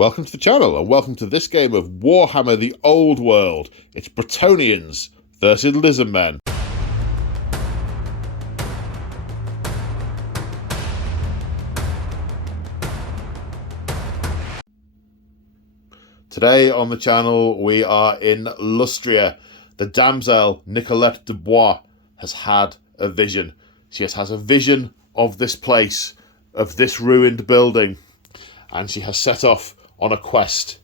Welcome to the channel and welcome to this game of Warhammer the Old World. It's Bretonnians versus Lizardmen. Today on the channel we are in Lustria. The damsel Nicolette de Bois has had a vision. She has a vision of this place, of this ruined building, and she has set off on a quest.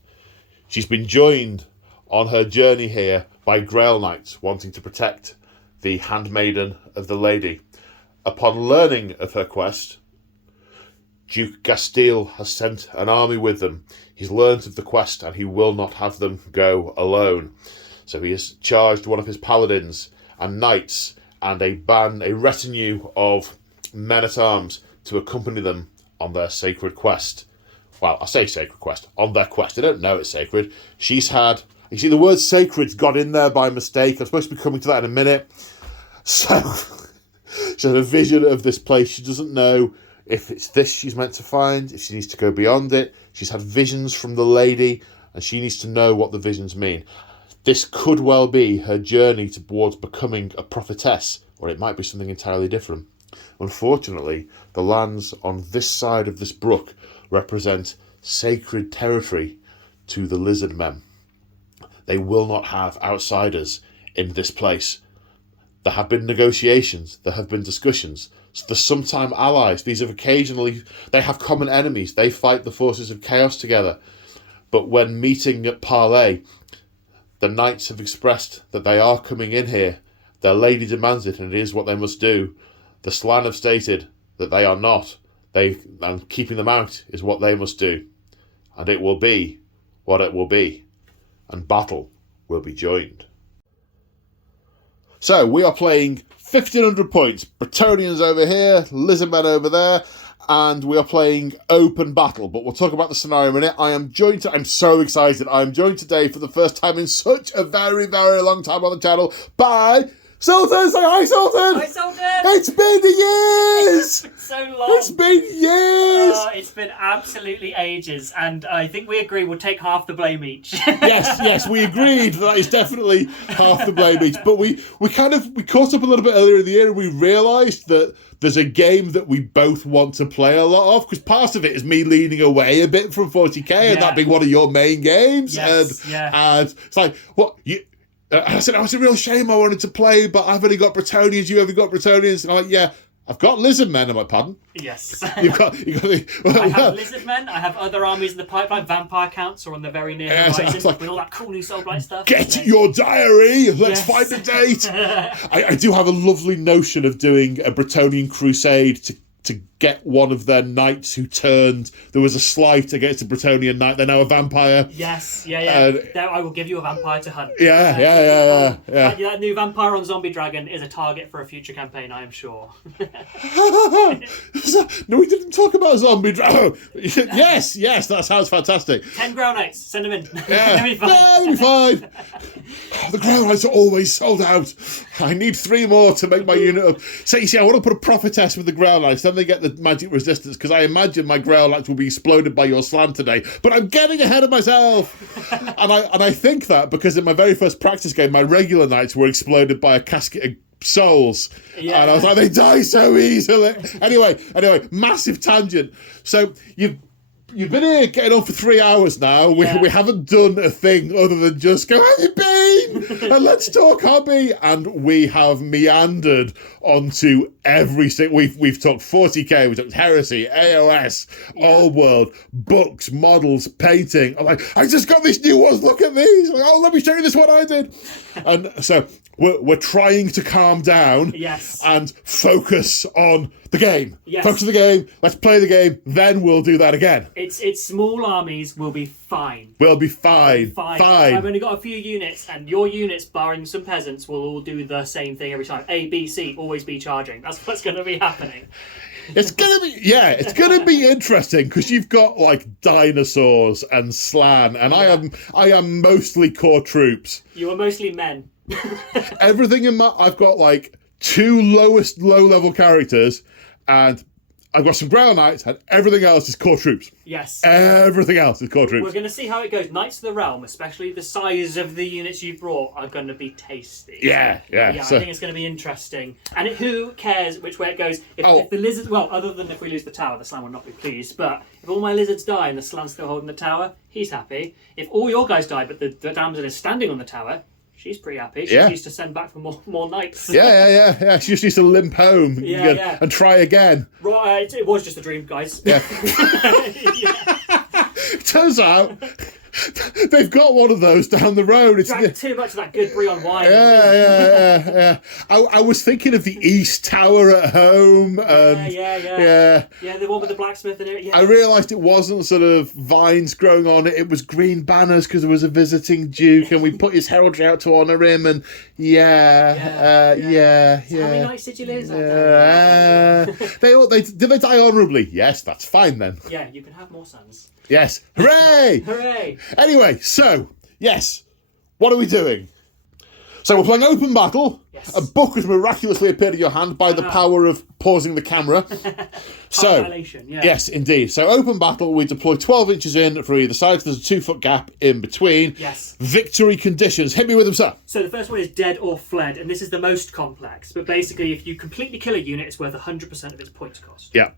She's been joined on her journey here by Grail Knights wanting to protect the handmaiden of the lady. Upon learning of her quest, Duke Gastile has sent an army with them. He's learnt of the quest and he will not have them go alone. So he has charged one of his paladins and knights and a retinue of men-at-arms to accompany them on their sacred quest. Well, I say sacred quest, on their quest. They don't know it's sacred. She's had... You see, the word sacred's got in there by mistake. I'm supposed to be coming to that in a minute. So, she has a vision of this place. She doesn't know if it's this she's meant to find, if she needs to go beyond it. She's had visions from the lady, and she needs to know what the visions mean. This could well be her journey towards becoming a prophetess, or it might be something entirely different. Unfortunately, the lands on this side of this brook represent sacred territory to the Lizardmen. They will not have outsiders in this place. There have been negotiations, there have been discussions. So they're sometime allies. These have occasionally, they have common enemies. They fight the forces of chaos together. But when meeting at parley, the knights have expressed that they are coming in here. Their lady demands it, and it is what they must do. The Slan have stated that they are not. And keeping them out is what they must do. And it will be what it will be. And battle will be joined. So we are playing 1,500 points. Bretonnians over here, Lizardmen over there, and we are playing open battle. But we'll talk about the scenario in a minute. I'm so excited. I'm joined today for the first time in such a very, very long time on the channel by Sultan. Say hi, Sultan. Hi, Sultan. It's been years. It's been so long. It's been years. It's been absolutely ages, and I think we agree we'll take half the blame each. Yes, we agreed that is definitely half the blame each. But we caught up a little bit earlier in the year and we realised that there's a game that we both want to play a lot of, because part of it is me leaning away a bit from 40k and that being one of your main games. Yes, and it's like, what you... I said, it's a real shame I wanted to play, but I've only got Bretonnians, you haven't got Bretonnians. And I'm like, yeah, I've got Lizardmen. I'm like, pardon? Yes. You've got I have Lizardmen, I have other armies in the pipeline, Vampire Counts are on the very near horizon, like, with all that cool new Soulblight stuff. Get your diary, let's find a date. I do have a lovely notion of doing a Bretonnian crusade to get one of their knights who turned. There was a slight against a Bretonnian knight. They're now a vampire. Yes, I will give you a vampir to hunt. Yeah. That new vampire on zombie dragon is a target for a future campaign, I am sure. No, we didn't talk about zombie dragon. Yes, that sounds fantastic. 10 Grail Knights, send them in. Yeah, They'll be fine. The Grail Knights are always sold out. I need 3 more to make my unit up. So you see, I want to put a prophetess with the Grail Knights, then they get the magic resistance, because I imagine my Grail Knights will be exploded by your slam today. But I'm getting ahead of myself. and I think that because in my very first practice game, my regular Knights were exploded by a casket of souls. Yeah. And I was like, they die so easily. Anyway, massive tangent. So You've been here getting on for 3 hours now. We haven't done a thing other than just go, how you been? And let's talk hobby. And we have meandered onto everything. We've talked 40k, we've talked heresy, AOS, old world, books, models, painting. I'm like, I just got these new ones, look at these. Like, oh, let me show you this one I did. And so we're trying to calm down and focus on the game. Yes. Focus on the game, let's play the game, then we'll do that again. It's small armies, will be fine. We'll be fine. I've only got a few units, and your units, barring some peasants, will all do the same thing every time. A, B, C, always be charging. That's what's going to be happening. It's gonna be interesting because you've got like dinosaurs and Slan, and I am mostly core troops. You are mostly men. Everything in I've got like 2 low level characters and I've got some Grail Knights, and everything else is core troops. Yes. Everything else is core troops. We're going to see how it goes. Knights of the Realm, especially the size of the units you brought, are going to be tasty. Yeah. I think it's going to be interesting. And who cares which way it goes? If the lizards, well, other than if we lose the tower, the Slan will not be pleased. But if all my lizards die and the Slan's still holding the tower, he's happy. If all your guys die, but the damsel is standing on the tower, she's pretty happy. She needs to send back for more knights. Yeah. She just needs to limp home and try again. Right, it was just a dream, guys. Yeah. Turns out they've got one of those down the road. It's drank too much of that good Breton wine. Yeah. I was thinking of the East Tower at home. And Yeah, the one with the blacksmith in it. Yeah. I realised it wasn't sort of vines growing on it. It was green banners because there was a visiting duke, and we put his heraldry out to honour him. And How many nights did you lose? Did they die honourably? Yes, that's fine then. Yeah, you can have more sons. Yes. Hooray! Hooray! Anyway, so, yes. What are we doing? So we're playing open battle. Yes. A book has miraculously appeared in your hand by the power of pausing the camera. Yes, indeed. So open battle, we deploy 12 inches in for either side. So there's a 2-foot gap in between. Yes. Victory conditions. Hit me with them, sir. So the first one is dead or fled, and this is the most complex. But basically, if you completely kill a unit, it's worth 100% of its points cost. Yeah.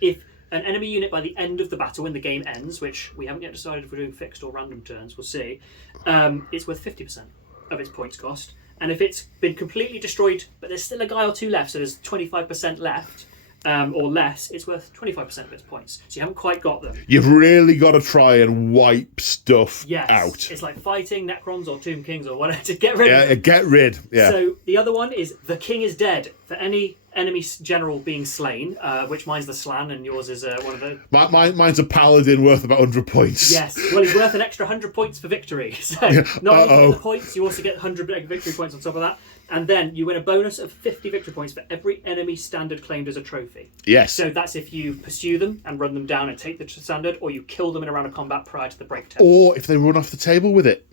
If an enemy unit by the end of the battle, when the game ends, which we haven't yet decided if we're doing fixed or random turns, we'll see, it's worth 50% of its points cost. And if it's been completely destroyed, but there's still a guy or two left, so there's 25% left, or less, it's worth 25% of its points. So you haven't quite got them. You've really got to try and wipe stuff out. It's like fighting Necrons or Tomb Kings or whatever to get rid of them. Get rid. Yeah. So the other one is the king is dead. For any enemy general being slain, which mine's the Slan and yours is one of the... Mine's a paladin worth about 100 points. Yes, well, he's worth an extra 100 points for victory. So not only get the points, you also get 100 victory points on top of that. And then you win a bonus of 50 victory points for every enemy standard claimed as a trophy. Yes. So that's if you pursue them and run them down and take the standard, or you kill them in a round of combat prior to the break test. Or if they run off the table with it.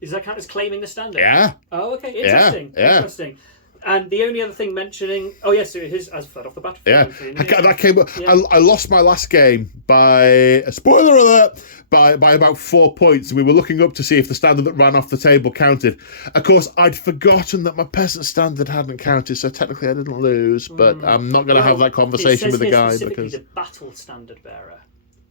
Does that count as claiming the standard? Yeah. Oh, okay. Interesting. Yeah. Interesting. And the only other thing mentioning... Oh, yes, so it is as fled off the battlefield. Yeah. That came up. Yeah. I lost my last game by... Spoiler alert! By about 4 points. We were looking up to see if the standard that ran off the table counted. Of course, I'd forgotten that my peasant standard hadn't counted, so technically I didn't lose. But I'm not going to have that conversation with the guy because... the battle standard bearer.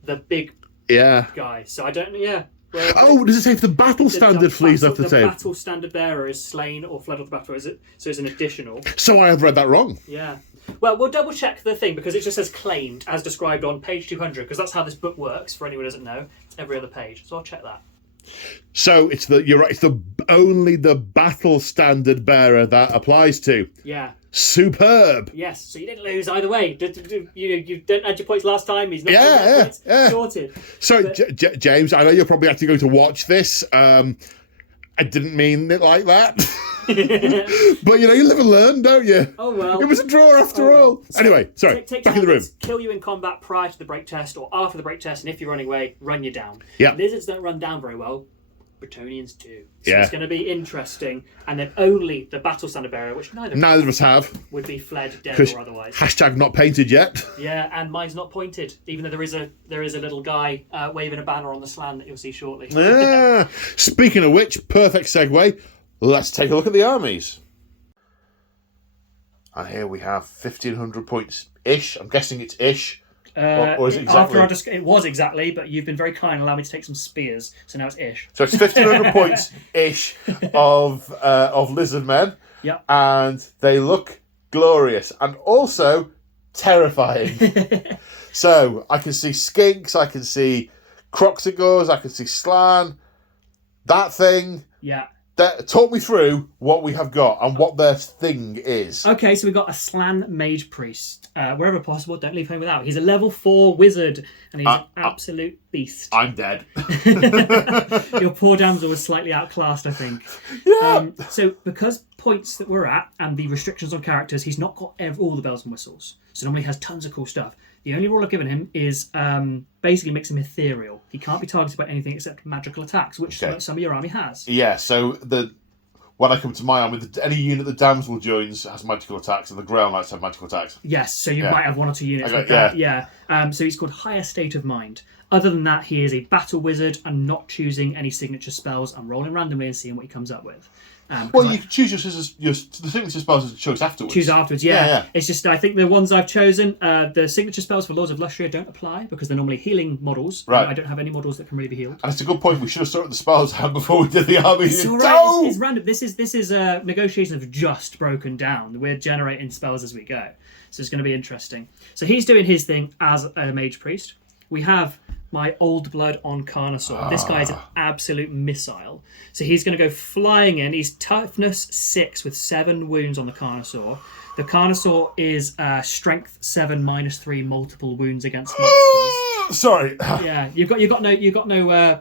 The big guy. So I don't... Yeah. Well, does it say if the battle standard flees off the table? The battle standard bearer is slain or fled off the battle, is it? So it's an additional. So I have read that wrong. Yeah. Well, we'll double check the thing because it just says claimed as described on page 200 because that's how this book works. For anyone who doesn't know, it's every other page. So I'll check that. So you're right. It's only the battle standard bearer that applies to. Yeah. Superb. Yes. So you didn't lose either way. You didn't add your points last time. He's not points. Sorted. So James, I know you're probably actually going to watch this. I didn't mean it like that. But you live and learn, don't you? Oh well. It was a draw after all. So, anyway, sorry. Back in the room. Kill you in combat prior to the break test or after the break test, and if you're running away, run you down. Yeah. Lizards don't run down very well. Bretonnians do. So it's going to be interesting. And then only the battle standard bearer, which neither of us have, would be fled, dead, or otherwise. # not painted yet. Yeah, and mine's not pointed, even though there is a little guy waving a banner on the Slan that you'll see shortly. Speaking of which, perfect segue. Let's take a look at the armies. And here we have 1,500 points ish. I'm guessing it's ish. Or is it exactly? It was exactly, but you've been very kind and allowed me to take some spears, so now it's ish. So it's 1,500 points ish of Lizardmen. Yeah. And they look glorious and also terrifying. So I can see skinks, I can see Croxigors, I can see Slan. That thing. Yeah. Talk me through what we have got and what their thing is. Okay, so we've got a Slan Mage Priest. Wherever possible, don't leave home without. He's a level 4 wizard, and he's an absolute beast. I'm dead. Your poor damsel was slightly outclassed, I think. Yeah. So because points that we're at and the restrictions on characters, he's not got all the bells and whistles. So normally he has tons of cool stuff. The only rule I've given him is basically makes him ethereal. He can't be targeted by anything except magical attacks, which some of your army has. Yeah, so when I come to my army, any unit the damsel joins has magical attacks, and the Grail Knights have magical attacks. Yes, so you might have 1 or 2 units Okay, like that. Yeah. So he's called Higher State of Mind. Other than that, he is a battle wizard. I'm not choosing any signature spells. I'm rolling randomly and seeing what he comes up with. Well, you can choose your the signature spells as a choice afterwards. Choose afterwards, yeah. It's just, I think the ones I've chosen, the signature spells for Lords of Lustria don't apply because they're normally healing models. Right. I don't have any models that can really be healed. And it's a good point. We should have sorted the spells out before we did the army. It's all right. It's random. This is negotiations have just broken down. We're generating spells as we go, so it's going to be interesting. So he's doing his thing as a mage priest. We have my old blood on Carnosaur. This guy is an absolute missile. So he's going to go flying in. He's toughness 6 with 7 wounds on the Carnosaur. The Carnosaur is strength 7 -3 multiple wounds against monsters. Sorry. Yeah, you've got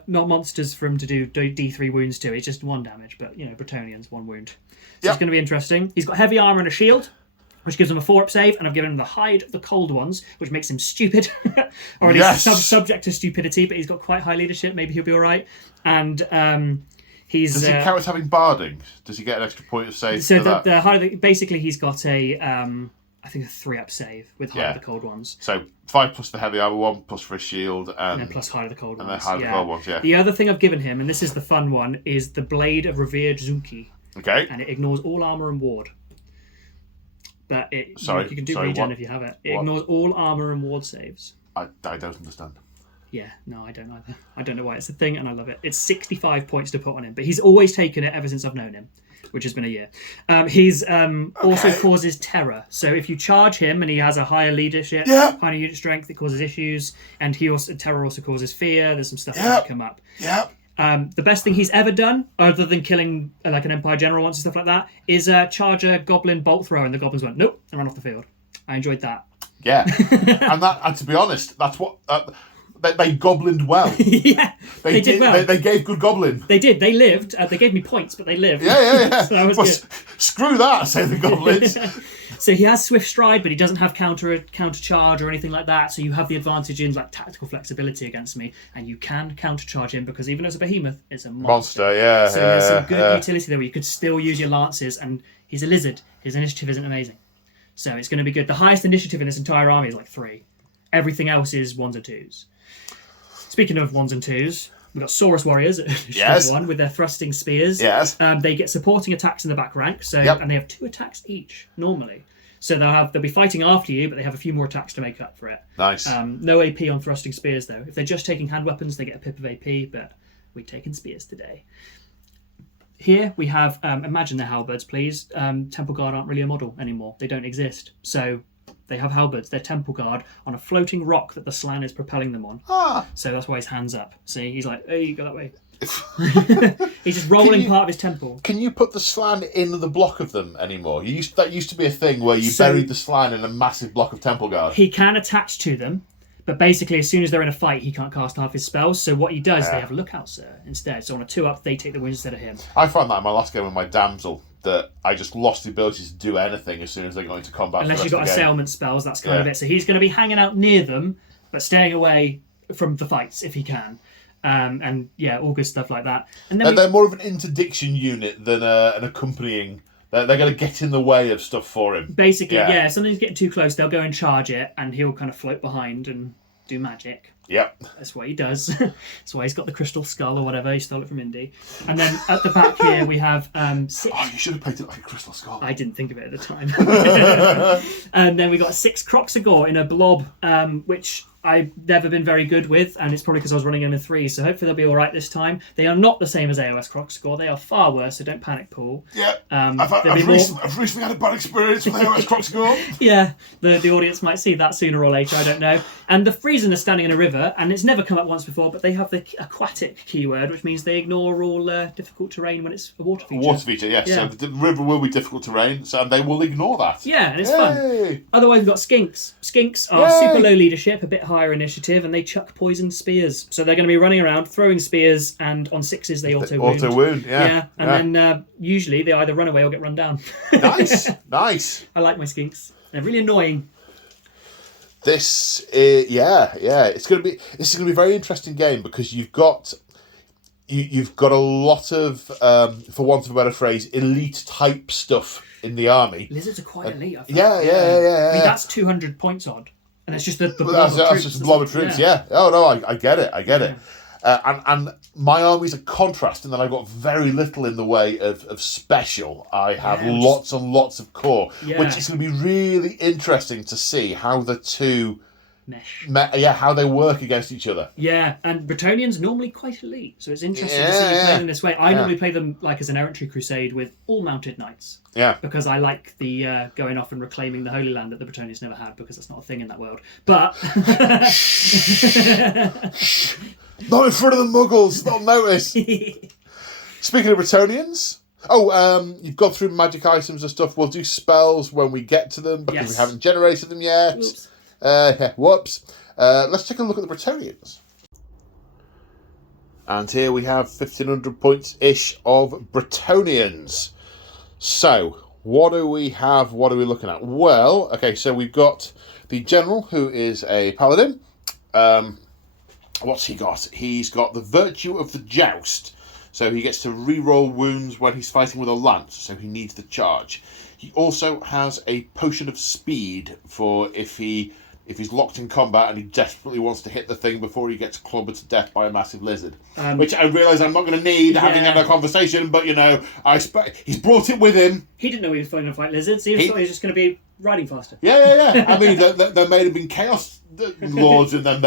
no monsters for him to do D3 wounds to. It's just 1 damage, but Bretonnians 1 wound. So it's going to be interesting. He's got heavy armor and a shield, which gives him a 4-up save, and I've given him the Hide of the Cold Ones, which makes him stupid, or at least subject to stupidity, but he's got quite high leadership, maybe he'll be alright. And he's... Does he count as having barding? Does he get an extra point of save so for that? the Hide basically he's got a, I think a 3-up save with Hide of the Cold Ones. So 5 plus the heavy armor, 1 plus for his shield, and then plus Hide of the Cold Ones. And then Hide of the Cold Ones, The other thing I've given him, and this is the fun one, is the Blade of Revered Zunki. Okay. And it ignores all armor and ward. But you can do regen if you have it. It ignores all armor and ward saves. I don't understand. Yeah, no, I don't either. I don't know why it's a thing, and I love it. It's 65 points to put on him, but he's always taken it ever since I've known him, which has been a year. He's also causes terror. So if you charge him and he has a higher leadership, higher unit strength, it causes issues, and terror also causes fear. There's some stuff that can come up. Yeah. The best thing he's ever done, other than killing like an Empire General once and stuff like that, is charge a Goblin bolt thrower, and the Goblins went nope and ran off the field. I enjoyed that. Yeah, and to be honest, that's what they goblined well. Yeah, they did well. They gave good goblin. They did. They lived. They gave me points, but they lived. Yeah. So that was good. Screw that, say the goblins. So he has swift stride, but he doesn't have counter charge or anything like that. So you have the advantage in like tactical flexibility against me, and you can counter charge him because even though it's a behemoth, it's a monster. Yeah. So there's some good utility there where you could still use your lances, and he's a lizard. His initiative isn't amazing, so it's going to be good. The highest initiative in this entire army is like 3. Everything else is 1s and 2s. Speaking of 1s and 2s, we've got Saurus Warriors at 1 with their thrusting spears. Yes. They get supporting attacks in the back rank, and they have 2 attacks each normally. So they'll be fighting after you, but they have a few more attacks to make up for it. Nice. No AP on thrusting spears though. If they're just taking hand weapons, they get a pip of AP, but we're taking spears today. Here we have, imagine they're halberds, please. Temple Guard aren't really a model anymore. They don't exist. So they have halberds. They're Temple Guard on a floating rock that the Slann is propelling them on. So that's why his hand's up. See, he's like, hey, go that way. He's just rolling part of his temple. Can you put the Slann in the block of them anymore? That used to be a thing where you buried the Slann in a massive block of Temple Guard. He can attach to them, but basically as soon as they're in a fight, he can't cast half his spells. So what he does, they have a lookout, sir, instead. So on a 2-up, they take the wounds instead of him. I found that in my last game with my Damsel, that I just lost the ability to do anything as soon as they got into combat. Unless you've got assailment spells, that's kind of it. So he's going to be hanging out near them, but staying away from the fights if he can. And all good stuff like that. And then they're more of an interdiction unit than an accompanying. They're going to get in the way of stuff for him. Basically, if something's getting too close, they'll go and charge it, and he'll kind of float behind and do magic. Yep. That's what he does. That's why he's got the crystal skull or whatever. He stole it from Indy. And then at the back here we have 6. Oh, you should have painted it like a crystal skull. I didn't think of it at the time. And then we got 6 Croxagore in a blob, which I've never been very good with, and it's probably because I was running in a 3, so hopefully they'll be all right this time. They are not the same as AOS Croxagore. They are far worse, so don't panic, Paul. Yeah, I've recently had a bad experience with AOS Croxagore. Yeah, the audience might see that sooner or later, I don't know. And the Friesen are standing in a river, and it's never come up once before, but they have the aquatic keyword, which means they ignore all difficult terrain when it's a water feature. Water feature, yes. Yeah. So the river will be difficult terrain, and they will ignore that. Yeah, and it's fun. Otherwise, we've got Skinks. Skinks are super low leadership, a bit higher initiative, and they chuck poison spears. So they're going to be running around, throwing spears, and on 6s they auto-wound. Auto-wound, yeah. And then usually they either run away or get run down. Nice, nice. I like my Skinks. They're really annoying. This is, this is going to be a very interesting game because you've got you've got a lot of, for want of a better phrase, elite type stuff in the army. Lizards are quite elite. I think. Yeah. I mean, that's 200 points odd, and it's just the blob of That's troops. just a blob of troops. Yeah. Oh no, I get it. And my army's a contrast in that I've got very little in the way of special. I have lots and lots of core, which is going to be really interesting to see how the two mesh. How they work against each other. Yeah, and Bretonnian's normally quite elite, so it's interesting to see you play them this way. I normally play them like as an errantry crusade with all mounted knights. Yeah. Because I like the going off and reclaiming the Holy Land that the Bretonnians never had, because that's not a thing in that world. But not in front of the Muggles, they'll notice. Speaking of Bretonnians, you've gone through magic items and stuff. We'll do spells when we get to them because we haven't generated them yet. Whoops. Whoops. Let's take a look at the Bretonnians. And here we have 1,500 points-ish of Bretonnians. So, what do we have? What are we looking at? Well, okay, so we've got the general, who is a paladin. What's he got? He's got the virtue of the joust. So he gets to re-roll wounds when he's fighting with a lance, so he needs the charge. He also has a potion of speed for if he's locked in combat and he desperately wants to hit the thing before he gets clobbered to death by a massive lizard. Which I realise I'm not going to need having had a conversation, but he's brought it with him. He didn't know he was going to fight lizards. He thought he was just going to be riding faster. Yeah. I mean, there may have been chaos lords and then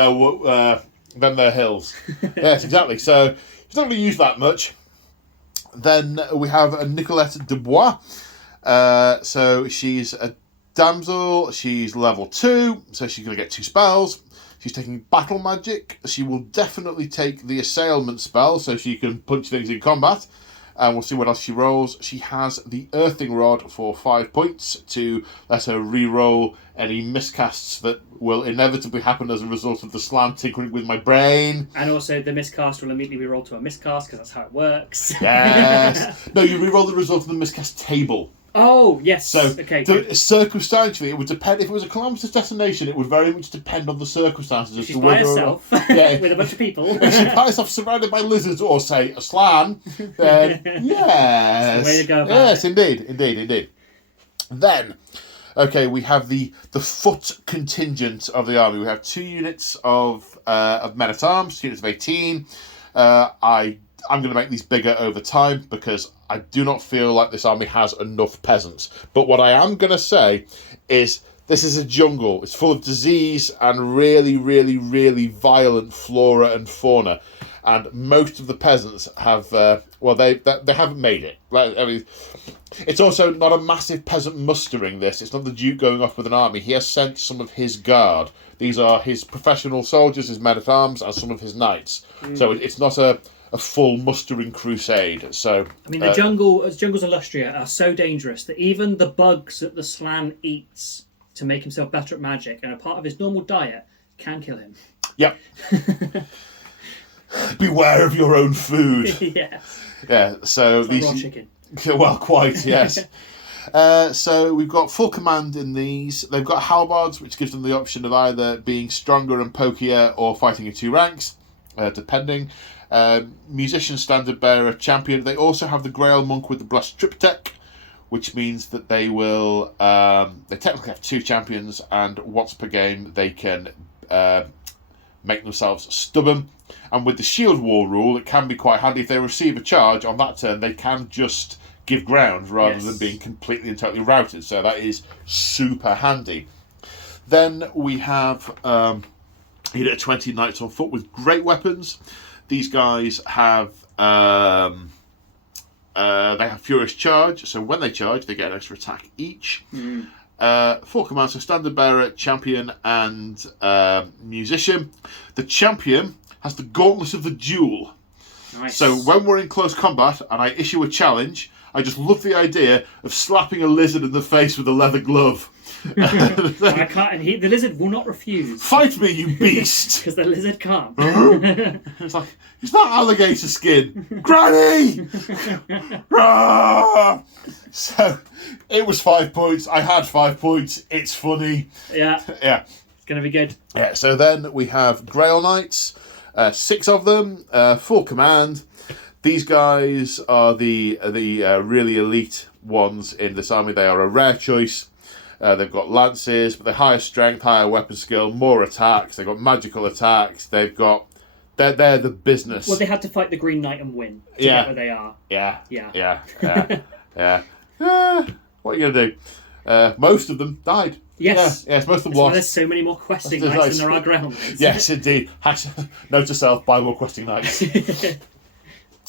their hills. Yes, exactly. So he's not going to use that much. Then we have Nicolette Dubois. So she's a damsel, she's level 2, so she's going to get 2 spells. She's taking battle magic. She will definitely take the assailment spell, so she can punch things in combat. And we'll see what else she rolls. She has the earthing rod for 5 points to let her re-roll any miscasts that will inevitably happen as a result of the slam tinkering with my brain. And also the miscast will immediately re-roll to a miscast, because that's how it works. Yes. No, you re-roll the result of the miscast table. Oh, yes. So, okay. Circumstantially, it would depend. If it was a calamitous destination, it would very much depend on the circumstances. If she's by herself, with a bunch of people. If she finds herself surrounded by lizards, or say a slan, then yes. That's the way to go about yes, it. Indeed. Then, okay, we have the foot contingent of the army. We have 2 units of men-at-arms, 2 units of 18. I'm going to make these bigger over time because I do not feel like this army has enough peasants. But what I am going to say is this is a jungle. It's full of disease and really, really, really violent flora and fauna. And most of the peasants have, they haven't made it. I mean, it's also not a massive peasant mustering this. It's not the Duke going off with an army. He has sent some of his guard. These are his professional soldiers, his men-at-arms, and some of his knights. So it's not a full mustering crusade. So I mean, the jungles of Lustria are so dangerous that even the bugs that the Slan eats to make himself better at magic and a part of his normal diet can kill him. Yep. Beware of your own food. Yes. Yeah. So it's like raw chicken. Well, quite yes. So we've got full command in these. They've got halbards, which gives them the option of either being stronger and pokier or fighting in 2 ranks, depending. Musician, standard bearer, champion. They also have the Grail monk with the blessed triptych, which means that they will. They technically have 2 champions, and once per game they can make themselves stubborn. And with the shield wall rule, it can be quite handy if they receive a charge on that turn. They can just give ground rather than being completely and totally routed. So that is super handy. Then we have 20 knights on foot with great weapons. These guys have they have Furious Charge, so when they charge, they get an extra attack each. Full command, so standard bearer, champion, and musician. The champion has the Gauntlet of the Duel. Nice. So when we're in close combat and I issue a challenge, I just love the idea of slapping a lizard in the face with a leather glove. I can't, and the lizard will not refuse. Fight me, you beast! Because the lizard can't. It's like, it's not alligator skin. Granny! So, it was 5 points. I had 5 points. It's funny. Yeah. Yeah. It's going to be good. Yeah, so then we have Grail Knights. 6 of them, full command. These guys are the really elite ones in this army. They are a rare choice. They've got lances, but they're higher strength, higher weapon skill, more attacks. They've got magical attacks. They're the business. Well, they had to fight the Green Knight and win to get where they are. Yeah. What are you gonna do? Most of them died. Yes. Yes, most of them That's why lost. there's so many more questing knights than there are groundlings. Yes, indeed. Note to self: buy more questing knights.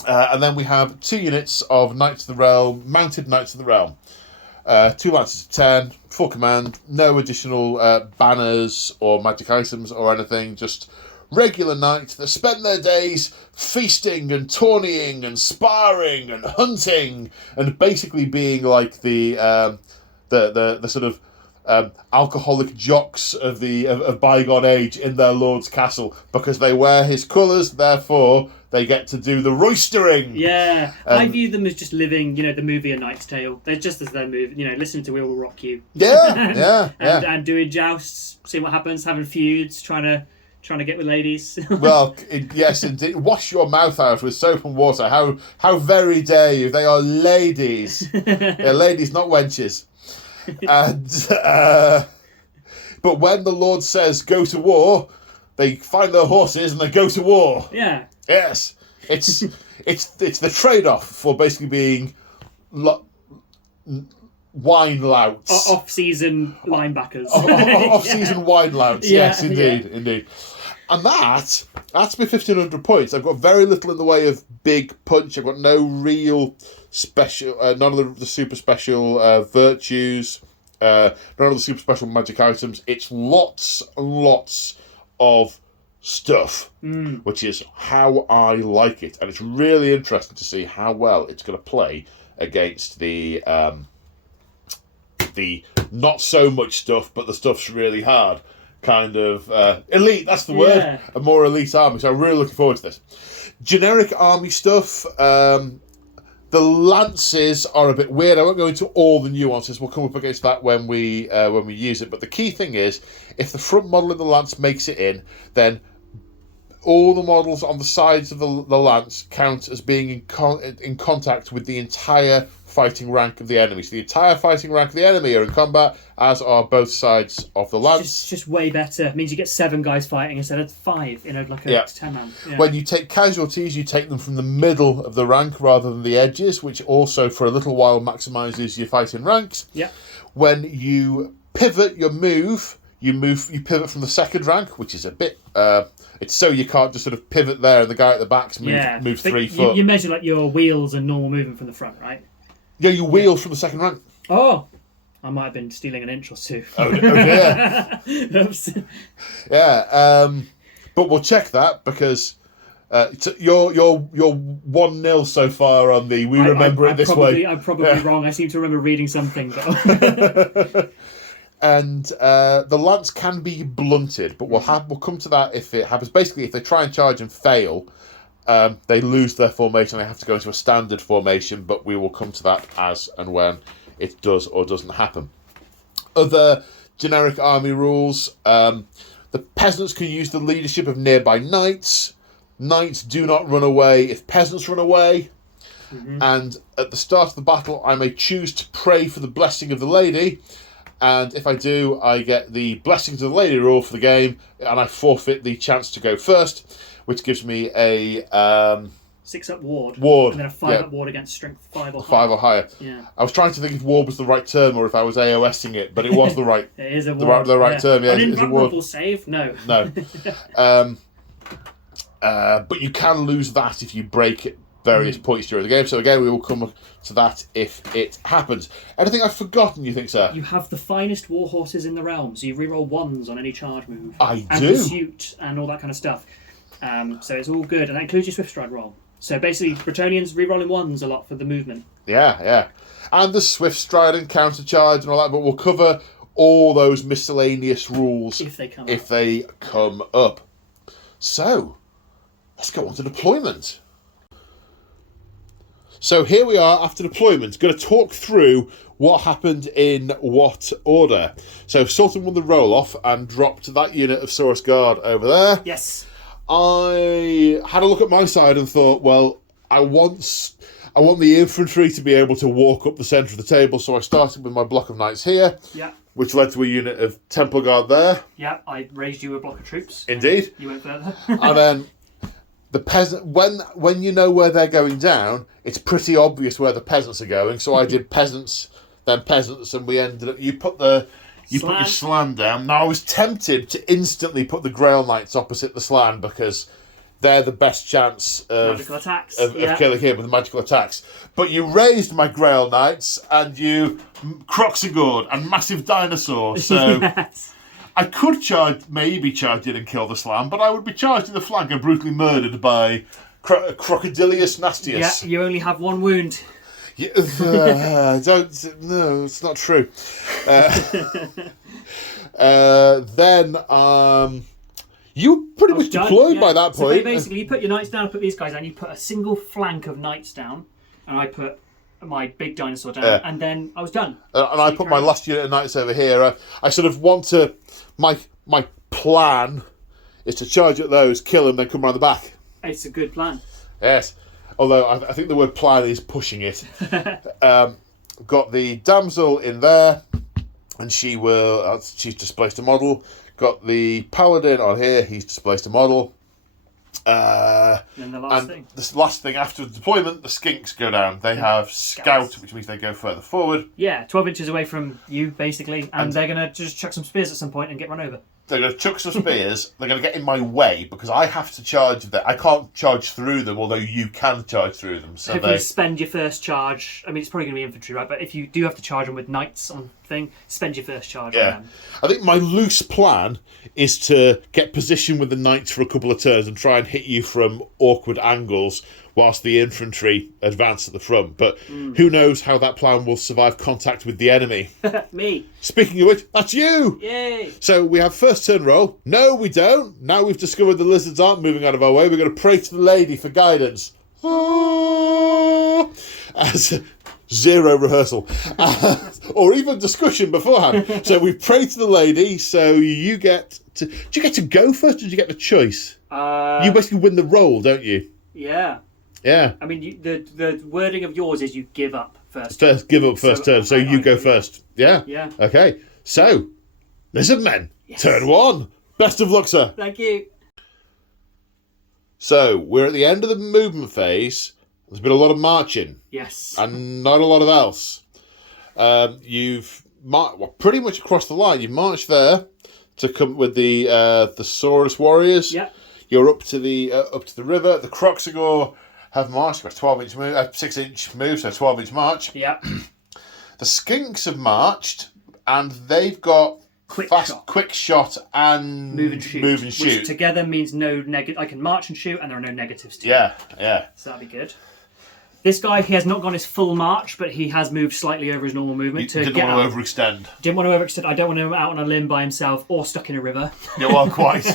And then we have 2 units of Knights of the Realm, mounted Knights of the Realm. 2 lances of 10, full command, no additional banners or magic items or anything, just regular knights that spend their days feasting and tourneying and sparring and hunting and basically being like the sort of alcoholic jocks of bygone age in their lord's castle, because they wear his colours, therefore they get to do the roistering. Yeah, I view them as just living, the movie A Knight's Tale. They're just as their movie, listening to We Will Rock You. Yeah, and doing jousts, seeing what happens, having feuds, trying to get with ladies. Well, yes, indeed. Wash your mouth out with soap and water. How very dare you? They are ladies. They're ladies, not wenches. And but when the Lord says go to war, they find their horses and they go to war. Yeah. Yes, it's the trade-off for basically being wine louts. Off-season linebackers. Off-season wine louts. Yes, indeed. And that's me 1,500 points. I've got very little in the way of big punch. I've got no real special, none of the super special virtues, none of the super special magic items. It's lots and lots of stuff, which is how I like it. And it's really interesting to see how well it's going to play against the not so much stuff, but the stuff's really hard. Kind of elite, that's the word. A more elite army. So I'm really looking forward to this. Generic army stuff. The lances are a bit weird. I won't go into all the nuances. We'll come up against that when we use it. But the key thing is, if the front model of the lance makes it in, then all the models on the sides of the lance count as being in contact with the entire fighting rank of the enemy. So the entire fighting rank of the enemy are in combat, as are both sides of the lance. It's just way better. It means you get 7 guys fighting instead of 5 in a 10-man. Yeah. When you take casualties, you take them from the middle of the rank rather than the edges, which also for a little while maximises your fighting ranks. Yeah. When you pivot your move, you pivot from the second rank, which is a bit... it's so you can't just sort of pivot there and the guy at the back's moves 3 foot. You measure like your wheels and normal movement from the front, right? Yeah, you wheel from the second rank. Oh, I might have been stealing an inch or 2. Oh dear. Oops. Yeah, but we'll check that because you're 1-0 so far on the we remember it this way. I'm probably wrong. I seem to remember reading something. But And the lance can be blunted, but we'll come to that if it happens. Basically, if they try and charge and fail, they lose their formation. They have to go into a standard formation, but we will come to that as and when it does or doesn't happen. Other generic army rules. The peasants can use the leadership of nearby knights. Knights do not run away if peasants run away. Mm-hmm. And at the start of the battle, I may choose to pray for the blessing of the lady. And if I do, I get the blessings of the lady rule for the game, and I forfeit the chance to go first, which gives me a 6-up ward, and then a 5-up ward against strength 5 or higher. 5 or higher. Yeah. I was trying to think if ward was the right term or if I was AOSing it, but it was the right. It is a ward. The right term. Yeah, An it's a ward. invulnerable save? No. No. But you can lose that if you break various points during the game. So again, we will come to that if it happens. Anything I've forgotten, you think, sir? You have the finest war horses in the realm, so you reroll 1s on any charge move. I and do. Pursuit and all that kind of stuff. So it's all good, and that includes your Swift Stride roll. So basically, Bretonnians rerolling 1s a lot for the movement. Yeah. And the Swift Stride and Counter Charge and all that, but we'll cover all those miscellaneous rules if they come up. So, let's go on to deployment. So here we are after deployment. Going to talk through what happened in what order. So Sultan won the roll-off and dropped that unit of Saurus Guard over there. Yes. I had a look at my side and thought, well, I want the infantry to be able to walk up the centre of the table, so I started with my block of knights here, which led to a unit of Temple Guard there. Yeah, I raised you a block of troops. Indeed. You went further. And then the peasant, when you know where they're going down, it's pretty obvious where the peasants are going. So I did peasants, then peasants, and we ended up. You put your slan down. Now I was tempted to instantly put the Grail Knights opposite the slan because they're the best chance of magical attacks. of killing him with magical attacks. But you raised my Grail Knights and you Croxigord and Massive Dinosaur. So Yes. I could maybe charge in and kill the slam, but I would be charged in the flank and brutally murdered by Crocodilius Nastius. Yeah, you only have one wound. Yeah, no, it's not true. Then you were pretty much deployed by that point. So basically, you put your knights down, put these guys down, you put a single flank of knights down, and I put my big dinosaur down, and then I was done. And I put my last unit of knights over here. I sort of want to... My plan is to charge at those, kill them, then come around the back. It's a good plan. Yes. Although I think the word plan is pushing it. Got the damsel in there, and she's displaced a model. Got the paladin on here, he's displaced a model. And the last thing. This last thing after the deployment, the skinks go down. They have scout, which means they go further forward. Yeah, 12 inches away from you, basically, and they're going to just chuck some spears at some point and get run over. They're going to chuck some spears. They're going to get in my way because I have to charge them. I can't charge through them, although you can charge through them. So if you spend your first charge, I mean, it's probably going to be infantry, right? But if you do have to charge them with knights on thing, spend your first charge on them. I think my loose plan is to get position with the knights for a couple of turns and try and hit you from awkward angles whilst the infantry advance at the front. But who knows how that plan will survive contact with the enemy. Me. Speaking of which, that's you! Yay! So we have first turn roll. No, we don't. Now we've discovered the lizards aren't moving out of our way. We're going to pray to the lady for guidance. As zero rehearsal. Or even discussion beforehand. So we pray to the lady, so you get to... Do you get to go first or do you get the choice? You basically win the roll, don't you? Yeah. Yeah. I mean, the wording of yours is you give up first. Give up first turn, so you go first. Yeah? Yeah. Okay. So, Lizardmen, turn one. Best of luck, sir. Thank you. So, we're at the end of the movement phase. There's been a lot of marching. Yes. And not a lot of else. You've pretty much across the line. You've marched there to come with the Saurus warriors. Yep. You're up to the river. The Croxigor have marched by 12-inch move, 6-inch move, so 12-inch march. Yep. The Skinks have marched, and they've got quick shot, and move and shoot. Which together means no negative. I can march and shoot, and there are no negatives to it. Yeah. So that'd be good. This guy, he has not gone his full march, but he has moved slightly over his normal movement to didn't get want out. to overextend. Didn't want to overextend. I don't want him out on a limb by himself or stuck in a river. Yeah, well, quite.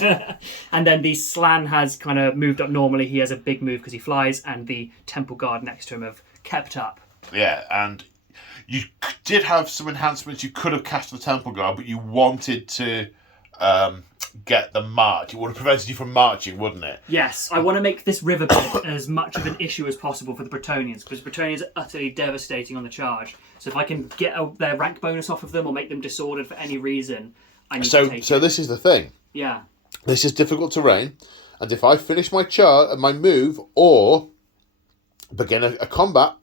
And then the Slan has kind of moved up normally. He has a big move because he flies, and the Temple Guard next to him have kept up. Yeah, and you did have some enhancements. You could have cast the Temple Guard, but you wanted to get the march. It would have prevented you from marching, wouldn't it? Yes, I want to make this river bit as much of an issue as possible for the Bretonnians, because Bretonnians are utterly devastating on the charge. So if I can get their rank bonus off of them or make them disordered for any reason, I need to take it. So this is the thing. Yeah. This is difficult terrain, and if I finish my my move, or begin a combat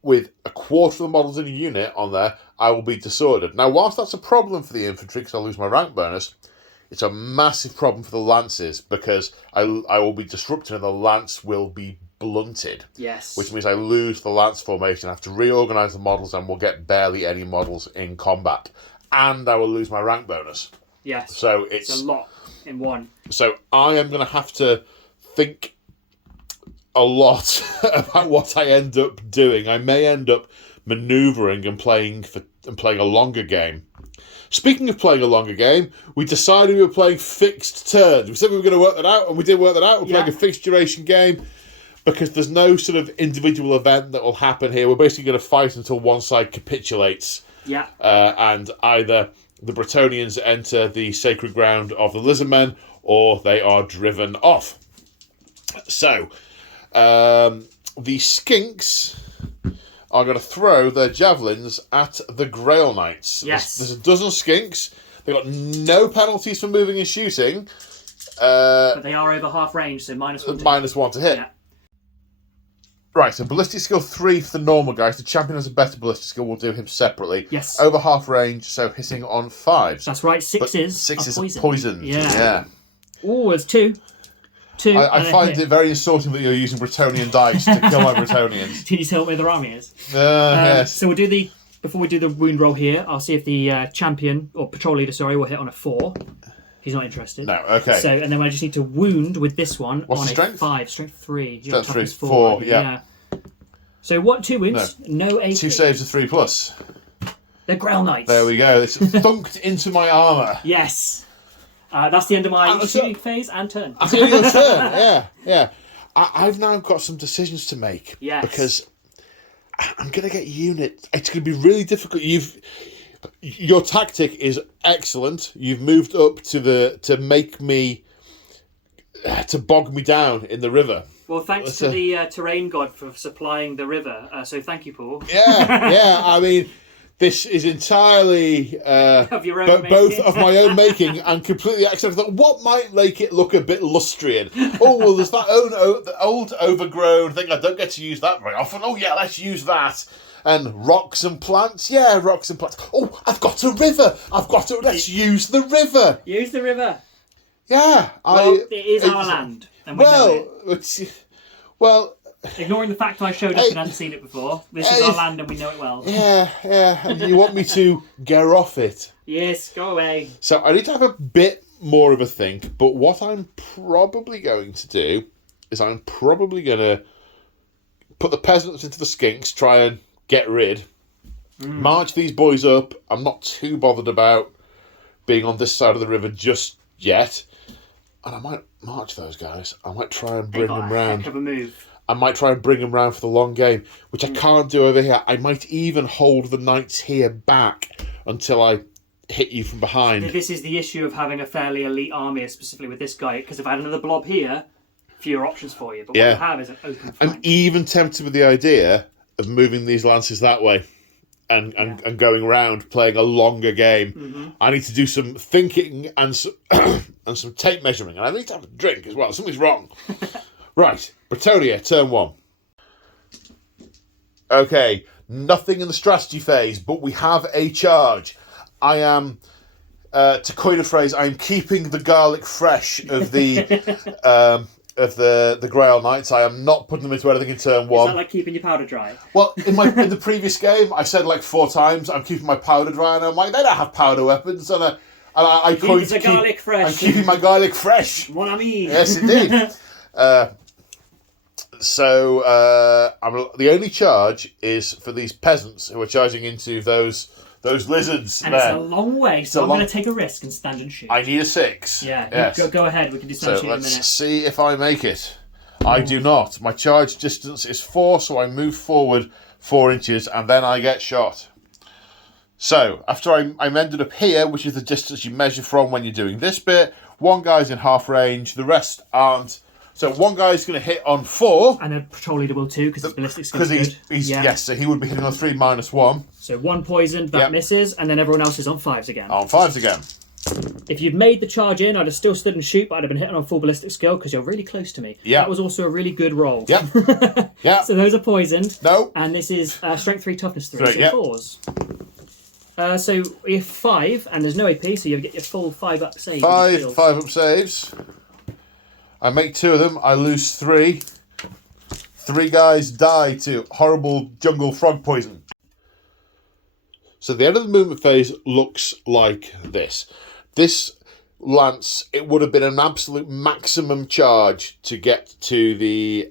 with a quarter of the models in a unit on there, I will be disordered. Now, whilst that's a problem for the infantry, because I'll lose my rank bonus, it's a massive problem for the lances, because I will be disrupted and the lance will be blunted. Yes. Which means I lose the lance formation. I have to reorganise the models and will get barely any models in combat. And I will lose my rank bonus. Yes. So it's a lot in one. So I am going to have to think a lot about what I end up doing. I may end up manoeuvring and playing a longer game. Speaking of playing a longer game, we decided we were playing fixed turns. We said we were going to work that out, and we did work that out. We're playing a fixed duration game because there's no sort of individual event that will happen here. We're basically going to fight until one side capitulates. Yeah. And either the Bretonnians enter the sacred ground of the Lizardmen, or they are driven off. So, the skinks are going to throw their javelins at the Grail Knights. Yes. There's a dozen skinks. They've got no penalties for moving and shooting. But they are over half range, so -1. -1 to hit. Yeah. Right, so ballistic skill 3 for the normal guys. The champion has a better ballistic skill. We'll do him separately. Yes. Over half range, so hitting on 5s. That's right. Sixes are poisoned. Yeah. Oh, it's 2. I find it very insulting that you're using Bretonnian dice to kill my Bretonians. Can you tell what their army is? Yes. So we'll do before we do the wound roll here, I'll see if the champion, or patrol leader, sorry, will hit on a 4. He's not interested. No, okay. So, and then I just need to wound with this one on strength? a 5. Strength 3. Strength 3, toughness 4, yeah. So what, 2 wounds? No AP. 2 saves of 3+. They're Grail Knights. There we go. It's thunked into my armour. Yes. That's the end of my shooting phase and turn. That's the end of your turn, yeah. I've now got some decisions to make. Yes. Because I'm going to get units. It's going to be really difficult. Your tactic is excellent. You've moved up to make me to bog me down in the river. Well, thanks to the terrain god for supplying the river. So thank you, Paul. Yeah. I mean, this is entirely of your own both of my own making and completely accidental. What might make it look a bit Lustrian? Oh, well, there's that old overgrown thing. I don't get to use that very often. Oh, yeah, let's use that. And rocks and plants. Yeah, rocks and plants. Oh, I've got a river. Let's use the river. Use the river. Yeah. It is our land. And we know it. Well, ignoring the fact I showed up and hadn't seen it before, this is our land and we know it well. Yeah. And you want me to get off it? Yes, go away. So I need to have a bit more of a think, but what I'm probably going to do is I'm probably going to put the peasants into the skinks, try and get rid, march these boys up. I'm not too bothered about being on this side of the river just yet. And I might march those guys. I might try and bring them round. Heck of a move. I might try and bring them round for the long game, which I can't do over here. I might even hold the knights here back until I hit you from behind. This is the issue of having a fairly elite army, specifically with this guy, because if I had another blob here, fewer options for you. But what you have is an open flank. I'm even tempted with the idea of moving these lances that way and going round, playing a longer game. Mm-hmm. I need to do some thinking and some tape measuring, and I need to have a drink as well. Something's wrong. Right, Bretonnia, turn 1. Okay, nothing in the strategy phase, but we have a charge. I am, to coin a phrase, I am keeping the garlic fresh of the the Grail Knights. I am not putting them into anything in turn 1. Is that like keeping your powder dry? Well, in the previous game, I said like 4 times, I'm keeping my powder dry, and I'm like, they don't have powder weapons, and I coined the garlic fresh. I'm keeping my garlic fresh. Mon ami. Yes, indeed. The only charge is for these peasants who are charging into those lizards. And it's a long way, so I'm going to take a risk and stand and shoot. I need a 6. Yeah, yes. Go ahead. We can do stand shoot in a minute. Let's see if I make it. I do not. My charge distance is 4, so I move forward 4 inches, and then I get shot. So, after I'm ended up here, which is the distance you measure from when you're doing this bit, one guy's in half range, the rest aren't. So one guy's going to hit on 4. And a patrol leader will too, because his ballistic skill is good. Yes, so he would be hitting on 3 -1. So 1 poisoned, that misses, and then everyone else is on 5s again. On 5s again. If you'd made the charge in, I'd have still stood and shoot, but I'd have been hitting on full ballistic skill, because you're really close to me. Yeah. That was also a really good roll. Yep. Yeah. So those are poisoned. No. And this is strength 3, toughness 3, so yep. 4s. So we have 5, and there's no AP, so you get your full 5 up save. 5 up saves. I make 2 of them. I lose 3. 3 guys die to horrible jungle frog poison. So the end of the movement phase looks like this. This lance, it would have been an absolute maximum charge to get to the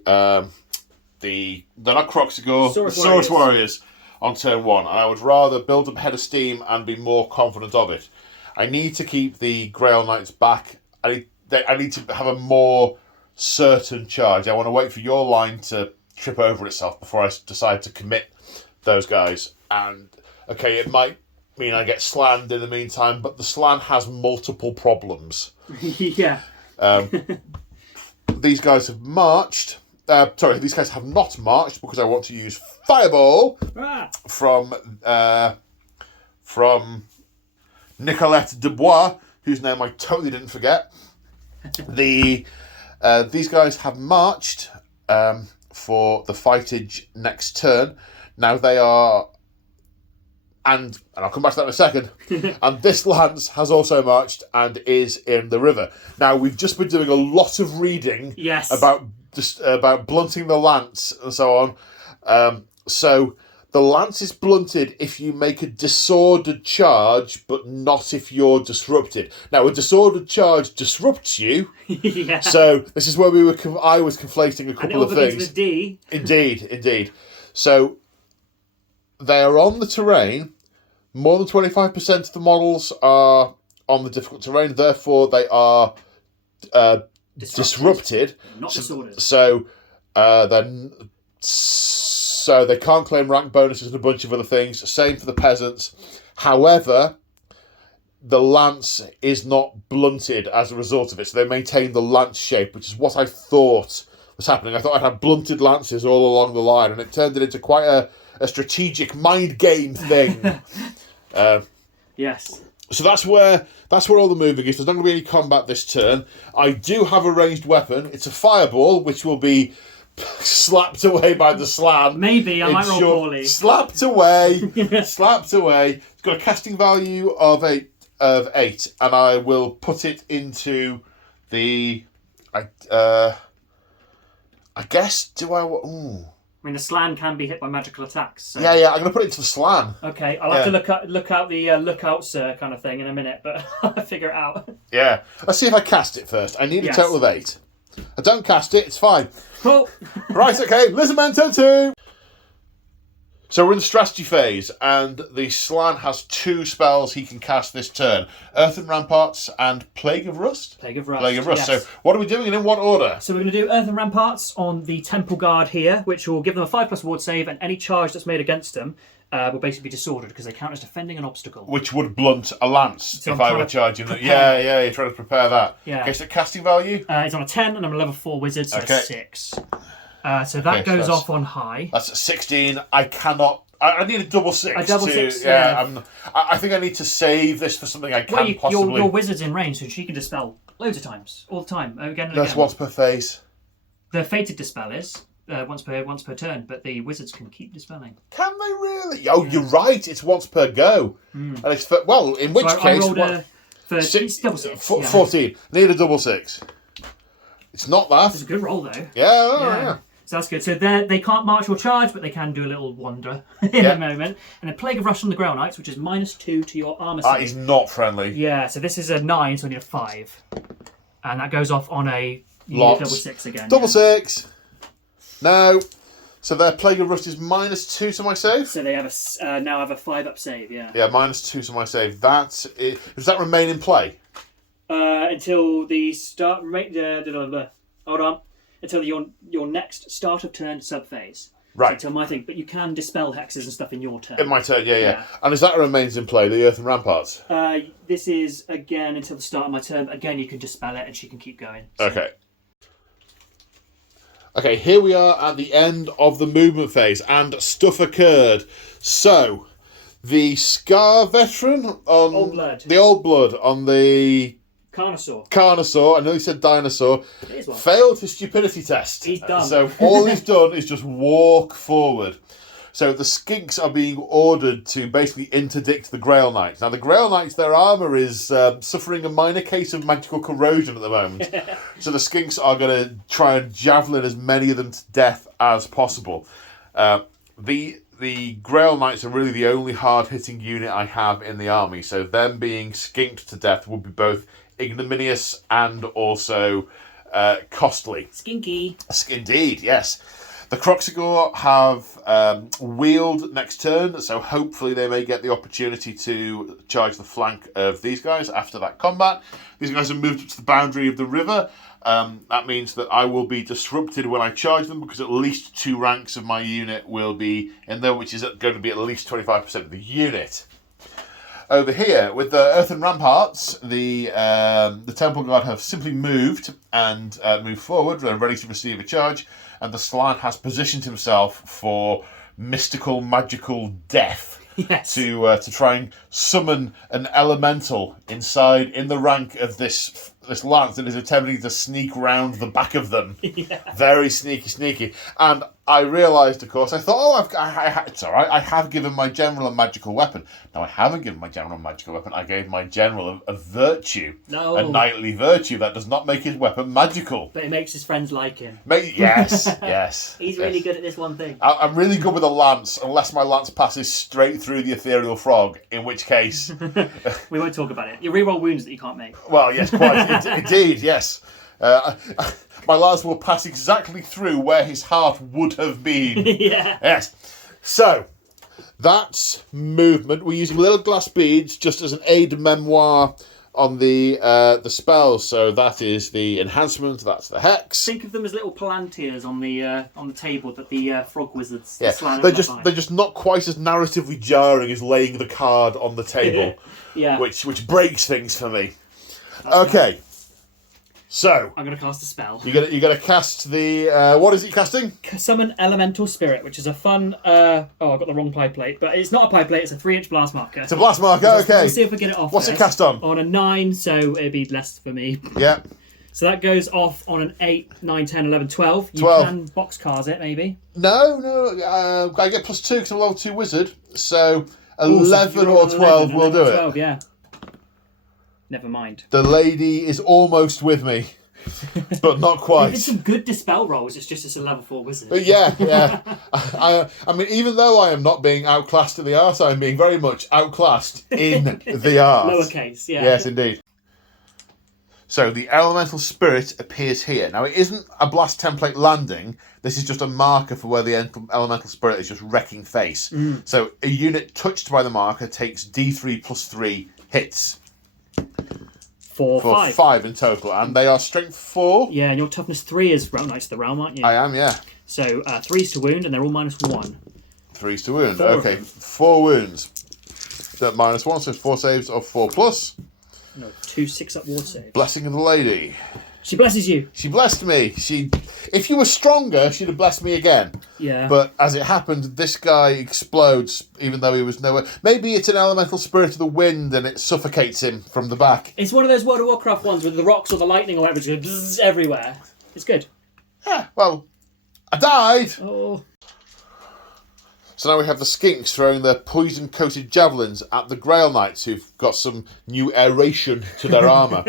they're not Croxigor, the Saurus Warriors on turn 1. And I would rather build up a head of steam and be more confident of it. I need to keep the Grail Knights back. I need to have a more certain charge. I want to wait for your line to trip over itself before I decide to commit those guys. And, okay, it might mean I get slammed in the meantime, but the slam has multiple problems. Yeah. These guys have marched. These guys have not marched because I want to use Fireball from Nicolette Dubois, whose name I totally didn't forget. These guys have marched for the fightage next turn. Now they are, and I'll come back to that in a second. And this lance has also marched and is in the river. Now we've just been doing a lot of reading about blunting the lance and so on. So the lance is blunted if you make a disordered charge, but not if you're disrupted. Now, a disordered charge disrupts you. Yeah. So this is where I was conflating a couple of things. With D. Indeed. So they are on the terrain. More than 25% of the models are on the difficult terrain. Therefore, they are disrupted. Not disordered. So they can't claim rank bonuses and a bunch of other things. Same for the peasants. However, the lance is not blunted as a result of it. So they maintain the lance shape, which is what I thought was happening. I thought I'd have blunted lances all along the line, and it turned it into quite a strategic mind game thing. Yes. So that's where all the moving is. There's not going to be any combat this turn. I do have a ranged weapon. It's a fireball, which will be slapped away by the slam. Maybe I might roll poorly. Slapped away. Slapped away. It's got a casting value of 8, and I will put it into the. I guess. Do I? Ooh. I mean, the slan can be hit by magical attacks. So. Yeah. I'm going to put it into the slan. Okay, I'll have to look out the look out, sir, kind of thing in a minute, but I'll figure it out. Yeah. Let's see if I cast it first. I need a total of 8. I don't cast it. It's fine. Cool. Right. Okay. Lizardmen turn 2. So we're in the strategy phase, and the Slan has 2 spells he can cast this turn. Earthen Ramparts and Plague of Rust? Plague of Rust, yes. So what are we doing and in what order? So we're going to do Earthen Ramparts on the Temple Guard here, which will give them a 5+ ward save, and any charge that's made against them will basically be disordered, because they count as defending an obstacle. Which would blunt a lance if I were charging them. Yeah, you're trying to prepare that. Yeah. Okay, so casting value? It's on a 10, and I'm a level 4 wizard, so it's 6. So that goes off on high. That's at 16. I cannot. I need a double 6. A double 6. I think I need to save this for something I can possibly. Your wizard's in range, so she can dispel loads of times, all the time, again and That's again. once per phase. The fated dispel is once per turn, but the wizards can keep dispelling. Can they really? Oh, you're right. It's once per go, and it's in which case. I rolled it's double 6. 14. Need a double 6. It's not that. It's a good roll though. Yeah. So that's good. So they can't march or charge, but they can do a little wander in a moment. And a Plague of Rust on the Grail Knights, which is -2 to your armor save. That is not friendly. Yeah, so this is a 9, so I need a 5. And that goes off on a double 6 again. Double 6. No. So their Plague of Rust is -2 to my save? So they have now have a 5-up save, yeah. Yeah, -2 to my save. Does that remain in play? Until the start... Hold on. Until your next start of turn sub-phase. Right. So until my thing. But you can dispel hexes and stuff in your turn. In my turn, yeah. And as that remains in play, the Earthen Ramparts? This is, again, until the start of my turn. But again, you can dispel it and she can keep going. So. Okay, here we are at the end of the movement phase, and stuff occurred. So, the Scar veteran on... Old Blood. The Old Blood on the... Carnosaur, I know he said dinosaur, failed his stupidity test. He's done. So all he's done is just walk forward. So the skinks are being ordered to basically interdict the Grail Knights. Now the Grail Knights, their armour is suffering a minor case of magical corrosion at the moment. So the skinks are going to try and javelin as many of them to death as possible. The Grail Knights are really the only hard-hitting unit I have in the army, so them being skinked to death would be both ignominious and also costly. Skinky. Indeed, yes. The Croxigor have wheeled next turn, so hopefully they may get the opportunity to charge the flank of these guys after that combat. These guys have moved up to the boundary of the river. That means that I will be disrupted when I charge them, because at least 2 ranks of my unit will be in there, which is going to be at least 25% of the unit. Over here, with the earthen ramparts, the Temple Guard have simply moved and moved forward. They're ready to receive a charge, and the Slann has positioned himself for mystical, magical death. Yes. To try and summon an elemental inside in the rank of this lance that is attempting to sneak round the back of them. Yeah. Very sneaky. And I realised, of course, I thought, it's all right. I have given my general a magical weapon. No, I haven't given my general a magical weapon. I gave my general a virtue. No. A knightly virtue. That does not make his weapon magical. But it makes his friends like him. Yes. He's really good at this one thing. I'm really good with a lance, unless my lance passes straight through the ethereal frog, in which case... We won't talk about it. You reroll wounds that you can't make. Well, yes, quite. Indeed, yes. My lance will pass exactly through where his heart would have been. Yeah. Yes. So, that's movement. We're using little glass beads just as an aide-memoire on the spells. So that is the enhancement, that's the hex. Think of them as little palantirs on the table that the frog wizards. Yeah, they're just not quite as narratively jarring as laying the card on the table. Yeah. Which breaks things for me. Okay. So I'm going to cast a spell. You're gonna cast the what is it casting? Summon Elemental Spirit, which is a fun. I got the wrong pie plate, but it's not a pie plate. It's a 3-inch blast marker. It's a blast marker. Okay. Let's see if we get it off. What's it cast on? On a 9, so it'd be less for me. Yeah. So that goes off on an 8, 9, 10, 11, 12. You 12. can boxcars it, maybe. No. I get +2 because I'm a level 2 wizard. So 11 or 12 will do it. 12, yeah. Never mind. The lady is almost with me, but not quite. It's some good dispel rolls. It's a level 4 wizard. Yeah. I mean, even though I am not being outclassed in the art, I'm being very much outclassed in the art. Lowercase, yeah. Yes, indeed. So the elemental spirit appears here. Now, it isn't a blast template landing. This is just a marker for where the elemental spirit is just wrecking face. So a unit touched by the marker takes D3 + 3 hits. For 5 in total, and they are strength 4. Yeah, and your toughness 3 is Realm Knights of the Realm, aren't you? I am, yeah. So 3's to wound, and they're all -1. 3's to wound. 4 okay, 4 wounds. So -1, so 4 saves of 4+. No, 2 6-up ward saves. Blessing of the lady. She blesses you. She blessed me. If you were stronger, she'd have blessed me again. Yeah. But as it happened, this guy explodes, even though he was nowhere. Maybe it's an elemental spirit of the wind, and it suffocates him from the back. It's one of those World of Warcraft ones with the rocks or the lightning or whatever just goes everywhere. It's good. Yeah, well, I died. Oh. So now we have the skinks throwing their poison-coated javelins at the Grail Knights, who've got some new aeration to their armour.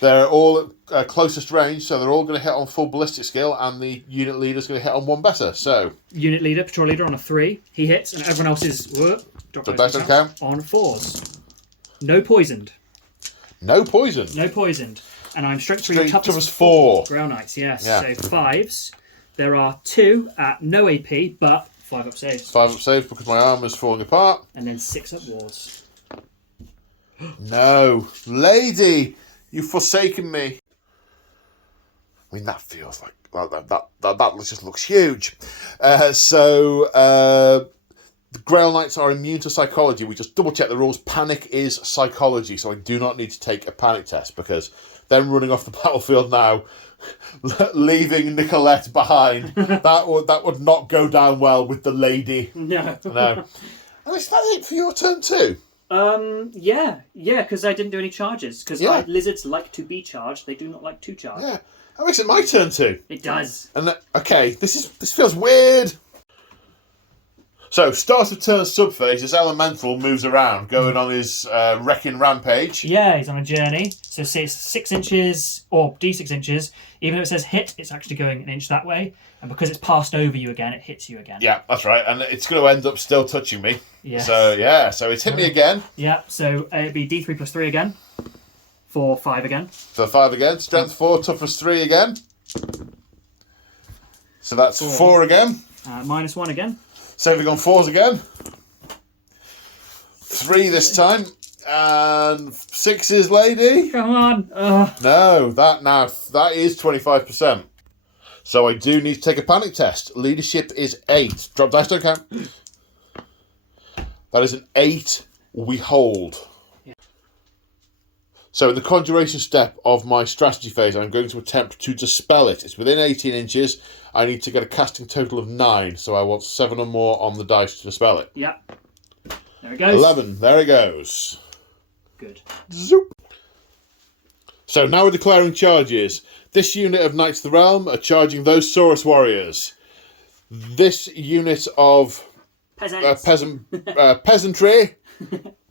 They're all at closest range, so they're all going to hit on full ballistic skill, and the unit leader's going to hit on 1 better. So Unit leader, patrol leader on a 3. He hits, and everyone else is the dice don't count. On 4s. No poisoned. No poison. No poisoned. And I'm strength 3 Strength toughest 4. Grail Knights, yes. Yeah. So 5s. There are 2 at no AP, but 5-up saves. 5-up saves because my armour's falling apart. And then 6-up wards. No. Lady, you've forsaken me. I mean, that feels like... That just looks huge. The Grail Knights are immune to psychology. We just double-check the rules. Panic is psychology, so I do not need to take a panic test, because them running off the battlefield now, leaving Nicolette behind, that would not go down well with the lady. No. And is that it for your turn too? Yeah, because I didn't do any charges. Because lizards like to be charged, they do not like to charge. Yeah, that makes it my turn too. It does. And okay, this feels weird. So, start of turn subphase, this elemental moves around, going on his wrecking rampage. Yeah, he's on a journey. So say it's 6 inches, or D6 inches. Even though it says hit, it's actually going an inch that way. And because it's passed over you again, it hits you again. Yeah, that's right. And it's going to end up still touching me. Yes. So it's hit me again. Yeah, so it'd be D3 + 3 again. For 5 again. For 5 again. Strength 4, toughness 3 again. So that's 4 again. -1 again. Saving on 4s again. 3 this time. And 6s, lady. Come on. No, that is 25%. So I do need to take a panic test. Leadership is 8. Drop dice, don't count. That is an 8. We hold. So in the conjuration step of my strategy phase, I'm going to attempt to dispel it. It's within 18 inches. I need to get a casting total of 9, so I want 7 or more on the dice to dispel it. Yeah. There it goes. 11. There it goes. Good. Zoop. So now we're declaring charges. This unit of Knights of the Realm are charging those Saurus warriors. This unit of peasantry,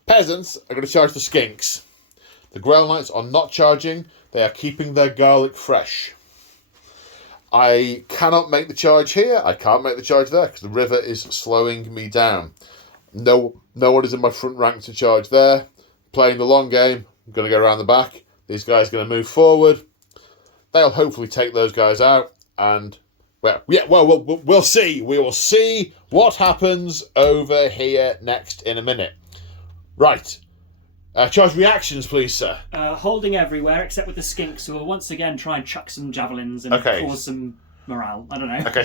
peasants, are going to charge the skinks. The Grail Knights are not charging. They are keeping their garlic fresh. I cannot make the charge here. I can't make the charge there because the river is slowing me down. No one is in my front rank to charge there. Playing the long game. I'm going to go around the back. These guys are going to move forward. They'll hopefully take those guys out. And, we'll see. We will see what happens over here next in a minute. Right. Charge reactions, please, sir. Holding everywhere, except with the skinks, who will once again try and chuck some javelins and cause some morale. I don't know. Okay,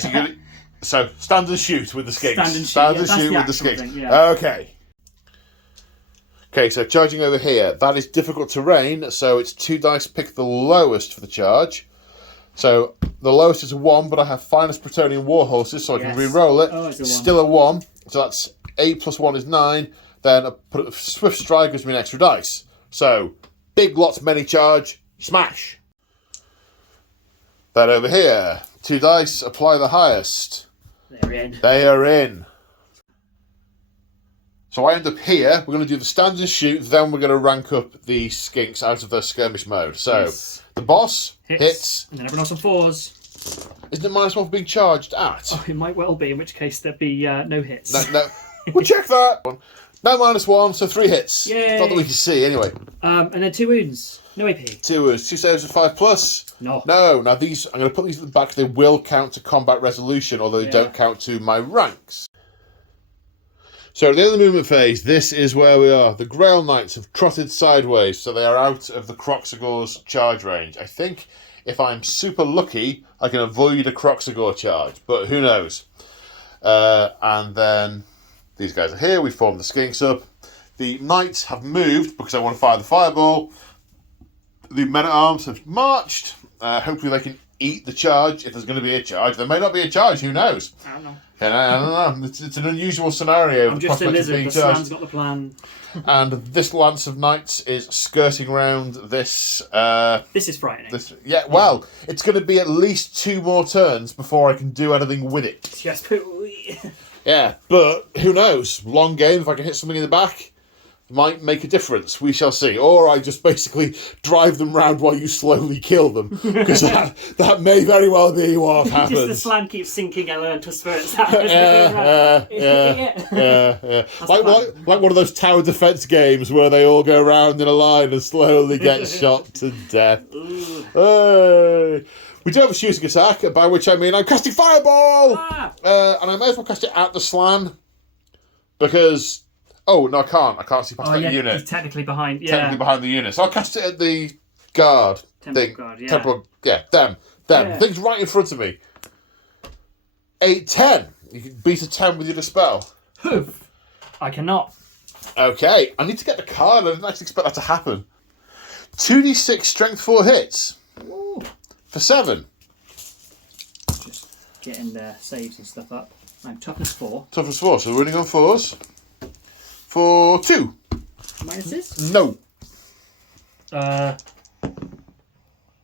so stand and shoot with the skinks. Stand and shoot with the skinks. thing, yeah. Okay. Okay, so charging over here. That is difficult terrain, so it's 2 dice. Pick the lowest for the charge. So the lowest is a 1, but I have finest Bretonnian war horses, so I can re-roll it. Oh, it's still a 1, so that's 8 plus 1 is 9. Then I put Swift Strike gives me an extra dice. So big lots, many charge, smash. Then over here, 2 dice, apply the highest. They're in. They are in. So I end up here. We're going to do the standard shoot. Then we're going to rank up the skinks out of their skirmish mode. So the boss hits. And then everyone else on 4s. Isn't it -1 for being charged at? Oh, it might well be, in which case there'd be no hits. No. We'll check that. No -1, so 3 hits. Yay. Not that we can see, anyway. And then 2 wounds. No AP. 2 wounds. 2 saves of 5+. No. Now these, I'm going to put these at the back. They will count to combat resolution, although they don't count to my ranks. So at the end of the movement phase, this is where we are. The Grail Knights have trotted sideways, so they are out of the Croxagor's charge range. I think if I'm super lucky, I can avoid a Croxagor charge, but who knows? And then these guys are here. We formed the skinks up. The Knights have moved because I want to fire the fireball. The men-at-arms have marched. Hopefully they can eat the charge if there's going to be a charge. There may not be a charge, who knows? I don't know. I don't know. It's an unusual scenario. I'm just a lizard. The Slan's got the plan. And this lance of knights is skirting round this. This is frightening. Well, it's going to be at least 2 more turns before I can do anything with it. Yes, yeah, but who knows? Long game. If I can hit something in the back, might make a difference. We shall see. Or I just basically drive them round while you slowly kill them, because that may very well be what happens. Just the Slan keeps sinking elemental spirits out. Like one of those tower defense games where they all go round in a line and slowly get shot to death. We do have a shooting attack, by which I mean I'm casting fireball, and I may as well cast it at the Slan because. Oh, no, I can't. I can't see past that unit. He's technically behind, Technically behind the unit. So I'll cast it at the guard. Temple, them. Yeah. Things right in front of me. 8-10. You can beat a 10 with your dispel. Hoof. I cannot. Okay. I need to get the card. I didn't actually expect that to happen. 2d6 strength 4 hits. Ooh. For 7. Just getting their saves and stuff up. I'm toughness 4. Toughness 4. So we're running on 4s. For 2. Minuses? No.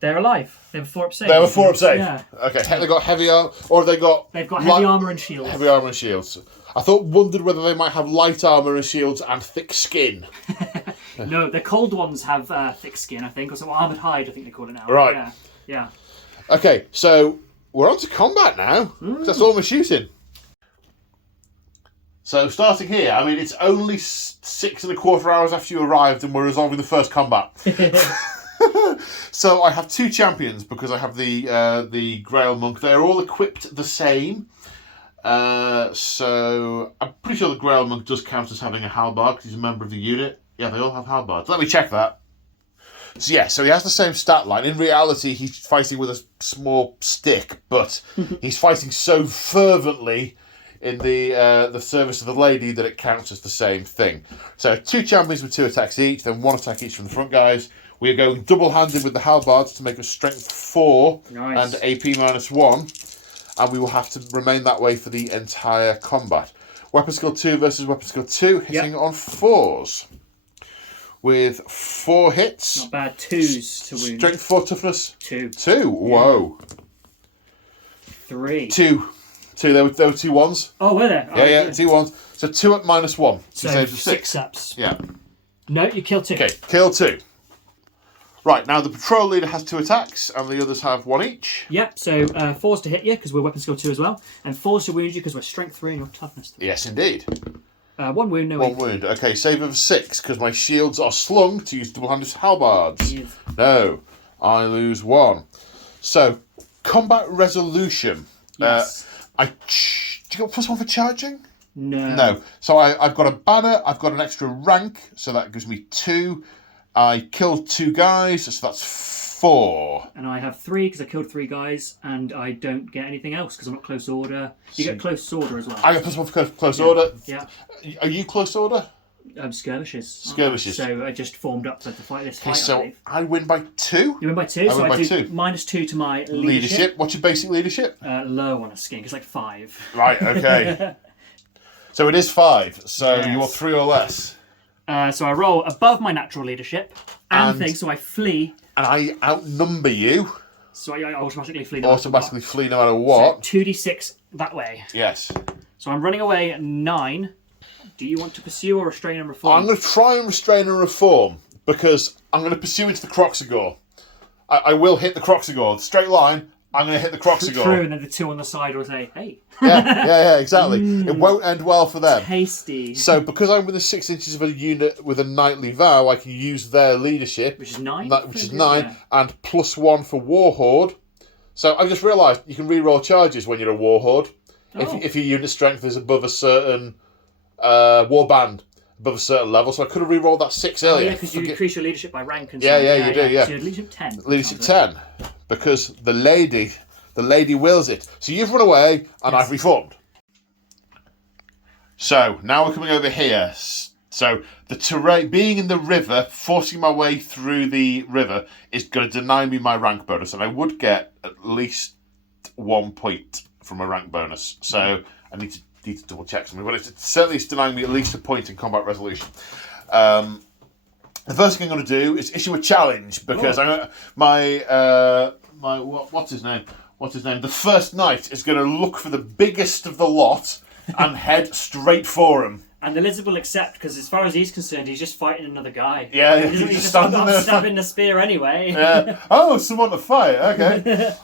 They're alive. They have a 4-up save. They have a 4-up save. Yeah. Okay. Have they got heavy armor, or have they got? They've got heavy armor and shields. Heavy armor and shields. I wondered whether they might have light armor and shields and thick skin. No, the cold ones have thick skin, I think, or some armored hide. I think they call it now. Right. Yeah. Okay, so we're on to combat now. That's all my shooting. So starting here, I mean, it's only 6.25 hours after you arrived and we're resolving the first combat. So I have 2 champions because I have the Grail Monk. They're all equipped the same. So I'm pretty sure the Grail Monk does count as having a halberd because he's a member of the unit. Yeah, they all have halberds. Let me check that. So he has the same stat line. In reality, he's fighting with a small stick, but he's fighting so fervently in the service of the lady that it counts as the same thing. So 2 champions with 2 attacks each, then 1 attack each from the front guys. We are going double-handed with the halberds to make a strength 4 Nice. and AP -1, and we will have to remain that way for the entire combat. Weapon skill 2 versus weapon skill 2, hitting on 4s. With 4 hits. Not bad. 2s to wound. Strength 4, toughness 2. 2. Whoa. 3. 2. There were 2 ones. Oh, were there? Yeah, 2 ones. So 2 at -1. So saves 6 ups. Yeah. No, you kill 2. Okay, kill 2. Right, now the patrol leader has 2 attacks, and the others have 1 each. Yep, so 4s to hit you, because we're weapon skill 2 as well, and 4s to wound you, because we're strength 3 and you're toughness 3. Yes, indeed. 1 wound, no 1 AP. wound. Okay, save of 6, because my shields are slung to use double-handed halberds. Yes. No, I lose 1. So, combat resolution. Yes. Do you got +1 for charging? No. No. So I've got a banner, I've got an extra rank, so that gives me 2. I killed 2 guys, so that's 4. And I have 3, because I killed 3 guys, and I don't get anything else, because I'm not close order. You get close order as well. I got +1 for close order. Yeah. Are you close order? Skirmishes. Skirmishes. So I just formed up to fight this fight, Okay, I so believe. I win by 2? You win by 2, I so win I by do 2. -2 to my Leadership. What's your basic leadership? Low on a skin, it's like 5. Right, okay. So it is 5, so Yes. you are 3 or less. So I roll above my natural leadership and And- things, so I flee. And I outnumber you, So I automatically flee. no matter automatically flee no matter what. what. So 2d6 that way. Yes. So I'm running away at 9. Do you want to pursue or restrain and reform? I'm going to try and restrain and reform, because I'm going to pursue into the Croxagore. I will hit the Croxagore. Straight line, I'm going to hit the Croxagore. True, and then the 2 on the side will say, hey. Yeah, exactly. It won't end well for them. Tasty. So, because I'm within 6 inches of a unit with a knightly vow, I can use their leadership. Which is 9? Which is 9, and +1 for Warhorde. So, I just realised you can re-roll charges when you're a Warhorde. Oh. If your unit strength is above a certain warband, above a certain level. So, I could have re-rolled that 6 earlier. Yeah, because you increase your leadership by rank and Yeah, so you do, yeah. So your leadership 10. Leadership 10. Because the lady wills it. So, you've run away, and I've reformed. So, now we're coming over here. So, the terrain, being in the river, forcing my way through the river, is going to deny me my rank bonus. And I would get at least 1 point from a rank bonus. So, I need to double check something. But it's certainly denying me at least a point in combat resolution. The first thing I'm going to do is issue a challenge, because what's his name? The first knight is going to look for the biggest of the lot and head straight for him. And the lizard will accept, because as far as he's concerned, he's just fighting another guy. Yeah, He's he's just standing there. stabbing the spear anyway. Yeah. Oh, someone to fight. Okay.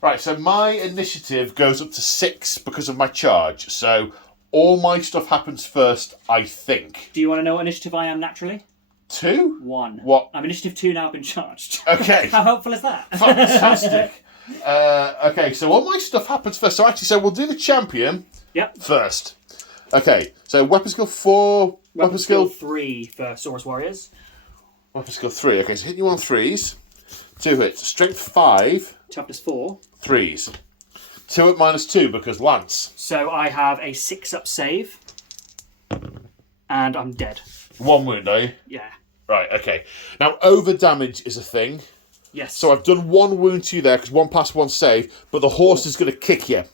Right, so my initiative goes up to 6 because of my charge. So all my stuff happens first, I think. Do you want to know what initiative I am naturally? 2? 1. What? I'm initiative 2 now, been charged. Okay. How helpful is that? Fantastic. Okay, so all my stuff happens first. So we'll do the champion Yep. first. Okay, so weapon skill 4, weapon skill 3 for Saurus Warriors. Weapon skill 3. Okay, so hit you on 3s. 2 hits. Strength 5. Toughness 4. 3s. 2 at -2 because Lance. So I have a 6-up save. And I'm dead. 1 wound, are you? Yeah. Right, okay. Now, over damage is a thing. Yes. So I've done 1 wound to you there because 1 pass, 1 save, but the horse is going to kick you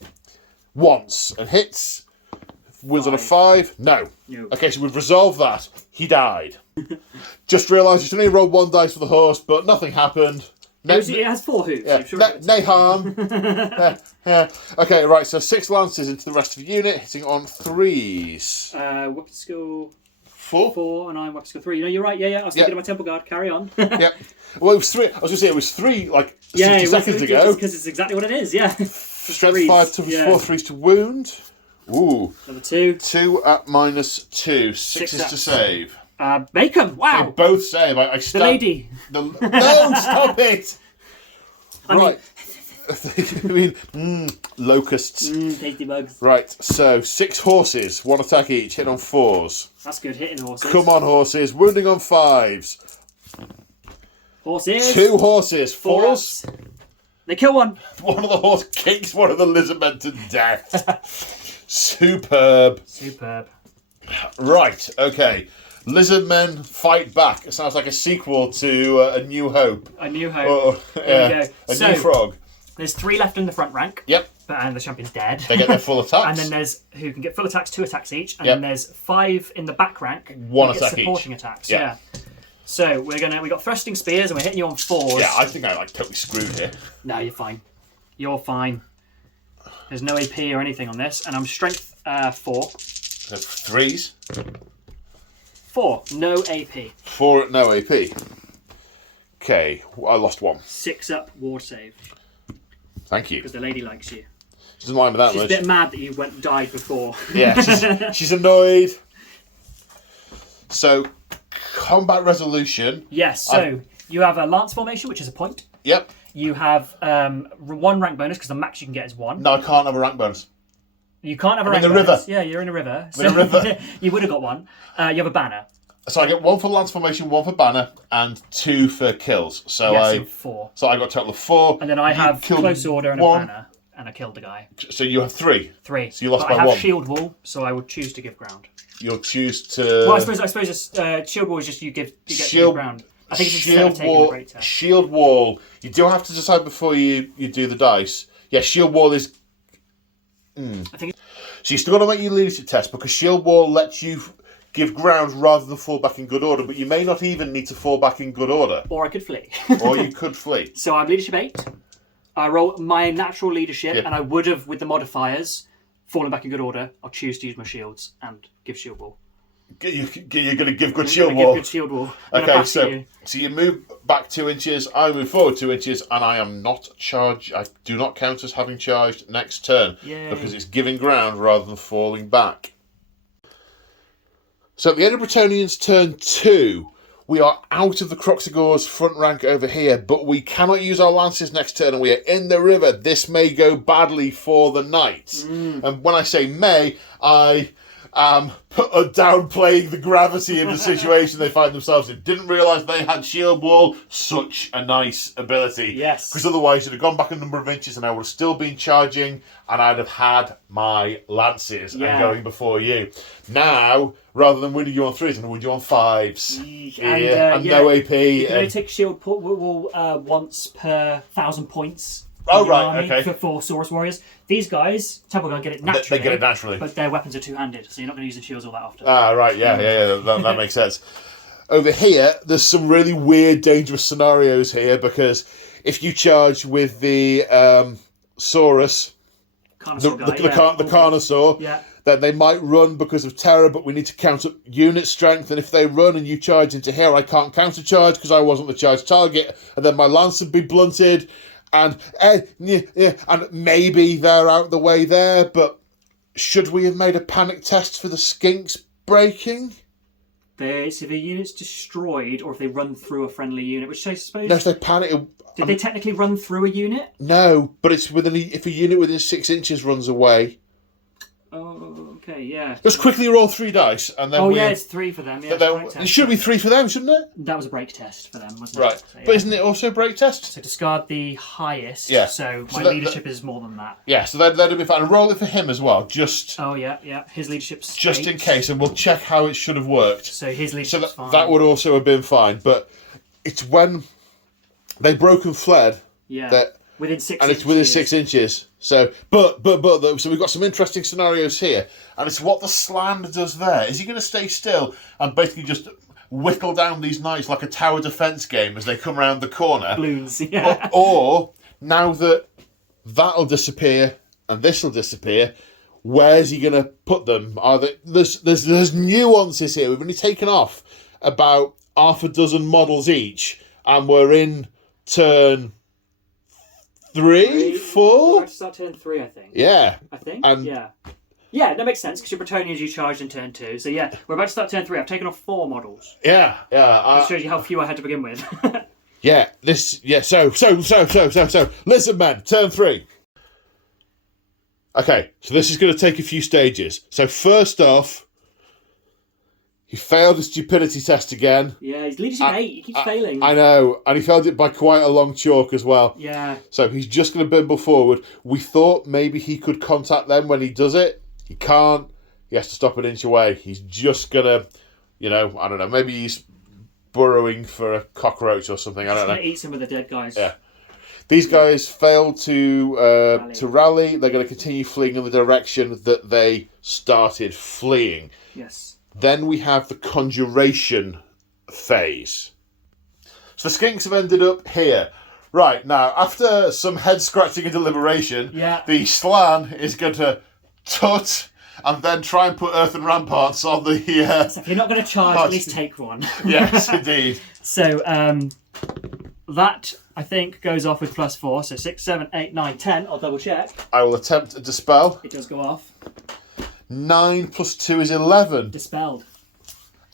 once and hits. Wins on a 5? No. Okay, so we've resolved that. He died. Just realised you only rolled 1 dice for the horse, but nothing happened. It has 4 hooves. Yeah, I'm sure no harm. Yeah. Okay, right, so 6 lances into the rest of the unit, hitting on 3s. Weapon skill 4? 4 and I'm weapon skill 3. No, you're right. Yeah. I was thinking of my temple guard. Carry on. Yep. Well, it was 3. I was going to say it was 3, like, 60 seconds it ago. because it's exactly what it is. Yeah. Strength 5 to 4, 3s to wound. Ooh. Number 2. 2 at -2. 6s to save. Make 'em. Wow. They both save. I The lady. No, stop it! Right. Locusts. Tasty bugs. Right, so 6 horses, 1 attack each, hit on 4s. That's good. Hitting horses. Come on, horses, wounding on 5s. Horses. 2 horses, 4 4s. ups. They kill one. One of the horse kicks one of the lizardmen to death. Superb. Superb. Right, okay. Lizardmen fight back. It sounds like a sequel to A New Hope. A New Hope. There we go. A New Frog. There's 3 left in the front rank. Yep. And the champion's dead. They get their full attacks. And then there's who can get full attacks, 2 attacks each. And Yep. then there's 5 in the back rank. 1 who get attack supporting each. attacks. Yep. Yeah. So we got thrusting spears and we're hitting you on 4s. Yeah, I think I totally screwed here. No, you're fine. You're fine. There's no AP or anything on this, and I'm strength 4. So 3s. 4, no AP. 4 at no AP. Okay, I lost 1. 6 up ward save Thank you. because the lady likes you. She doesn't like me that She's much. a bit mad that you died before. Yeah, she's annoyed. So, combat resolution. Yes. So you have a lance formation, which is a point. Yep. You have 1 rank bonus because the max you can get is 1. No, I can't have a rank bonus. You can't have a I'm rank in the bonus. river. Yeah, you're in a river. I'm in a river. You would have got 1. You have a banner. So I get 1 for lance formation, 1 for banner, and 2 for kills. So Yes, so 4. So I got a total of 4. And then I You have killed close order and 1. a banner, and I killed the guy. So you have 3. 3. So you lost but by I have 1. shield wall, so I would choose to give ground. You'll choose to. Well, I suppose shield wall is just you get to give ground. I think it's instead of taking the great test. Shield wall. You do have to decide before you do the dice. Yeah, shield wall is. I think. So you still got to make your leadership test because shield wall lets you give ground rather than fall back in good order. But you may not even need to fall back in good order, Or I could flee. or you could flee. So I'm leadership 8. I roll my natural leadership, Yep. and I would have with the modifiers fallen back in good order. I'll choose to use my shields and give shield wall. You're going to give good I'm shield gonna give wall. good shield wall. I'm gonna Okay, pass to so you. you move back 2 inches, I move forward 2 inches, and I am not charged. I do not count as having charged next turn Yay. because it's giving ground rather than falling back. So at the end of Bretonnian's turn 2, we are out of the Croxigor's front rank over here, but we cannot use our lances next turn, and we are in the river. This may go badly for the knights. And when I say may, I am downplaying the gravity of the situation they find themselves in. Didn't realise they had shield wall. Such a nice ability. Yes. Because otherwise you'd have gone back a number of inches and I would have still been charging and I'd have had my lances and going before you. Now, rather than winning you on 3s, I'm going to win you on 5s. And no AP. You can only take shield wall once per 1,000 points. Oh, in your right, army okay. For Saurus warriors. These guys, Temple Guard get it naturally. They get it naturally. But their weapons are two-handed, so you're not going to use the shields all that often. Ah, right, yeah, that makes sense. Over here, there's some really weird, dangerous scenarios here because if you charge with the Saurus, Carnosaur guy, the Carnosaur, Yeah. then they might run because of terror, but we need to count up unit strength, and if they run and you charge into here, I can't counter-charge because I wasn't the charged target, and then my lance would be blunted, and maybe they're out the way there, but should we have made a panic test for the skinks breaking? If a unit's destroyed, or if they run through a friendly unit, which I suppose... No, if they panic... Did they technically run through a unit? No, but it's if a unit within 6 inches runs away. Oh, okay, yeah. Just quickly roll 3 dice, and then it's 3 for them, yeah. It should be 3 for them, shouldn't it? That was a break test for them, wasn't Right. it? So, But isn't it also a break test? So discard the highest, Yeah. so my So leadership is more than that. Yeah, so that'd be fine. And roll it for him as well, just Oh, yeah. His leadership's in 8. case, and we'll check how it should have worked. So his So leadership's fine. that would also have been fine, but it's when they broke and fled Yeah. that... Within 6 And inches. it's within 6 inches. So, so we've got some interesting scenarios here. And it's what the Sland does there. Is he going to stay still and basically just whittle down these knights like a tower defence game as they come around the corner? Balloons, yeah. Or now that that'll disappear and this'll disappear, where's he going to put them? There's nuances here. We've only taken off about half a dozen models each, and we're in turn... 3, 4? We're start turn 3, I think. Yeah. I think. And- Yeah. Yeah, that makes sense because your Bretonnians you charged in turn 2. So yeah, we're about to start turn 3. I've taken off 4 models. Yeah. It shows you how few I had to begin with. So Lizardmen, turn 3. Okay, so this is going to take a few stages. So first off, he failed the stupidity test again. Yeah, his leadership 8. He keeps failing. I know, and he failed it by quite a long chalk as well. Yeah. So he's just going to bimble forward. We thought maybe he could contact them when he does it. He can't. He has to stop an inch away. He's just going to... You know, I don't know. Maybe he's burrowing for a cockroach or something. I don't know. Eat some of the dead guys. Yeah. These guys failed to rally. They're going to continue fleeing in the direction that they started fleeing. Yes. Then we have the conjuration phase. So the skinks have ended up here. Right, now, after some head-scratching and deliberation, the Slan is going to tut and then try and put earthen ramparts on the... So if you're not going to charge, at least take one. Yes, indeed. So, that, I think, goes off with +4. So 6, 7, 8, 9, 10. I'll double check. I will attempt to dispel. It does go off. 9 + 2 is 11. Dispelled.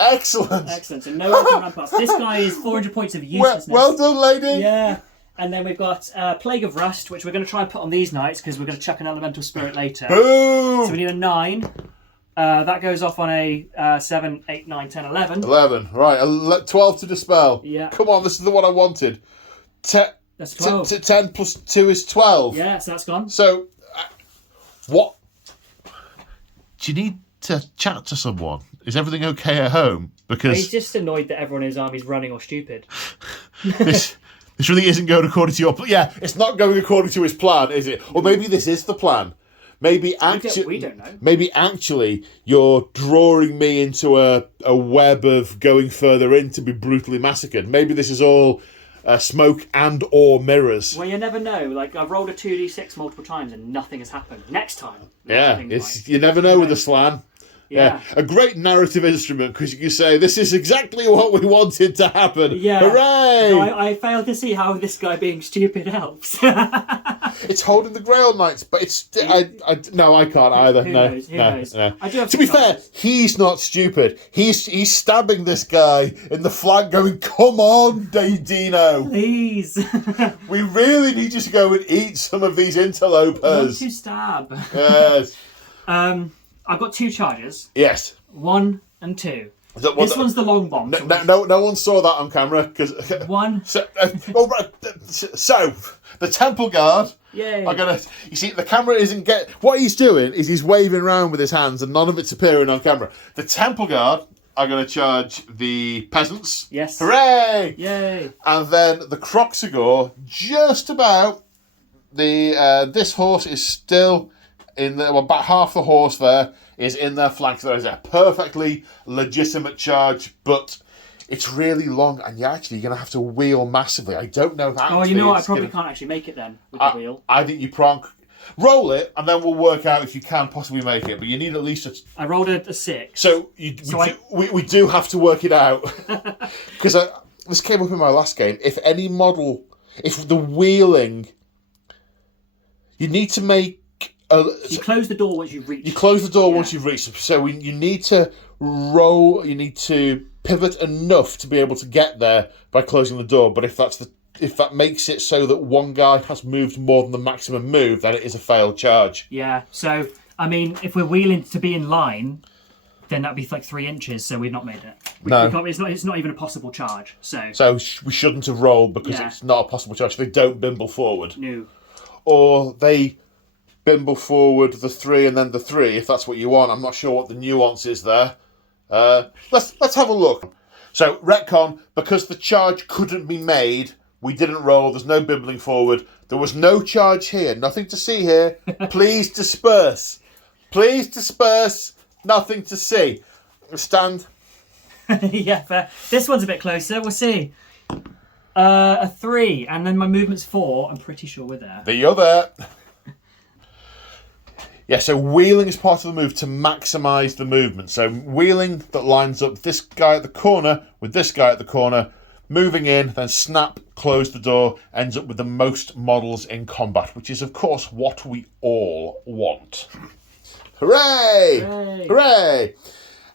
Excellent. Excellent. So no earthen ramparts. This guy is 400 points of uselessness. Well done, lady. Yeah. And then we've got Plague of Rust, which we're going to try and put on these knights because we're going to chuck an Elemental Spirit later. Boom! So we need a 9. That goes off on a 7, 8, 9, 10, 11. 11. Right, 12 to dispel. Yeah. Come on, this is the one I wanted. That's 12. 10 + 2 is 12. Yeah, so that's gone. So, what? Do you need to chat to someone? Is everything okay at home? Because he's just annoyed that everyone in his army's running or stupid. This really isn't going according to your plan. Yeah, it's not going according to his plan, is it? Or maybe this is the plan. Maybe actually, we don't know. Maybe actually, you're drawing me into a web of going further in to be brutally massacred. Maybe this is all smoke and or mirrors. Well, you never know. Like, I've rolled a 2d6 multiple times and nothing has happened. Next time. You never know with the Slan. Yeah, a great narrative instrument because you can say this is exactly what we wanted to happen. Yeah, hooray! No, I fail to see how this guy being stupid helps. It's holding the Grail Knights, but it's I can't either. Who No. knows? I do have to be fair, he's not stupid. He's stabbing this guy in the flank, going, "Come on, Dino, please. We really need you to go and eat some of these interlopers." To stab. Yes. I've got 2 charges. Yes. 1 and 2. This one's the long bomb. No one saw that on camera because 1. So the Temple Guard Yay. are gonna. You see, the camera isn't get. What he's doing is he's waving around with his hands, and none of it's appearing on camera. The Temple Guard are going to charge the peasants. Yes. Hooray! Yay! And then the Croxagore, just about this horse is still in the about half the horse there is in their flank. There is a perfectly legitimate charge, but it's really long, and you're actually going to have to wheel massively. I don't know that. Oh, you know what? I probably can't actually make it then with the wheel. I think you roll it, and then we'll work out if you can possibly make it. But you need at least a. I rolled a 6. So we do have to work it out because this came up in my last game. If the wheeling, you need to make. You close the door once you've reached. You close the door once you've reached. So you need to roll. You need to pivot enough to be able to get there by closing the door. But if that makes it so that one guy has moved more than the maximum move, then it is a failed charge. Yeah. So I mean, if we're wheeling to be in line, then that'd be like 3 inches. So we've not made it. It's not even a possible charge. So we shouldn't have rolled because it's not a possible charge. They don't bimble forward. No. Or they bimble forward the 3 and then the 3 if that's what you want. I'm not sure what the nuance is there. Let's have a look. So retcon, because the charge couldn't be made, we didn't roll. There's no bimbling forward. There was no charge here. Nothing to see here. Please disperse. Please disperse. Nothing to see. Stand. Yeah, fair. This one's a bit closer. We'll see. A 3, and then my movement's 4. I'm pretty sure we're there. The other. Yeah, so wheeling is part of the move to maximise the movement. So wheeling that lines up this guy at the corner with this guy at the corner, moving in, then snap, close the door, ends up with the most models in combat, which is, of course, what we all want. Hooray! Hooray! Hooray!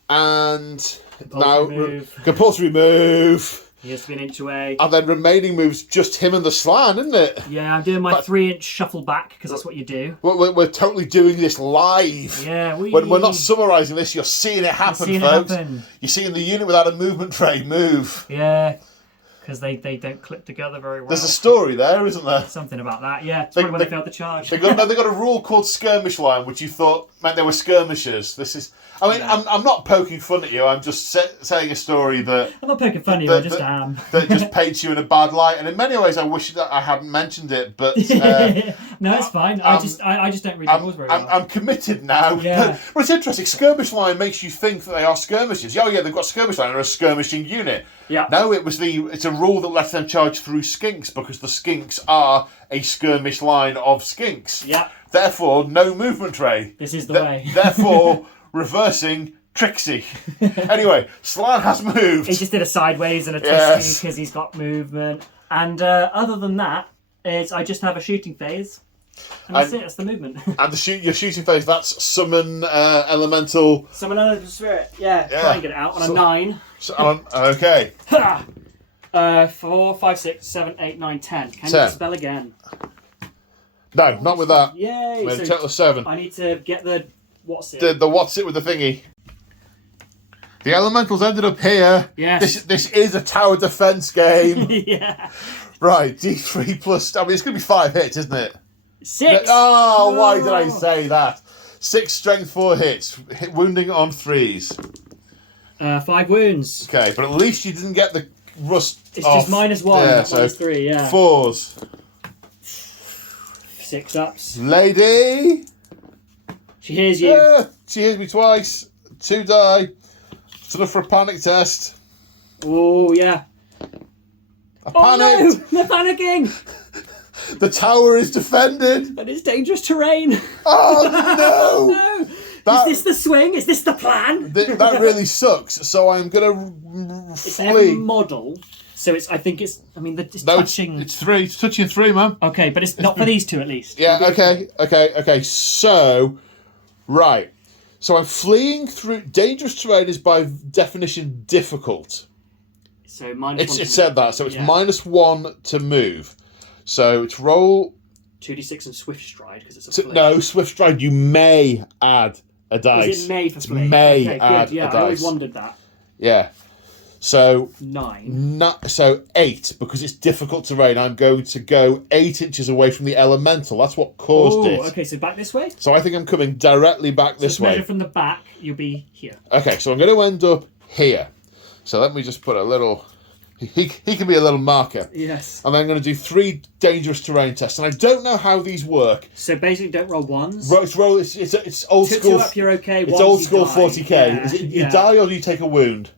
And compulsory move. He has to be an inch away. And then remaining moves, just him and the Slan, isn't it? Yeah, I'm doing my 3-inch shuffle back, because that's what you do. We're totally doing this live. Yeah, When we're not summarising this, you're seeing it happen, folks. You're seeing the unit without a movement tray move. Yeah. because they don't clip together very well. There's a story there, isn't there? Something about that, yeah. It's probably when they failed the charge. They got a rule called skirmish line, which you thought meant they were skirmishers. This is... I mean, yeah. I'm not poking fun at you. I'm just saying a story that... I'm not poking fun at you, I just am. That just paints you in a bad light. And in many ways, I wish that I hadn't mentioned it, but... no, it's fine. I just don't read the rules very well. I'm committed now. Yeah. But it's interesting. Skirmish line makes you think that they are skirmishers. Oh, yeah, they've got skirmish line. They're a skirmishing unit. Yeah. No, it's a rule that lets them charge through skinks because the skinks are a skirmish line of skinks. Yeah. Therefore, no movement ray. This is the way. Therefore, reversing Trixie. Anyway, Slan has moved. He just did a sideways and a twisty because he's got movement. And other than that, I just have a shooting phase. And that's it, that's the movement. And your shooting phase, that's summon elemental... Summon elemental spirit, yeah. Try and get it out on a 9. Okay. 4, 5, 6, 7, 8, 9, 10. Can 10. you spell again? No, not with that. Yay! With a total of 7. I need to get the what's it. The what's it with the thingy. The elementals ended up here. Yes. This is a tower defense game. Yeah. Right, D3 plus... I mean, it's going to be 5 hits, isn't it? 6! Oh, why did I say that? 6 strength, 4 hits. Wounding on 3s. 5 wounds. Okay, but at least you didn't get the rust It's off. just -1, yeah, not so -3, yeah. 4s. 6 ups. Lady! She hears you. Yeah, she hears me twice. 2 die. It's enough for a panic test. Oh, yeah. I panicked. Oh, no! They're panicking! The tower is defended. But it's dangerous terrain. Oh, no! No! Is this the swing? Is this the plan? That really sucks. So I'm going to It's flee. a model. So it's it's No, touching... It's 3. It's touching 3, man. Okay, but it's not for these two at least. Yeah, okay. So, right. So I'm fleeing through... Dangerous terrain is by definition difficult. So -1. It said that. So it's -1 to move. So it's roll... 2d6 and swift stride because it's a flee. No, swift stride. You may add a dice. Is it may for flee? May okay, add good. Yeah, a dice. I always wondered that. Yeah. So 9. So 8, because it's difficult terrain. I'm going to go 8 inches away from the elemental. That's what caused it. Okay, so back this way. So I think I'm coming directly back this way. From the back, you'll be here. Okay, so I'm going to end up here. So let me just put a little... He can be a little marker. Yes. And I'm going to do 3 dangerous terrain tests. And I don't know how these work. So basically, don't roll 1s. It's old school. 2 up, you're okay. It's 1s, old you school die. 40k. Yeah, Is it you die or do you take a wound?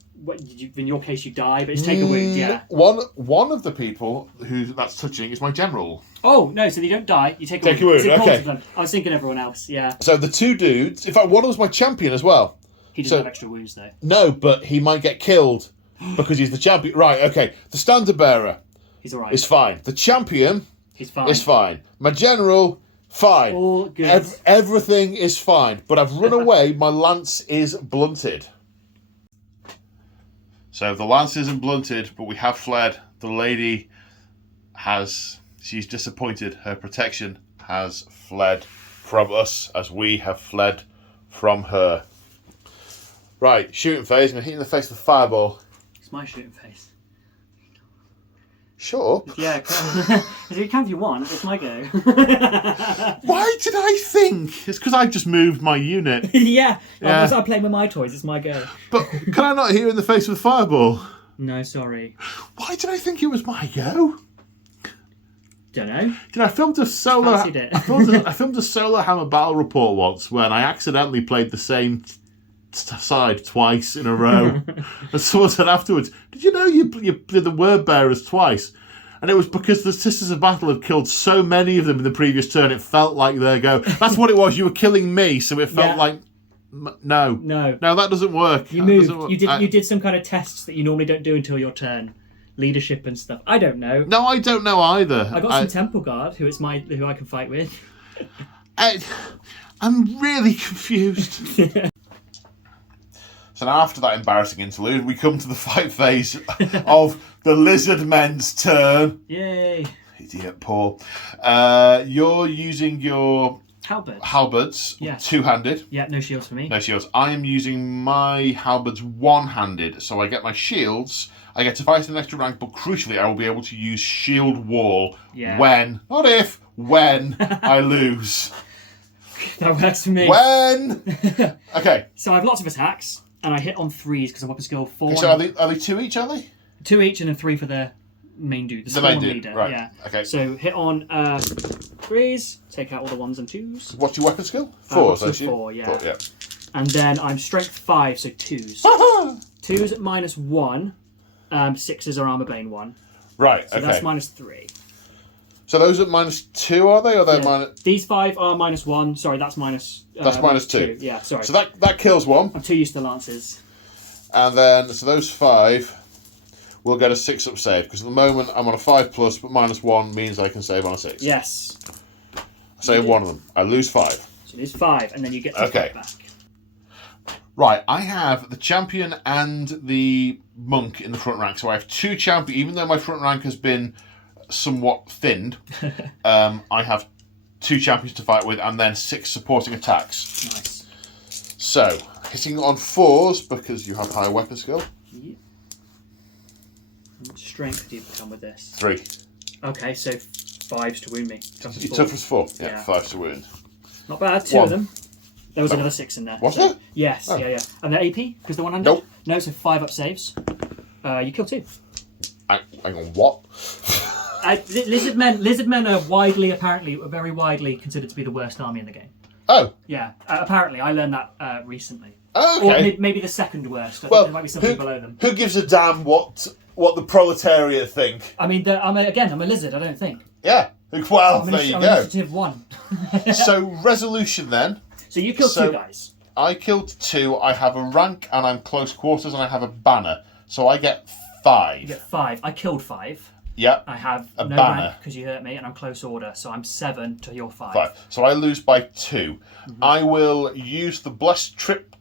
In your case, you die, but it's take a wound, yeah. One of the people who that's touching is my general. Oh, no, so you don't die, you take a wound. Take a wound, It's important okay. then. I was thinking everyone else, yeah. So the 2 dudes... In fact, one of them's my champion as well. He doesn't have extra wounds, though. No, but he might get killed because he's the champion. Right, okay. The standard bearer... He's alright. Is fine. The champion... He's fine. Is fine. My general... Fine. All good. Everything is fine. But I've run away. My lance is blunted. So the lance isn't blunted, but we have fled. The lady she's disappointed. Her protection has fled from us as we have fled from her. Right, shooting phase. I'm going to hit you in the face with a fireball. It's my shooting phase. Shut up. Yeah, you can if you want. It's my go. Why did I think? It's because I just moved my unit. Yeah. I'm playing with my toys. It's my go. But can I not hit you in the face with a fireball? No, sorry. Why did I think it was my go? Don't know. I filmed a solo. I filmed a solo Hammer battle report once when I accidentally played the same side twice in a row. And someone said afterwards, "Did you know you did the word bearers twice?" And it was because the Sisters of Battle had killed so many of them in the previous turn. It felt like their go. That's what it was. You were killing me, so it felt like. No, that doesn't work. You moved. You did some kind of tests that you normally don't do until your turn, leadership and stuff. I don't know. No, I don't know either. I got some Temple Guard who I can fight with. I'm really confused. So now after that embarrassing interlude, we come to the fight phase of the Lizardmen's turn. Yay! Idiot Paul. You're using your halberds, yeah. 2-handed. Yeah, no shields for me. No shields. I am using my halberds 1-handed, so I get my shields. I get to fight an extra rank, but crucially, I will be able to use shield wall when, not if, when I lose. That works for me. When? Okay. So I have lots of attacks, and I hit on 3s because I'm weapon skill 4. Okay, so are they 2 each, are they? 2 each, and then 3 for the main dude. The main dude, leader. right. Yeah. Okay. So hit on 3s, take out all the 1s and 2s. What's your weapon skill? 4, so so 4, yeah. 4, yeah. And then I'm strength 5, so 2s. 2s at -1. 6s are armor bane 1. Right, So okay. that's -3. So those are -2, are they? Or they're minus... These 5 are -1. Sorry, that's minus... That's -2. Yeah, sorry. So that kills one. I'm too used to lances. And then, so those 5 will get a 6-up save. Because at the moment, I'm on a 5+, but -1 means I can save on a 6. Yes. I save one of them. I lose 5. So you lose 5, and then you get to fight back. Right, I have the champion and the monk in the front rank. So I have 2 champions. Even though my front rank has been somewhat thinned, I have 2 champions to fight with, and then 6 supporting attacks. Nice. So, hitting on 4s, because you have higher weapon skill. Yeah. What strength do you become with this? 3. Okay, so 5s to wound me. Your toughness 4. Yeah, 5 to wound. Not bad, 2 of them. There was another 6 in there. Was there? Yes, yeah. And they're AP, because the one under? Nope. No, so 5 up saves. You kill 2. Hang on, what? Lizardmen are very widely considered to be the worst army in the game. Oh. Yeah, apparently. I learned that recently. Okay. Or maybe the second worst. Well, there might be something below them. Who gives a damn what the proletariat think? I mean, I'm a lizard, I don't think. Yeah. Well, there you I'm go. initiative 1. So, resolution then. So you killed 2 guys. I killed 2. I have a rank, and I'm close quarters, and I have a banner. So I get 5. You get 5. I killed 5. Yep. I have a no banner rank because you hurt me, and I'm close order, so I'm 7 to your 5. 5. So I lose by 2. I will use the blessed trip.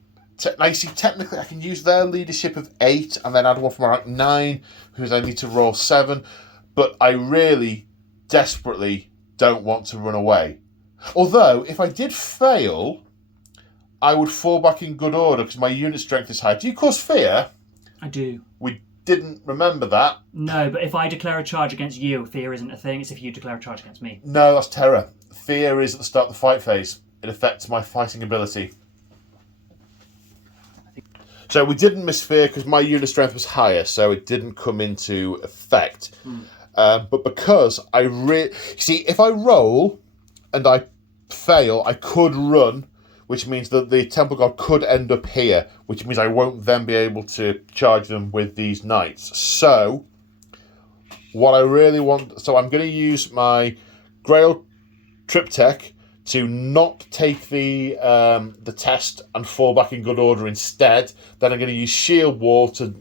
Now you see, technically I can use their leadership of 8 and then add one from my rank 9, because I need to roll 7. But I really, desperately don't want to run away. Although, if I did fail, I would fall back in good order because my unit strength is high. Do you cause fear? I do. We didn't remember that. No, but if I declare a charge against you, fear isn't a thing. It's if you declare a charge against me. No, that's terror. Fear is at the start of the fight phase. It affects my fighting ability. So we didn't miss fear because my unit strength was higher, so it didn't come into effect. But because see, if I roll and I fail, I could run, which means that the Temple God could end up here, which means I won't then be able to charge them with these knights. So, what I really want... So I'm going to use my Grail Triptych to not take the test and fall back in good order instead. Then I'm going to use Shield Wall to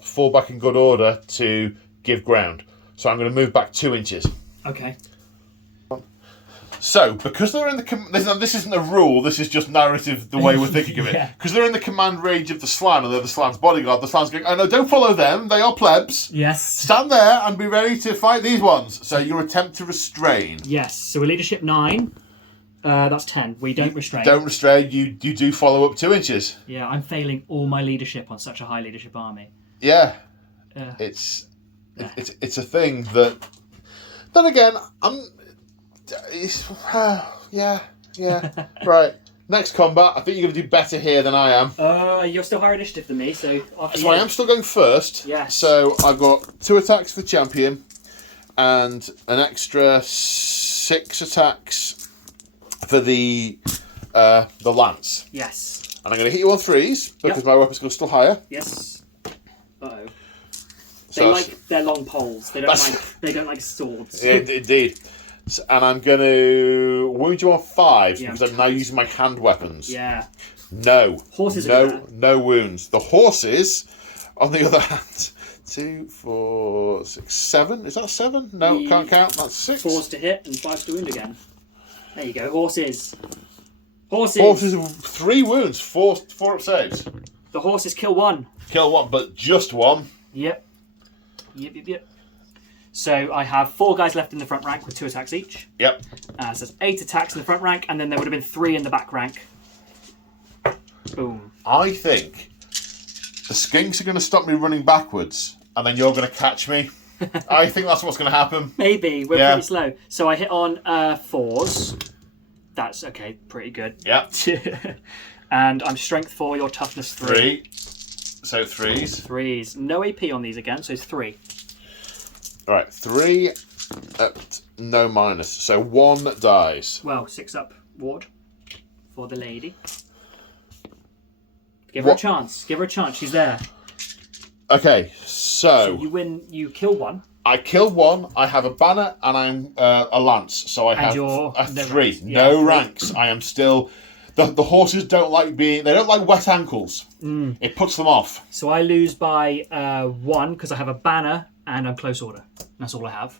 fall back in good order to give ground. So I'm going to move back 2 inches. Okay. So, because they're in the... This isn't a rule, this is just narrative, the way we're thinking of it. Because they're in the command range of the Slann, and they're the Slann's bodyguard. The Slann's going, oh no, don't follow them, they are plebs. Yes. Stand there and be ready to fight these ones. So your attempt to restrain. Yes, so we're leadership 9. That's 10. We don't restrain. Don't restrain, you do follow up 2 inches. Yeah, I'm failing all my leadership on such a high leadership army. Yeah. It's a thing that... Then again, yeah. Right. Next combat, I think you're going to do better here than I am. You're still higher initiative than me, so... So I am still going first. Yes. So I've got 2 attacks for the champion and an extra 6 attacks for the lance. Yes. And I'm going to hit you on 3s because my weapon skill's still higher. Yes. Uh-oh. So They're long poles. They don't like swords. Yeah, indeed. And I'm going to wound you on 5s because I'm now using my hand weapons. Yeah. No. Horses are better. No wounds. The horses, on the other hand, 2, 4, 6, 7. Is that 7? No, can't count. That's 6. 4s to hit and 5s to wound again. There you go. Horses. Horses have 3 wounds, 4 up saves. The horses kill 1. Kill 1, but just 1. Yep. So I have 4 guys left in the front rank with 2 attacks each. Yep. So that's 8 attacks in the front rank, and then there would have been 3 in the back rank. Boom. I think the skinks are going to stop me running backwards, and then you're going to catch me. I think that's what's going to happen. Maybe. We're pretty slow. So I hit on 4s. That's okay, pretty good. Yeah. And I'm strength 4, your toughness 3. 3. So 3s. 3s. No AP on these again, so it's 3. All right, 3 at no minus. So 1 dies. Well, 6 up ward for the lady. Give her a chance. Give her a chance. She's there. Okay, so you win. You kill 1. I kill 1. I have a banner and I'm a lance. So I have a 3. Ranks. No ranks. I am still. The horses don't like being. They don't like wet ankles. It puts them off. So I lose by 1 because I have a banner and I'm close order. That's all I have.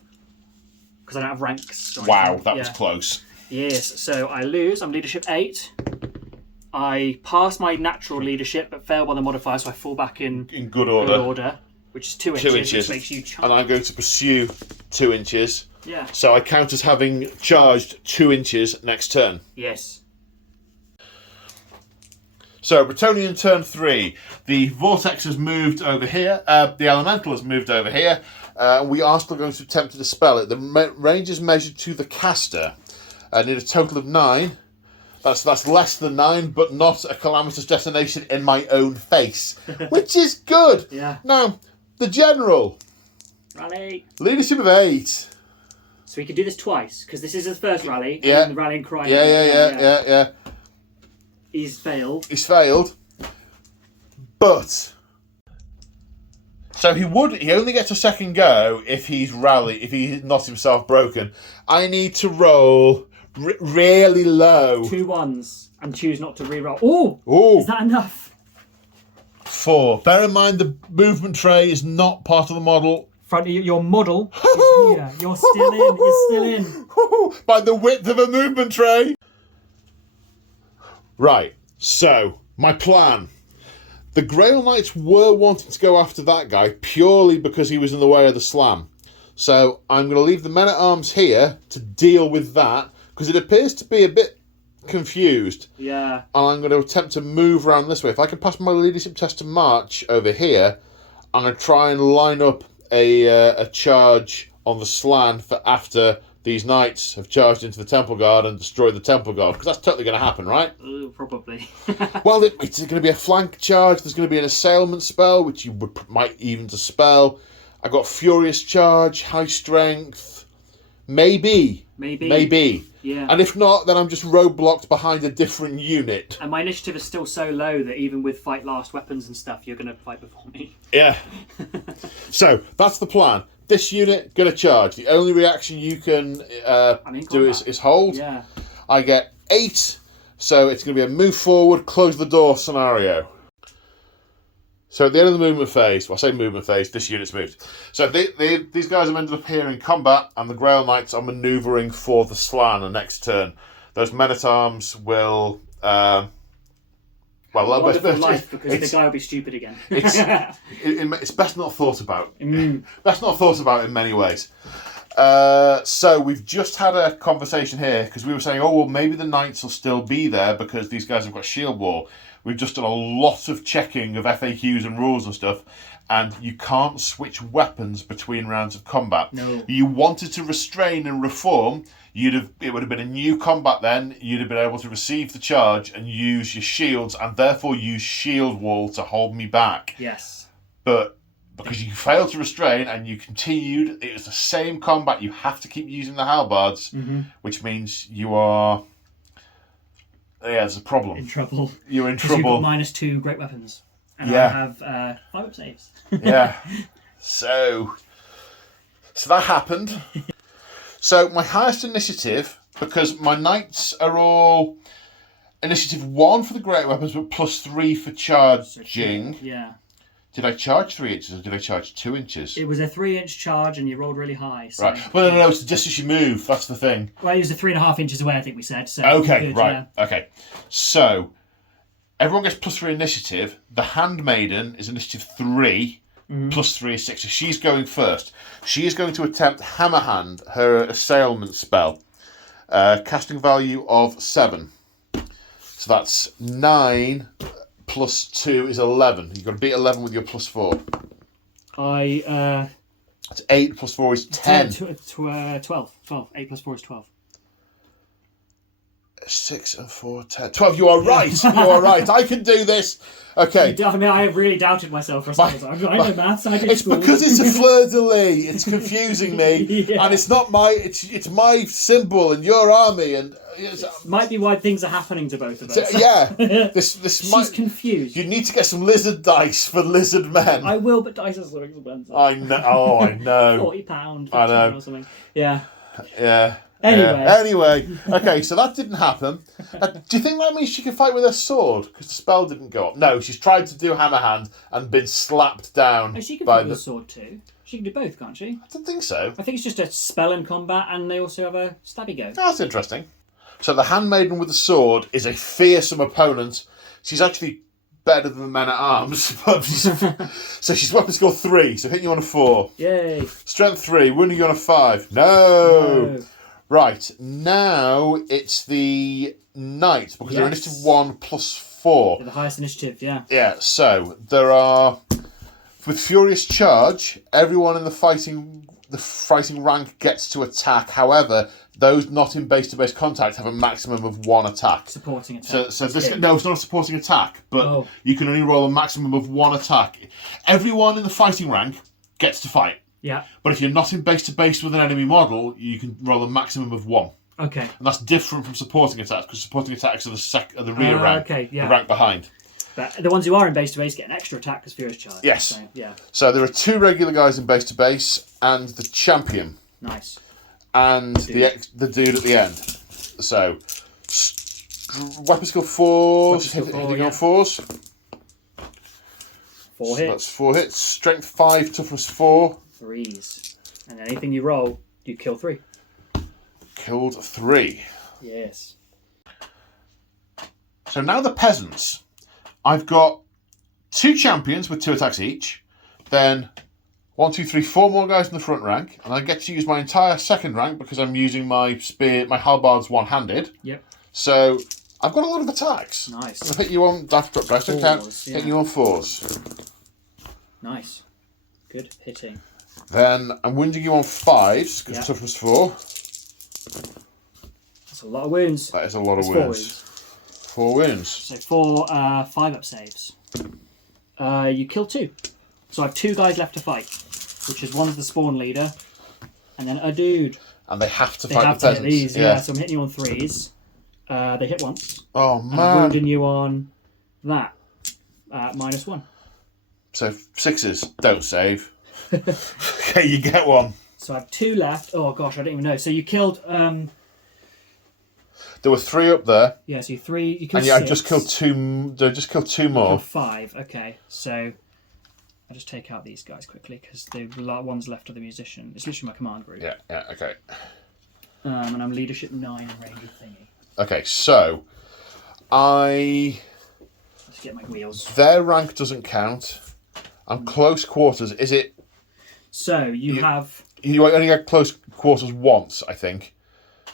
Because I don't have ranks. Wow, that was close. Yes. So I lose. I'm leadership 8. I pass my natural leadership, but fail by the modifier, so I fall back in good order. Which is 2 inches, which makes you charge. And I'm going to pursue 2 inches. Yeah. So I count as having charged 2 inches next turn. Yes. So Bretonnian turn 3. The vortex has moved over here. The elemental has moved over here. We are still going to attempt to dispel it. The range is measured to the caster. I need a total of 9. That's less than 9, but not a calamitous detonation in my own face, which is good. Yeah. Now, the general. Rally. Leadership of 8. So we can do this twice, because this is his first rally. Yeah. And the rallying cry. Yeah. He's failed. He's failed. But so he only gets a second go if he's not himself broken. I need to roll really low. 2 1s and choose not to re-roll. Oh! Is that enough? 4. Bear in mind the movement tray is not part of the model. Front of your model is here. You're still in. You're still in. By the width of a movement tray. Right. So my plan. The Grail Knights were wanting to go after that guy purely because he was in the way of the slam. So I'm going to leave the men-at-arms here to deal with that, because it appears to be a bit confused. Yeah. And I'm going to attempt to move around this way. If I can pass my leadership test to march over here, I'm going to try and line up a charge on the slan for after these knights have charged into the Temple Guard and destroyed the Temple Guard, because that's totally going to happen, right? Probably. Well, it's going to be a flank charge. There's going to be an assailment spell, which you might even dispel. I've got Furious Charge, High Strength. Maybe. Yeah. And if not, then I'm just roadblocked behind a different unit. And my initiative is still so low that even with fight last weapons and stuff, you're going to fight before me. Yeah. So, that's the plan. This unit, going to charge. The only reaction you can do is hold. Yeah. I get 8, so it's going to be a move forward, close the door scenario. So at the end of the movement phase, well, I say movement phase, this unit's moved. So these guys have ended up here in combat, and the Grail Knights are manoeuvring for the slan the next turn. Those men-at-arms will... wonderful life, because the guy will be stupid again. It's best not thought about. Best not thought about in many ways. So we've just had a conversation here, because we were saying, maybe the knights will still be there because these guys have got shield wall. We've just done a lot of checking of FAQs and rules and stuff, and you can't switch weapons between rounds of combat. No. You wanted to restrain and reform, it would have been a new combat then. You'd have been able to receive the charge and use your shields, and therefore use shield wall to hold me back. Yes. But because you failed to restrain and you continued, it was the same combat. You have to keep using the halberds, which means you are... Yeah, there's a problem. In trouble. You're in You've trouble. got -2 great weapons. And I have 5 up saves. Yeah. So that happened. So my highest initiative, because my knights are all initiative 1 for the great weapons, but +3 for charging. Yeah. Did I charge 3 inches or did I charge 2 inches? It was a 3-inch charge and you rolled really high. So, right. Well, no, it's just as you move. That's the thing. Well, it was 3.5 inches away, I think we said. So okay, good, right. Yeah. Okay. So, everyone gets +3 initiative. The Handmaiden is initiative 3. +3 is 6. So she's going first. She is going to attempt Hammerhand, her assailment spell. Casting value of 7. So that's 9... +2 is 11. You've got to beat 11 with your +4. It's 8 plus 4 is 10. 12. 8 plus 4 is 12. 6 and 4, 10. 12. You are right. You are right. I can do this. Okay. I mean, I really doubted myself for a second. I know maths. I did It's school. because it's a fleur de lis. It's confusing me, Yeah. and it's not my. It's my symbol and your army, and might be why things are happening to both of us. yeah. This She's might. confused. You need to get some lizard dice for lizard men. I will, but dice are so expensive. I know. Oh, I know. £40, I know. or something. Yeah. Yeah. Anyway. Yeah. Anyway. Okay, so that didn't happen. Do you think that means she can fight with her sword? Because the spell didn't go up. No, she's tried to do hammer hand and been slapped down. Oh, she can by fight with a sword too. She can do both, can't she? I don't think so. I think it's just a spell in combat, and they also have a stabby go. Oh, that's interesting. So the handmaiden with the sword is a fearsome opponent. She's actually better than the men at arms. But so she's weapon skill 3, so hitting you on a 4. Yay. Strength 3, wounding you on a 5. No. Right, now it's the knight, because they're initiative 1 plus 4. They're the highest initiative, yeah. Yeah, so there are... With Furious Charge, everyone in the fighting rank gets to attack. However, those not in base-to-base contact have a maximum of 1 attack. Supporting attack. So this, no, it's not a supporting attack, but you can only roll a maximum of 1 attack. Everyone in the fighting rank gets to fight. Yeah. But if you're not in base-to-base with an enemy model, you can roll a maximum of 1. Okay. And that's different from supporting attacks, because supporting attacks are the rear rank, okay, yeah. the rank behind. But the ones who are in base to base get an extra attack as Furious Charge. Yes. So, yeah. So there are 2 regular guys in base-to-base, and the champion. Nice. And the dude at the end. So, weapon skill 4, hitting on 4s. 4 So hits. that's 4 hits. Strength 5, toughness 4. 3s. And anything you roll, you kill 3. Killed 3. Yes. So now the peasants. I've got 2 champions with 2 attacks each. Then 1, 2, 3, 4 more guys in the front rank. And I get to use my entire second rank because I'm using my spear, my halberd's one-handed. Yep. So I've got a lot of attacks. Nice. I'll hit you on daft drop dice. Don't count. 4s, yeah. Hitting you on 4s. Nice. Good hitting. Then I'm wounding you on 5s because toughness 4. That's a lot of wounds. That is a lot of 4 wounds. 4 wounds. So 4 5-up saves. You kill 2. So I have 2 guys left to fight, which is one's the spawn leader, and then a dude. And they have to They fight have the to hit peasants. these, yeah. So I'm hitting you on 3s. They hit once. Oh And I'm man. wounding you on that. -1. So 6s don't save. Okay, you get 1. So I have 2 left. Oh gosh, I don't even know. So you killed. There were 3 up there. Yeah, so you 3. You killed And yeah, 6. I just killed 2. I just killed 2 more. Killed 5. Okay, so I'll just take out these guys quickly because the ones left are the musician. It's literally my command group. Yeah. Okay. And I'm leadership 9 ranger thingy. Okay, so Let's get my wheels. their rank doesn't count. I'm close quarters. Is it? So you have You only get close quarters once, I think.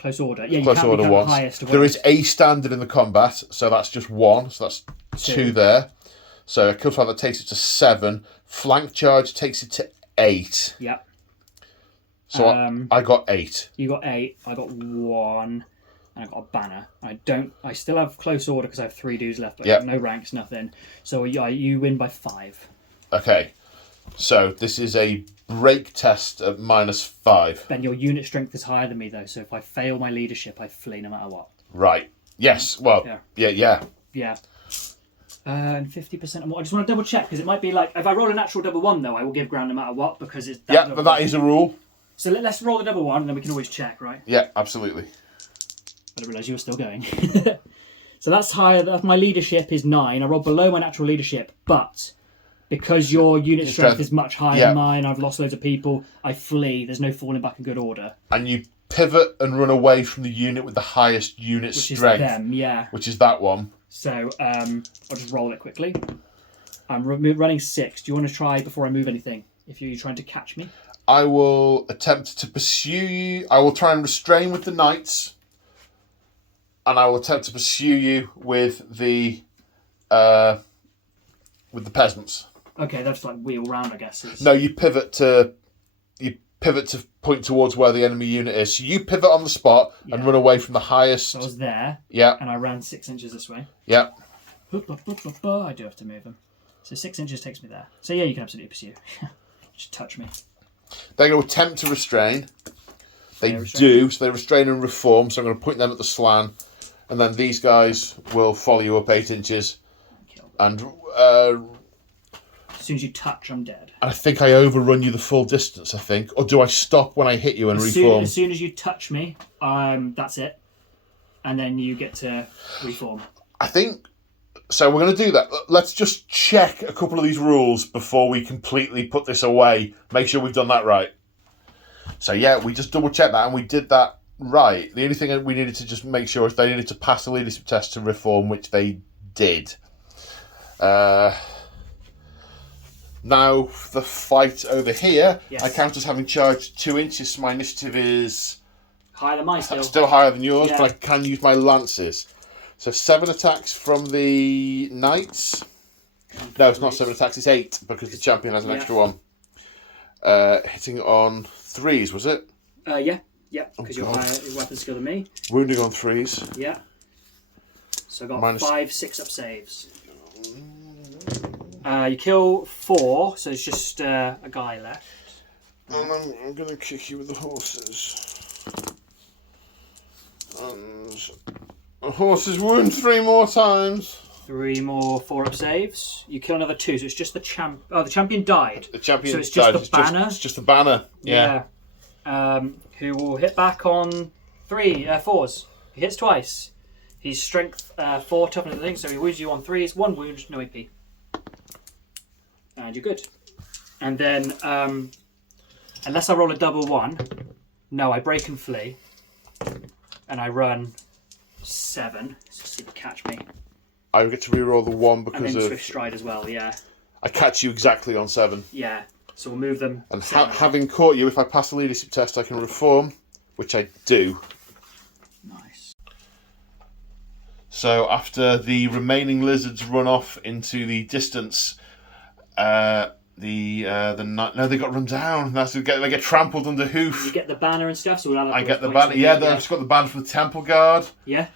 close order. Yeah, you Close can't order become once. the highest of There all. is a standard in the combat, so that's just 1. So that's 2 there. So a kill 5 that takes it to 7. Flank charge takes it to 8. Yep. So I got 8. You got 8. I got 1, and I got a banner. I still have close order because I have 3 dudes left. But Yep. no ranks, nothing. So you win by 5. Okay. So this is a break test at -5. Then your unit strength is higher than me though. So if I fail my leadership, I flee no matter what. Right. Yes. Well. Yeah. Yeah. And 50% more. I just want to double check because it might be like if I roll a natural double 1 though, I will give ground no matter what because it's. Yeah, but that is a rule. So let's roll the double 1 and then we can always check, right? Yeah, absolutely. I didn't realise you were still going. So that's higher. My leadership is 9. I roll below my natural leadership, but because your unit strength is much higher than mine, I've lost loads of people. I flee. There's no falling back in good order. And you pivot and run away from the unit with the highest unit strength. Which is them, yeah. Which is that one. So I'll just roll it quickly. I'm running 6. Do you want to try before I move anything? If you're trying to catch me? I will attempt to pursue you. I will try and restrain with the knights. And I will attempt to pursue you with the peasants. Okay, that's like wheel round, I guess. No, you pivot to point towards where the enemy unit is. So you pivot on the spot and run away from the highest. So I was there. Yeah. And I ran 6 inches this way. Yeah. I do have to move them. So 6 inches takes me there. So yeah, you can absolutely pursue. Just touch me. They're going to attempt to restrain. They do. So they restrain and reform. So I'm going to point them at the slan. And then these guys will follow you up 8 inches. And as soon as you touch, I'm dead. I think I overrun you the full distance, I think. Or do I stop when I hit you and reform? As soon as you touch me, that's it. And then you get to reform. I think... So we're going to do that. Let's just check a couple of these rules before we completely put this away. Make sure we've done that right. So yeah, we just double checked that and we did that right. The only thing we needed to just make sure is they needed to pass the leadership test to reform, which they did. Now, the fight over here, I count as having charged 2 inches, so my initiative is... Higher than mine still. Still higher than yours, but I can use my lances. So 7 attacks from the knights. No, it's not 7 attacks, it's 8, because the champion has an extra one. Hitting on 3s, was it? Yeah, because you're higher weapon skill than me. Wounding on 3s. Yeah. So I got 5 6-up saves. You kill 4, so it's just a guy left. And I'm going to kick you with the horses. And the horses wound 3 more times. 3 more 4-up saves. You kill another 2, so it's just the champ. Oh, the champion died. The champion so it's died. just the banner. It's just the banner. Yeah. Who will hit back on 4s. He hits twice. He's strength 4, toughness, I think. So he wounds you on 3s. 1 wound, no AP. And you're good. And then, unless I roll a double 1, no, I break and flee. And I run 7. So see if you catch me. I get to reroll the 1 because and then of... Swift Stride as well, yeah. I catch you exactly on 7. Yeah, so we'll move them. And having caught you, if I pass the leadership test, I can reform, which I do. Nice. So after the remaining lizards run off into the distance, no, they got run down. They get trampled under hoof. You get the banner and stuff, so we'll have I get the banner. Yeah, I've just got the banner from the Temple Guard. Yeah.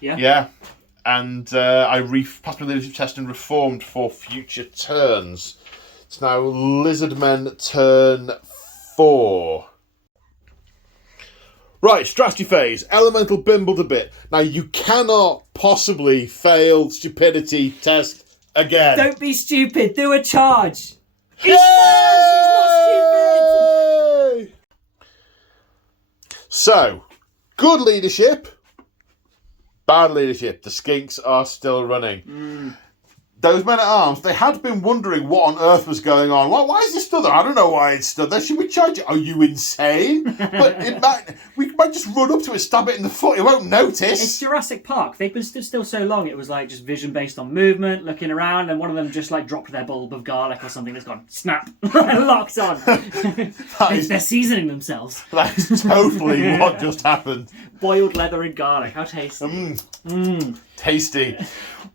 And I passed my leadership test and reformed for future turns. It's now Lizardmen turn 4. Right, strategy phase. Elemental Bimbled a bit. Now, you cannot possibly fail stupidity test again. Don't be stupid. Do a charge. Yay! He's not stupid. So, good leadership. Bad leadership. The skinks are still running. Those men-at-arms, they had been wondering what on earth was going on. Why is it stood there? I don't know why it stood there. Should we charge it? Are you insane? But we might just run up to it, stab it in the foot. It won't notice. It's Jurassic Park. They've been stood still so long. It was like just vision based on movement, looking around, and one of them just like dropped their bulb of garlic or something that's gone snap, locked on. They're seasoning themselves. That is totally what just happened. Boiled leather and garlic. How tasty. Tasty.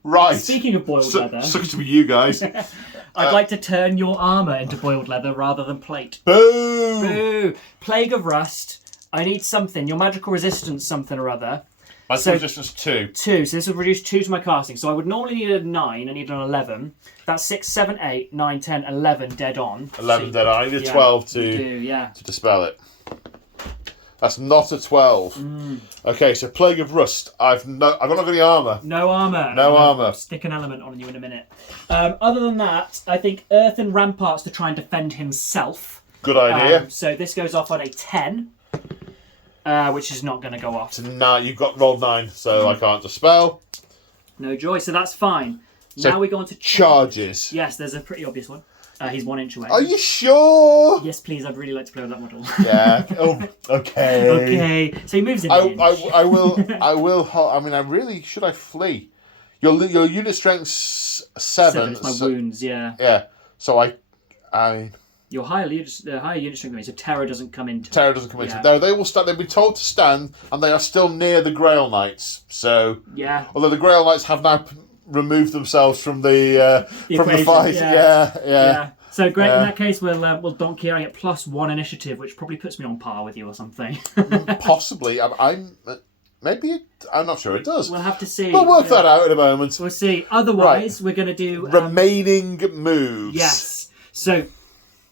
Right. Speaking of boiled leather, sucks to be you guys. I'd like to turn your armour into boiled leather rather than plate. Boom! Boo! Plague of Rust. I need something. Your magical resistance something or other. Magical resistance 2. 2. So this will reduce 2 to my casting. So I would normally need a 9. I need an 11. That's 6, 7, 8, 9, 10, 11 dead on. 11 dead on. I need a 12 to dispel it. That's not a 12. Okay, so Plague of Rust. I've not got any armour. No armour. No armour. Stick an element on you in a minute. Other than that, I think Earthen Ramparts to try and defend himself. Good idea. So this goes off on a 10, which is not going to go off. So now you've got rolled 9, so I can't dispel. No joy, so that's fine. So now we go on to charges. Yes, there's a pretty obvious one. He's 1 inch away. Are you sure? Yes, please. I'd really like to play with that model. Yeah. Oh, okay. Okay. So he moves in. I will. I mean, should I flee? Your unit strength's 7. It's my wounds. Yeah. Yeah. So Your higher unit strength than me, so terror doesn't come into. Terror doesn't come into it. No, they will stand. They've been told to stand, and they are still near the Grail Knights. So yeah. Although the Grail Knights have now removed themselves from the fight. Yeah. So great. In that case, we'll donkey. I get +1 initiative, which probably puts me on par with you or something. Possibly. I'm maybe. I'm not sure it does. We'll have to see. We'll work that out in a moment. We'll see. Otherwise, we're going to do remaining moves. Yes. So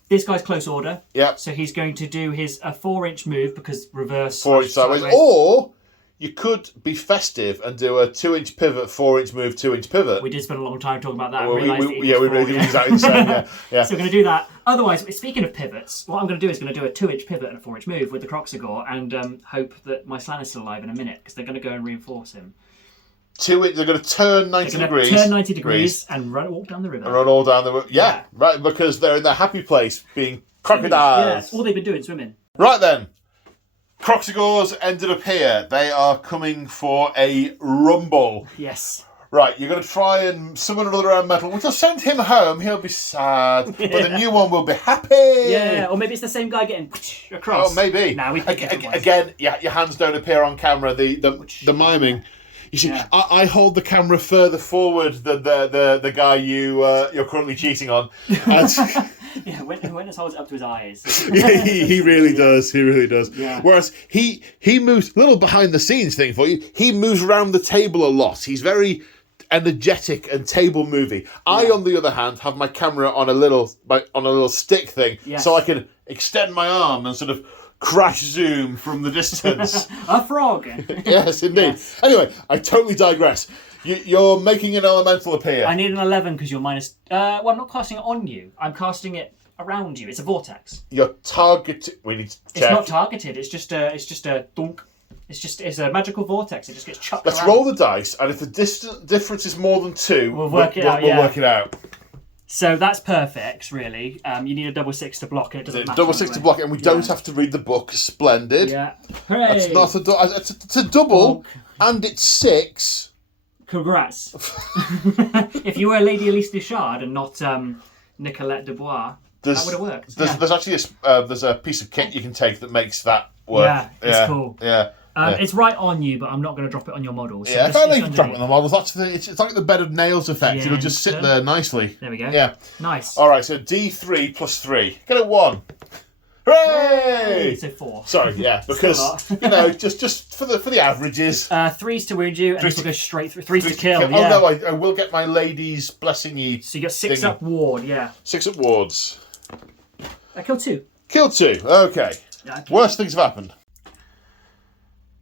this guy's close order. Yep. So he's going to do a 4-inch move because reverse 4-inch sideways. Or you could be festive and do a 2-inch pivot, 4-inch move, 2-inch pivot. We did spend a long time talking about that. Well, we really did exactly the same. Yeah. So we're going to do that. Otherwise, speaking of pivots, what I'm going to do is going to do a 2-inch pivot and a 4-inch move with the Croxagore and hope that my Slan is still alive in a minute because they're going to go and reinforce him. They're going to turn 90 degrees. Turn 90 degrees and walk down the river. And run all down the river. Yeah, right, because they're in their happy place being crocodiles. Yeah, that's all they've been doing, swimming. Right then. Croxagores ended up here. They are coming for a rumble. Yes. Right, you're going to try and summon another elemental, which will send him home. He'll be sad, but the new one will be happy. Yeah, or maybe it's the same guy getting across. Oh, maybe. Nah, we again, your hands don't appear on camera. The miming. You see, I hold the camera further forward than the guy you're currently cheating on. Yeah, Witness holds it up to his eyes. he really does. He really does. Yeah. Whereas he moves, little behind the scenes thing for you. He moves around the table a lot. He's very energetic and table moving. Yeah. I, on the other hand, have my camera on a little stick thing, so I can extend my arm and sort of crash zoom from the distance. A frog. Yes, indeed. Yes. Anyway, I totally digress. You're making an elemental appear. I need an 11 because you're minus. Well, I'm not casting it on you. I'm casting it around you. It's a vortex. You're targeted. We need to check. It's not targeted. It's just a dunk. It's a magical vortex. It just gets chucked. Let's roll the dice, and if the difference is more than 2, we'll work it out. We'll work it out. So that's perfect, really. You need a double 6 to block it. It doesn't matter. Double 6 to block it, and we don't have to read the book. Splendid. Yeah. Hooray! That's not it's a double, and it's 6. Congrats. If you were Lady Elise Duchard and not Nicolette Dubois, that would have worked. There's actually there's a piece of kit you can take that makes that work. Yeah, it's cool. Yeah. It's right on you, but I'm not going to drop it on your model. So if I leave drop it on the models, it's like the bed of nails effect. It'll just sit there nicely. There we go. Yeah. Nice. All right, so D3 plus 3. Get a 1. Hooray! So 4. Sorry, yeah, because just for the averages. 3's to wound you, and this will go straight through. 3's to kill. Yeah. Oh no, I will get my lady's blessing you. So you got 6 up ward, 6 up wards. I killed 2. Killed 2. Okay. Yeah, Worst things have happened.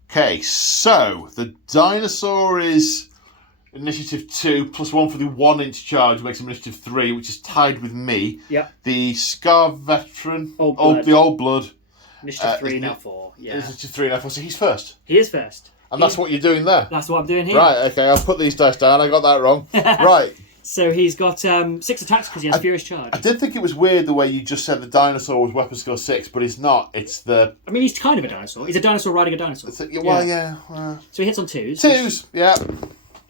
Okay, so the dinosaur is initiative 2 plus 1 for the 1-inch charge makes him initiative 3, which is tied with me. Yep. The Scar Veteran, the Old Blood. Initiative 3 now 4. Yeah. Initiative 3 now 4. So he's first. He is first. And that's what you're doing there. That's what I'm doing here. Right. Okay. I'll put these dice down. I got that wrong. Right. So he's got 6 attacks because he has Furious Charge. I did think it was weird the way you just said the dinosaur was weapon skill 6, but he's not. It's the... I mean, he's kind of a dinosaur. He's a dinosaur riding a dinosaur. So he hits on 2s. 2s, yeah.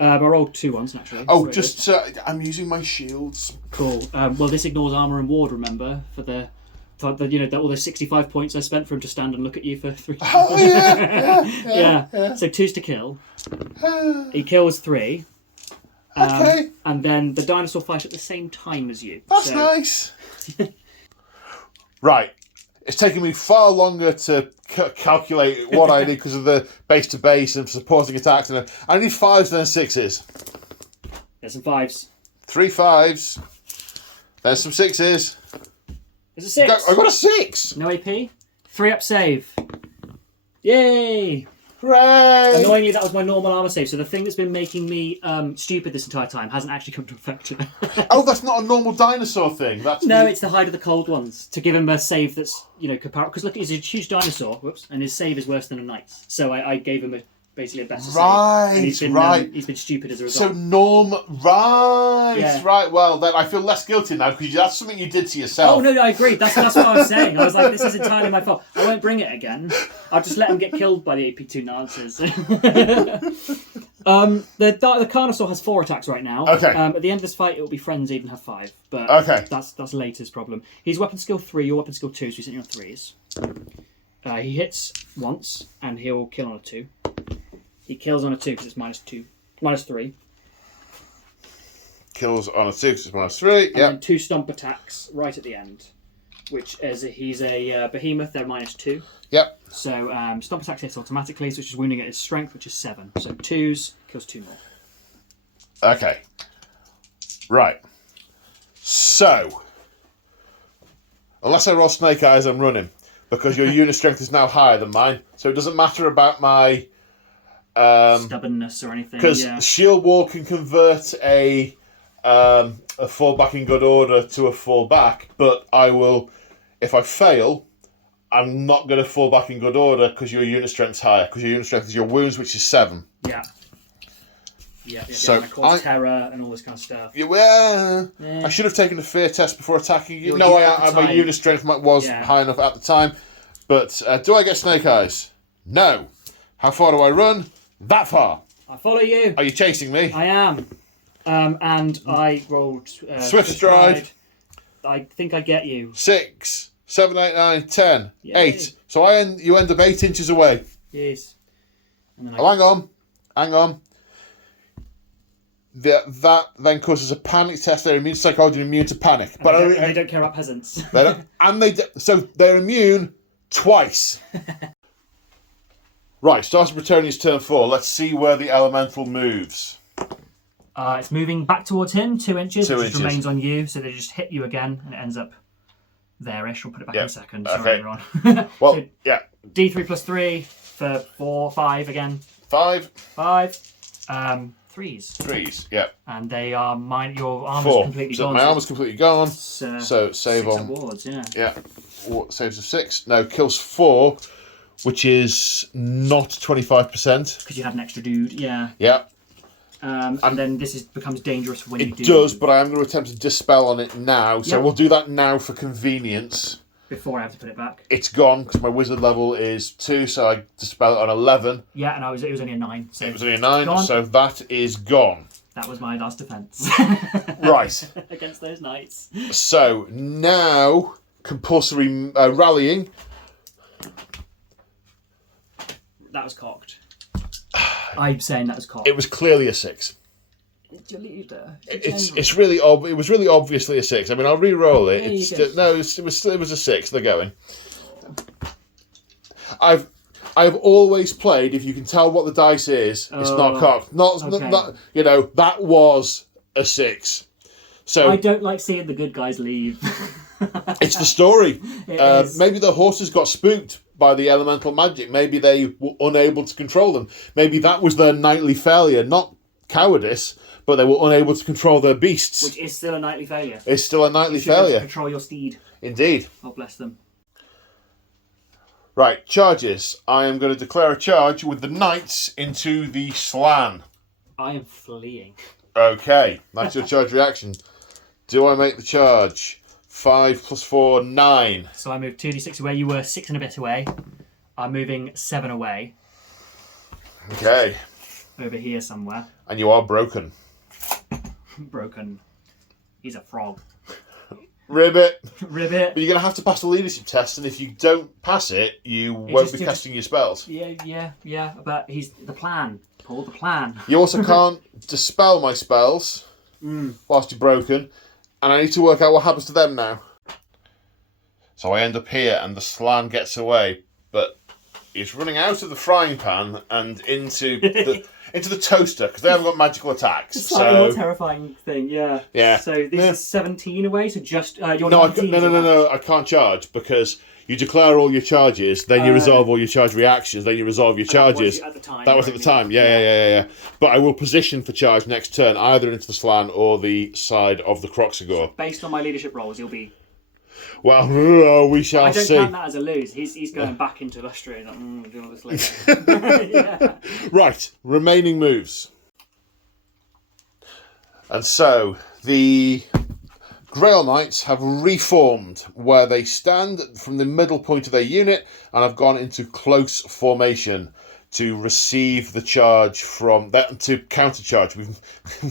I rolled 2 ones, naturally. Oh, just... I'm using my shields. Cool. Well, this ignores armour and ward, remember? For the all the 65 points I spent for him to stand and look at you for 3 times. Oh, yeah. So 2's to kill. He kills 3. Okay. And then the dinosaur fight at the same time as you. That's nice. Right. It's taken me far longer to calculate what I need because of the base to base and supporting attacks. And I need 5s then 6s. There's some 5s. 3 5s. There's some 6s. There's a 6. I got a 6. No AP. 3 up save. Yay! Hooray! Annoyingly, that was my normal armor save, so the thing that's been making me stupid this entire time hasn't actually come to effect yet. Oh, that's not a normal dinosaur thing. It's the hide of the cold ones to give him a save that's comparable. Because look, he's a huge dinosaur, and his save is worse than a knight's. So I gave him basically a better save. And he's been stupid as a result. So right. Well, then I feel less guilty now because that's something you did to yourself. Oh no, I agreed. That's what I was saying. I was like, this is entirely my fault. I won't bring it again. I'll just let him get killed by the AP2 Nazis. The Carnosaur has 4 attacks right now. Okay. At the end of this fight, it will be frenzied and have 5. But that's later's problem. He's weapon skill 3, your weapon skill 2, so he's hitting on 3s. He hits once, and he'll kill on a 2. He kills on a 2 because it's -2, -3. kills on a 6, it's -3. And then 2 stomp attacks right at the end, which is he's a behemoth. They're -2. Yep. So stomp attacks hits automatically, so it's just wounding at his strength, which is 7. So 2s kills 2 more. Okay. Right. So, unless I roll Snake Eyes, I'm running. Because your unit strength is now higher than mine. So it doesn't matter about my... stubbornness or anything. Because Shield Wall can convert a fall back in good order to a fall back. But I will... If I fail, I'm not going to fall back in good order because your unit strength's higher. Because your unit strength is your wounds, which is 7. Yeah. Yeah, so I cause terror and all this kind of stuff. Yeah, I should have taken a fear test before attacking you. My unit strength was high enough at the time. But do I get Snake Eyes? No. How far do I run? That far. I follow you. Are you chasing me? I am. And I rolled... Swift Stride. I think I get you. 6, 7, 8, 9, 10, Yay. 8. So you end up 8 inches away. Yes. And then Hang on. That then causes a panic test. They're immune to psychology and immune to panic. But they don't care about peasants. So they're immune twice. Right, starts Bretonnian's turn 4. Let's see where the elemental moves. It's moving back towards him, 2 inches, 2 which inches. remains on you, so they just hit you again, and it ends up there-ish. We'll put it back in a second. Okay. Sorry, everyone. Well, so yeah. D3 plus 3 for 4, 5 again. 5. 3s. 3s, yeah. And they are mine. Your armor's 4. completely So gone. my armor's completely gone. So save 6 on. awards, yeah. Yeah. Saves of 6. No, kills 4, which is not 25%. Because you had an extra dude, yeah. Yeah. And then this becomes dangerous when you do. It does, but I am going to attempt to dispel on it now. So Yep. we'll do that now for convenience. Before I have to put it back. It's gone because my wizard level is 2, so I dispel it on 11. Yeah, and it was only a 9. So It was only a 9, gone. so that is gone. That was my last defence. Right. Against those knights. So now, compulsory rallying. That was cocked. I'm saying that was cocked. It was clearly a 6. It's your leader. It was really obviously a 6. I mean, I'll re-roll it. Yeah, It was a 6. They're going. I've always played. If you can tell what the dice is, it's not cocked. Not, that was a 6. So I don't like seeing the good guys leave. it's the story. It is. Maybe the horses got spooked by the elemental magic. Maybe they were unable to control them. Maybe that was their knightly failure, not cowardice, but they were unable to control their beasts. Which is still a knightly failure. It's still a knightly You should be able to failure. Control your steed. Indeed. God bless them. Right, charges. I am going to declare a charge with the knights into the slan. I am fleeing. Okay, that's your charge reaction. Do I make the charge? 5 plus 4, 9. So I moved 2d6 away. You were 6 and a bit away. I'm moving 7 away. Okay. Over here somewhere. And you are broken. Broken. He's a frog. Ribbit. Ribbit. But you're going to have to pass the leadership test, and if you don't pass it, you won't be casting your spells. Yeah. But he's the plan. Paul, the plan. You also can't dispel my spells whilst you're broken, and I need to work out what happens to them now. So I end up here, and the slan gets away, but it's running out of the frying pan and into the toaster, because they haven't got magical attacks. It's slightly more terrifying thing, yeah. Yeah. So this is 17 away, so just... you're No, 19 no, I can't charge, because you declare all your charges, then you resolve all your charge reactions, then you resolve your charges. That was at the time. That was at the time, yeah. But I will position for charge next turn, either into the slan or the side of the Croxagore. Based on my leadership roles, you'll be... Well, we shall see. I don't count that as a lose. He's going back into Lustria. Like, we'll do all this later. Yeah. Right, remaining moves. And so, the Grail Knights have reformed where they stand from the middle point of their unit and have gone into close formation to receive the charge from that, to counter charge. We've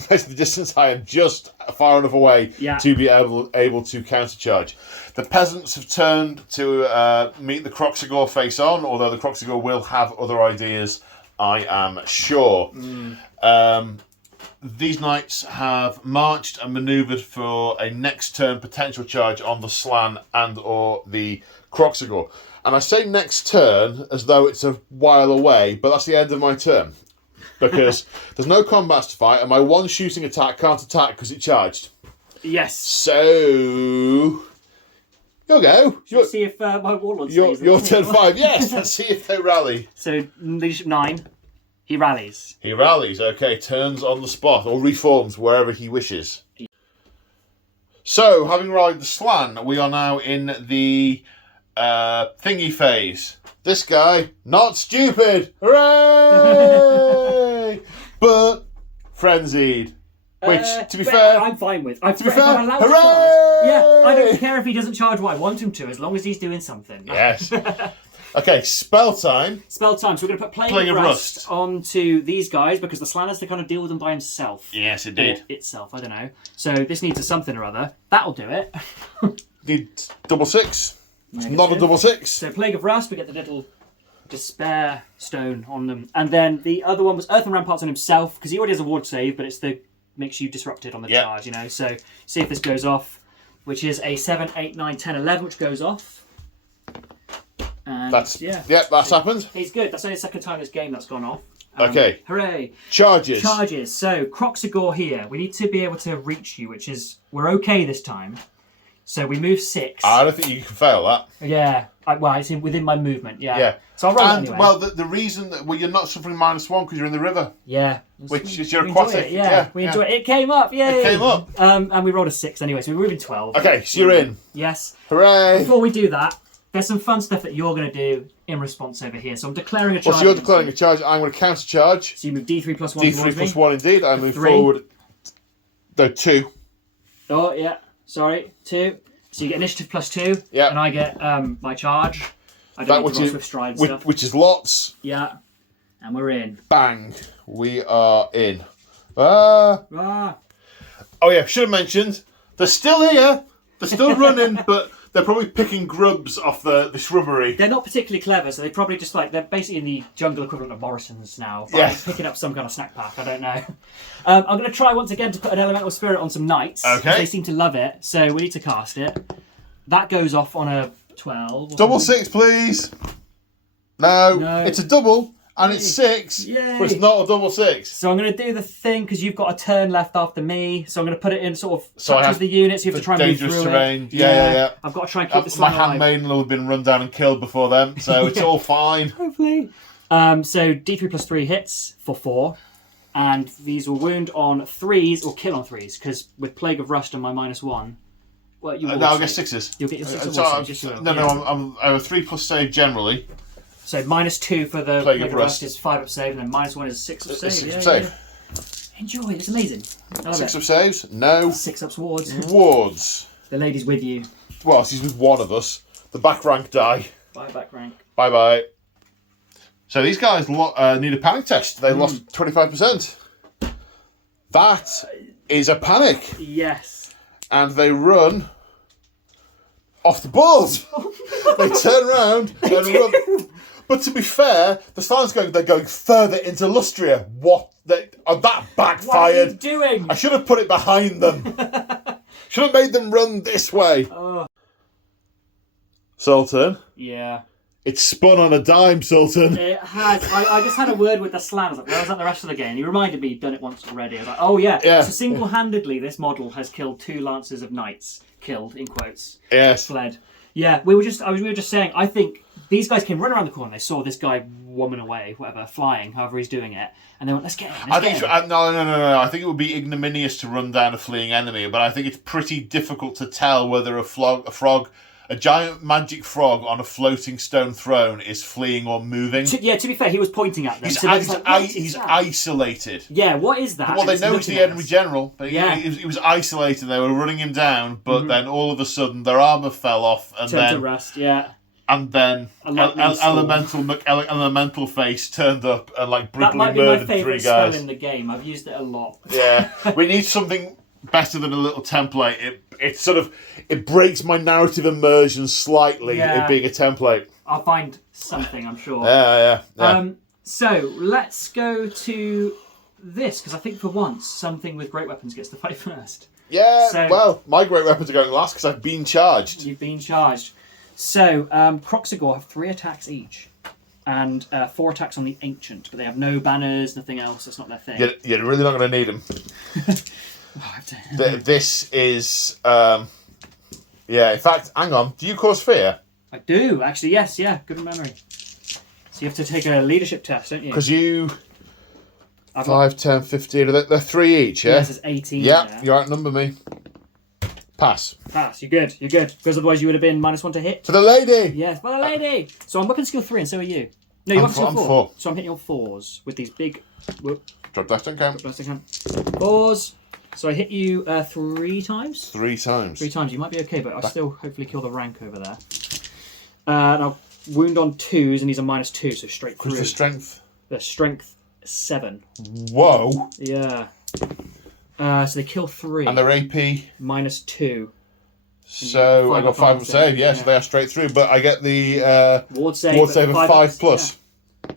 measured the distance. I am just far enough away to be able to counter charge. The peasants have turned to meet the Croxagore face on, although the Croxagore will have other ideas, I am sure. these knights have marched and manoeuvred for a next turn potential charge on the Slan and or the Croxagore. And I say next turn as though it's a while away, but that's the end of my turn. Because there's no combats to fight, and my one shooting attack can't attack because it charged. Yes. So... You'll go. Let's see if my warlord stays. Your turn 5. Yes, let's see if they rally. So, leadership 9. He rallies. He rallies, okay, turns on the spot, or reforms wherever he wishes. So, having rallied the Slan, we are now in the thingy phase. This guy, not stupid! Hooray! But frenzied. Which, to be fair... I'm fine with. To be fair, I'm allowed to hooray! charge. Yeah, I don't care if he doesn't charge what I want him to, as long as he's doing something. Yes. Okay, spell time. Spell time. So we're going to put Plague of Rust onto these guys, because the Slan has to kind of deal with them by himself. Yes, it did. Or itself, I don't know. So this needs a something or other. That'll do it. Need double 6. It's Negative. not a double 6. So Plague of Rust, we get the little despair stone on them. And then the other one was Earthen Ramparts on himself, because he already has a ward save, but it's the makes you disrupted on the charge, you know. So see if this goes off, which is a 7, 8, 9, 10, 11, which goes off. And That's happened. He's good. That's only the second time this game that's gone off. Okay. Hooray. Charges. So Croxagore here. We need to be able to reach you, which is we're okay this time. So we move 6. I don't think you can fail that. Yeah. It's within my movement. Yeah. Yeah. So I'll roll and anyway. well, the reason that you're not suffering -1 because you're in the river. Yeah. Which is your we aquatic. Enjoy it, we enjoy it. It came up. Yay. It came up. And we rolled a 6 anyway, so we're moving 12. Okay, so you're in. Yes. Hooray. Before we do that, there's some fun stuff that you're going to do in response over here. So I'm declaring a charge. Well, so you're declaring a charge. I'm going to counter charge. So you move D3 plus 1 D3 towards plus me. 1 indeed. I move 3. forward. No, 2. Oh, yeah. Sorry. 2. So you get initiative plus 2. Yeah. And I get my charge. I don't need to roll swift stride stuff. Which is lots. Yeah. And we're in. Bang. We are in. Ah. Oh yeah, should have mentioned, they're still here. They're still running, but they're probably picking grubs off the shrubbery. They're not particularly clever, so they probably just they're basically in the jungle equivalent of Morrison's now. Yes. Picking up some kind of snack pack, I don't know. I'm going to try once again to put an elemental spirit on some knights. Okay. They seem to love it, so we need to cast it. That goes off on a 12. or Double something. 6, please. No, it's a double, and it's 6, Yay. but it's not a double 6. So I'm going to do the thing, because you've got a turn left after me, so I'm going to put it in sort of So I touches have the unit, so you have to try and move dangerous through terrain. it. Yeah. I've got to try and keep the My Slan alive. handmaiden will have been run down and killed before them, so it's all fine. Hopefully. So D3 plus 3 hits for 4. And these will wound on 3s or kill on 3s, because with Plague of Rust and my -1, well, you will No, I'll get 6s. You'll get your 6 I have a 3+ save generally. So -2 for the Plague Plague of of Rust. Rust is 5 up save, and then -1 is 6 up save. 6 of save. Enjoy, it's amazing. I love 6 it. of saves. No 6 up swords. wards. The lady's with you. Well, she's with one of us. The back rank die. Bye back rank. Bye bye. So these guys need a panic test. They lost 25%. That is a panic. Yes. And they run off the balls. They turn around and run. But to be fair, the Slan's they're going further into Lustria. That backfired. What are you doing? I should have put it behind them. Should have made them run this way. Oh. Sultan. Yeah. It's spun on a dime, Sultan. It has. I just had a word with the Slan. I was like, where was that the rest of the game? He reminded me, done it once already. I was like, oh yeah. So single-handedly, this model has killed 2 Lancers of Knights. Killed, in quotes. Yes. Fled. Yeah, we were just saying, I think these guys came running around the corner. They saw this guy woman away, whatever, flying, however he's doing it. And they went, let's get him. No. I think it would be ignominious to run down a fleeing enemy, but I think it's pretty difficult to tell whether a giant magic frog on a floating stone throne is fleeing or moving. To be fair, he was pointing at them. He's isolated. Yeah, what is that? Well, they know he's the enemy general. But yeah. he was isolated. They were running him down, but then all of a sudden their armour fell off. And turned then to rust, yeah. And then elemental face turned up and brutally murdered 3 guys. That might be my favourite spell in the game. I've used it a lot. Yeah. We need something better than a little template. It breaks my narrative immersion slightly, it being a template. I'll find something, I'm sure. Yeah. So let's go to this because I think for once something with great weapons gets to fight first. Yeah, So- well, my great weapons are going last because I've been charged. You've been charged. So, Croxigor have 3 attacks each. And 4 attacks on the Ancient, but they have no banners, nothing else. That's not their thing. You're really not going to need them. This is... yeah, in fact, hang on. Do you cause fear? I do, actually, yes, yeah. Good memory. So you have to take a leadership test, don't you? Because you... 5, 10, 15... They're 3 each, yeah? Yes, it's 18 Yeah, there. you outnumber me. Pass. Pass, you're good. Because otherwise you would have been -1 to hit. For the lady! Yes, for the lady! So I'm weapon skill 3 and so are you. No, you're weapon skill 4. 4. So I'm hitting on 4s with these big... Whoop, Drop dice, don't count. best I can. 4s. So I hit you 3 times? 3 times. 3 times. You might be okay, but I'll still hopefully kill the rank over there. Now, wound on 2s, and he's a -2, so straight through. What's the strength? The strength 7. Whoa! Yeah. So they kill 3. And their AP? -2. So I got 5 of save, yeah, so they are straight through. But I get the Ward save of 5 plus. Yeah.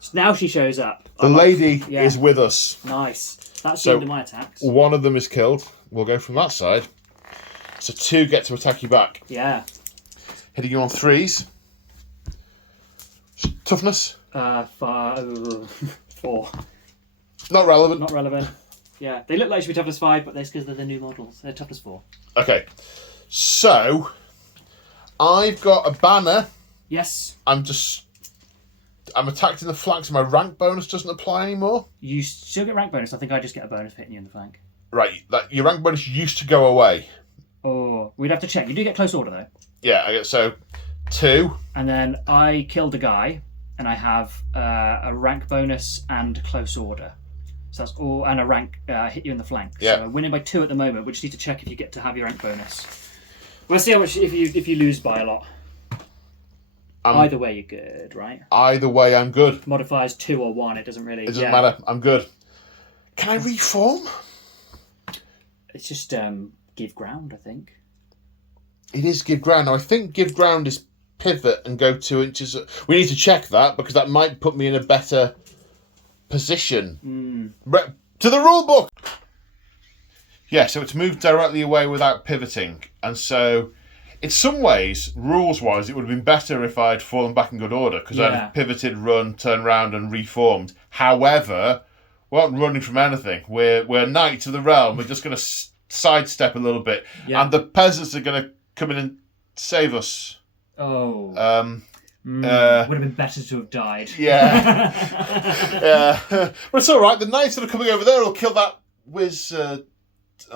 So now she shows up. The lady is with us. Nice. That's the end of my attacks. One of them is killed. We'll go from that side. So 2 get to attack you back. Yeah. Hitting you on 3s. Toughness? 4. Not relevant. Not relevant. Yeah, they look like they should be toughness 5, but that's because they're the new models. They're toughness 4. Okay. So, I've got a banner. Yes. I'm attacked in the flanks and my rank bonus doesn't apply anymore. You still get rank bonus. I think I just get a bonus for hitting you in the flank. Right, your rank bonus used to go away. Oh, we'd have to check. You do get close order, though. Yeah, I get 2. And then I killed a guy, and I have a rank bonus and close order. So that's all, and a rank hit you in the flank. Yeah. So I'm winning by 2 at the moment. We just need to check if you get to have your rank bonus. We'll see how much if you lose by a lot. Either way, you're good, right? Either way, I'm good. Modifiers 2 or 1. It doesn't really. It doesn't matter. I'm good. Can I reform? It's just give ground, I think. It is give ground. Now I think give ground is pivot and go 2 inches. We need to check that because that might put me in a better position. To the rule book. Yeah, so it's moved directly away without pivoting, and so in some ways, rules-wise, it would have been better if I'd fallen back in good order because I'd have pivoted, run, turned round, and reformed. However, we aren't running from anything. We're knights of the realm. We're just going to sidestep a little bit, and the peasants are going to come in and save us. Oh. Would have been better to have died. Yeah. Yeah. But it's all right. The knights that are coming over there will kill that wizard. It's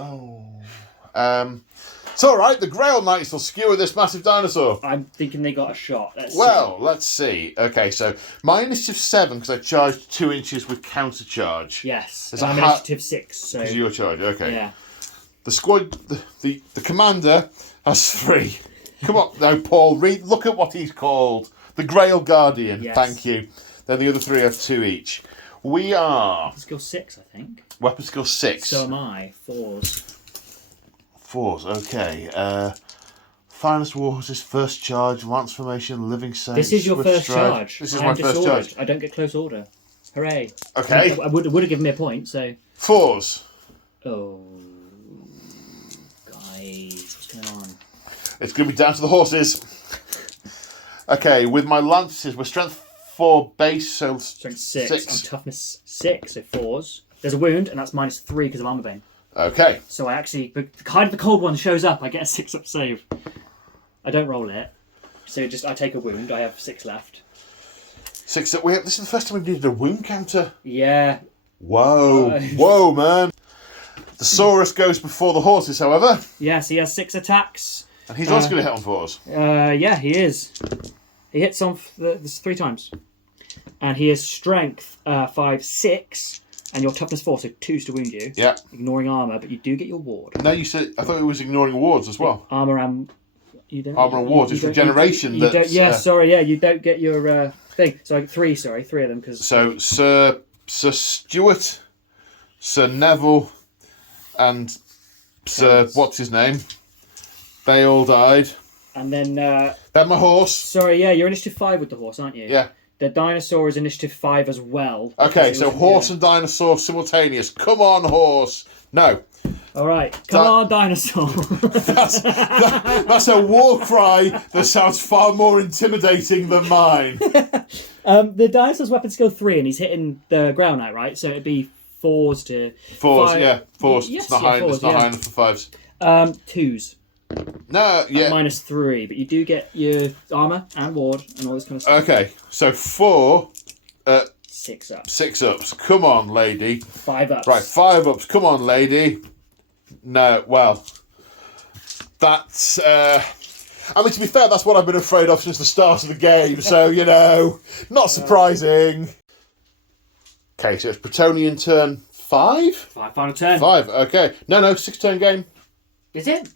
all right. The Grail Knights will skewer this massive dinosaur. I'm thinking they got a shot. Let's see. Okay, so my initiative 7 because I charged 2 inches with counter charge. Yes. There's I'm initiative 6. So because your charge. Okay. yeah. The squad, the commander has 3. Come on now, Paul. Look at what he's called. The Grail Guardian. Yes. Thank you. Then the other 3 have 2 each. We are Skill 6, I think. weapon skill 6. So am I. 4s. 4s. Okay. Finest Warhorses, first charge, lance formation, living saint. This is your first charge. This is I my am first disordered. charge. I don't get close order. Hooray. Okay. I would have given me a point, so. 4s. Oh. Guys, what's going on? It's going to be down to the horses. Okay, with my lances, we're strength 4 base, so Strength 6. I'm toughness 6, so 4s. There's a wound, and that's -3 because of armor bane. Okay. So I actually, kind of the cold one shows up. I get a 6-up save. I don't roll it. So I take a wound. I have 6 left. 6. This is the first time we've needed a wound counter. Yeah. Whoa. Whoa, man. The Saurus goes before the horses, however. Yes, he has 6 attacks. And he's also going to hit on 4s. Yeah, he is. He hits on this 3 times. And he is strength 5, 6. And your toughness 4, so 2's to wound you. Yeah. Ignoring armor, but you do get your ward. No, you said... I thought it was ignoring awards as well. Armor and... You don't, Armor and wards is regeneration. You don't, you don't get your thing. So I get 3 of them. So Sir Stuart, Sir Neville, and Sir... What's his name? They all died. And then... Then my horse. Sorry, yeah, you're initiative 5 with the horse, aren't you? Yeah. The dinosaur is initiative 5 as well. Okay, so horse and dinosaur simultaneous. Come on, horse. No. All right, come on, dinosaur. That's a war cry that sounds far more intimidating than mine. The dinosaur's weapon skill 3, and he's hitting the ground now, right? So it'd be 4s to... 4s, five. yeah. 4s. Yes, it's not, yeah, high, 4s, it's not yeah. high enough for 5s. 2s. No, yeah. -3, but you do get your armour and ward and all this kind of stuff. Okay, so 4... 6 ups. 6 ups. Come on, lady. 5 ups. Right, 5 ups. Come on, lady. No, well... That's... I mean, to be fair, that's what I've been afraid of since the start of the game, so, you know, not surprising. Okay, so it's Bretonnian turn 5? 5 final turn. 5, okay. No, 6-turn game. Is it?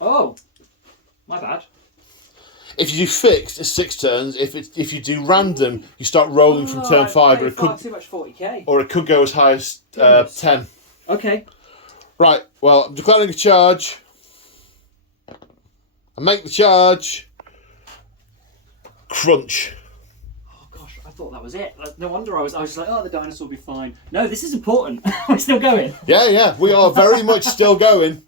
Oh, my bad. If you do fixed, it's 6 turns. If you do random, you start rolling from turn 5, or it could too much 40k. Or it could go as high as 10. Okay. Right, well, I'm declaring a charge. I make the charge. Crunch. Oh gosh, I thought that was it. No wonder I was just like, oh, the dinosaur will be fine. No, this is important. We're still going. Yeah, we are very much still going.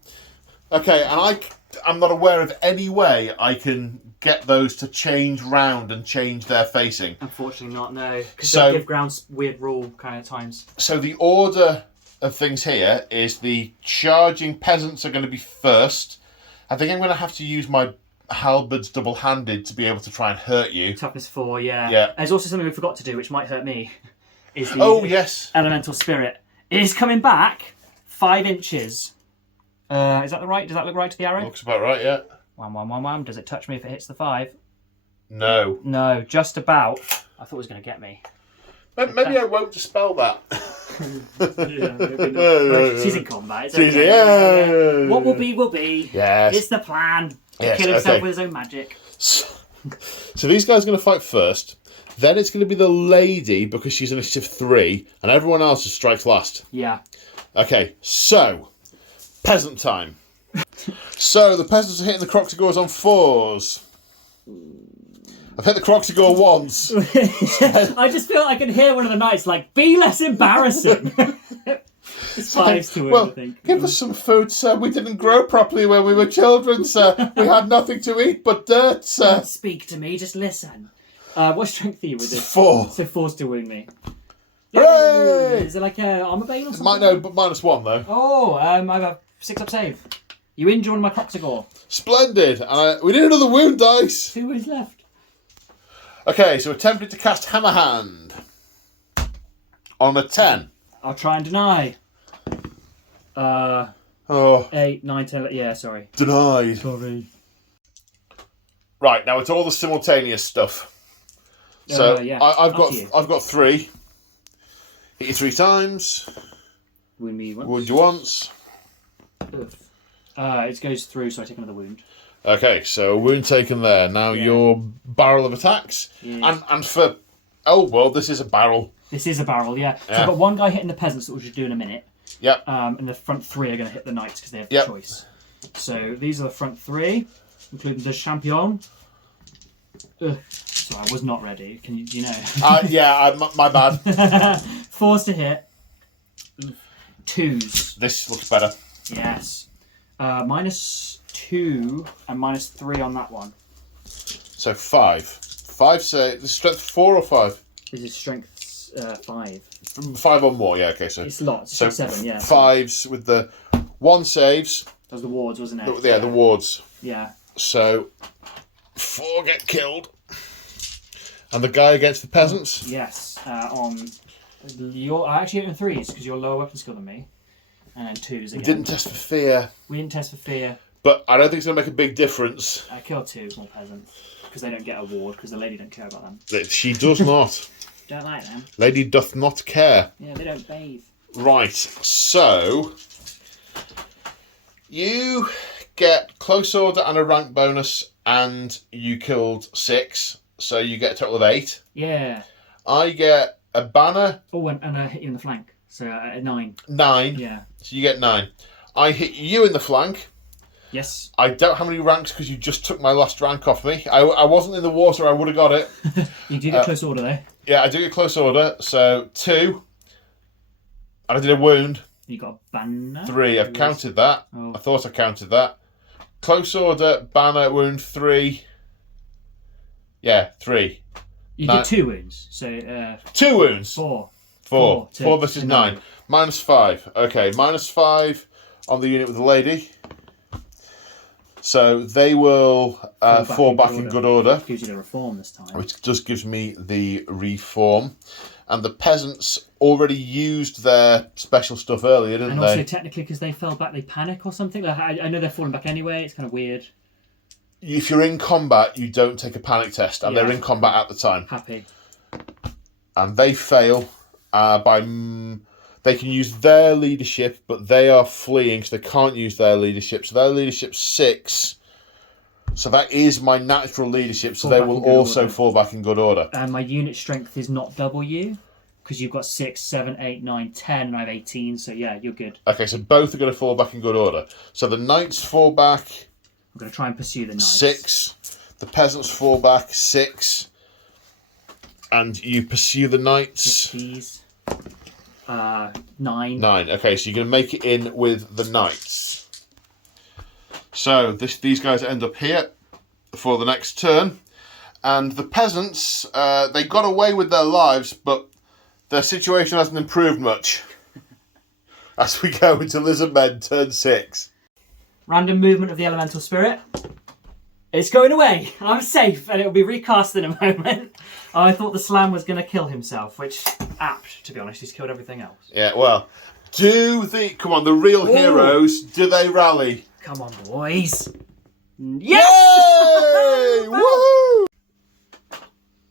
Okay, and I'm not aware of any way I can get those to change round and change their facing. Unfortunately not, no. Because they'll give grounds weird rule kind of times. So the order of things here is the charging peasants are going to be first. I think I'm going to have to use my halberds double-handed to be able to try and hurt you. Toughness 4, yeah. Yeah. There's also something we forgot to do, which might hurt me. Is the yes. Elemental Spirit. It is coming back 5 inches. Is that the right? Does that look right to the arrow? Looks about right, yeah. Wham. Does it touch me if it hits the 5? No. No, just about. I thought it was going to get me. Maybe I won't dispel that. She's in combat. It's okay. Yeah. What will be, will be. Yes. It's the plan. Yes, Kill himself okay. with his own magic. So these guys are going to fight first. Then it's going to be the lady because she's initiative 3, and everyone else just strikes last. Yeah. Okay, so peasant time. So the peasants are hitting the Croxigores on 4s. I've hit the Croxigore once. I just feel I can hear one of the knights like, be less embarrassing. It's 5s to win, I think. Give us some food, sir. We didn't grow properly when we were children, sir. We had nothing to eat but dirt, sir. Don't speak to me, just listen. What strength are you with this? 4. So 4's to win me. Hooray! Is it like a armor bane or something? No, but -1 though. Oh, I have a 6-up save. You injure one of my Croxigore. Splendid. And we need another wound dice. 2 is left. Okay, so attempted to cast Hammer Hand on a 10. I'll try and deny. 8, 9, 10. Yeah, sorry. Denied. Sorry. Right, now it's all the simultaneous stuff. So yeah. I've got 3. Hit you 3 times. Wound me once. Wound you once. It goes through, so I take another wound. Okay, so a wound taken there. Now your barrel of attacks. Yes. And for... Oh, well, this is a barrel. This is a barrel, yeah. So I've got one guy hitting the peasants that we'll just do in a minute. Yep. And the front 3 are going to hit the knights because they have the choice. So these are the front 3, including the champion. Sorry, I was not ready. Do you know? My bad. 4s to hit. 2s. This looks better. Yes. -2 and -3 on that one. So 5. 5 say... This is strength 4 or 5? This is strength 5. 5 or more, yeah, okay, so... It's lots. So 7, yeah. 5s with the 1 saves. That was the wards, wasn't it? Yeah, the wards. Yeah. So 4 get killed. And the guy against the peasants? Yes. I actually hit in 3s because you're lower weapon skill than me. And then 2s again. We didn't test for fear. We didn't test for fear. But I don't think it's going to make a big difference. I killed 2 small peasants because they don't get a ward because the lady don't care about them. She does not. Don't like them. Lady doth not care. Yeah, they don't bathe. Right, so you get close order and a rank bonus, and you killed 6, so you get a total of 8. Yeah. I get a banner. Oh, and I hit you in the flank, so 9. 9. Yeah. So you get 9. I hit you in the flank. Yes. I don't have any ranks because you just took my last rank off me. I wasn't in the water, I would have got it. You do get close order though. Yeah, I do get close order. So 2. And I did a wound. You got a banner. 3. I've counted that. Oh. I thought I counted that. Close order, banner, wound 3. Yeah, 3. You did 2 wounds. So 2 wounds. 4. 4 2, versus 9. 9. -5. Okay, -5 on the unit with the lady. So they will fall back in good order. Gives you the reform this time. Which just gives me the reform. And the peasants already used their special stuff earlier, didn't and they? also, technically, because they fell back, they panic or something. I know they're falling back anyway. It's kind of weird. If you're in combat, you don't take a panic test, and they're in combat at the time. Happy. And they fail by... They can use their leadership, but they are fleeing, so they can't use their leadership. So their leadership's 6. So that is my natural leadership, so they will also fall back in good order. And my unit strength is not double you, because you've got 6, 7, 8, 9, 10, and I have 18, so yeah, you're good. Okay, so both are going to fall back in good order. So the knights fall back... I'm going to try and pursue the knights. 6. The peasants fall back 6. And you pursue the knights. Yes, please. 9. 9. Okay, so you're going to make it in with the knights. So these guys end up here for the next turn. And the peasants, they got away with their lives, but their situation hasn't improved much. As we go into Lizardmen turn 6. Random movement of the elemental spirit. It's going away. I'm safe, and it will be recast in a moment. I thought the slam was going to kill himself, which apt, to be honest. He's killed everything else. Yeah, well, come on, the real heroes, do they rally? Come on, boys. Yes! Yay! Woohoo!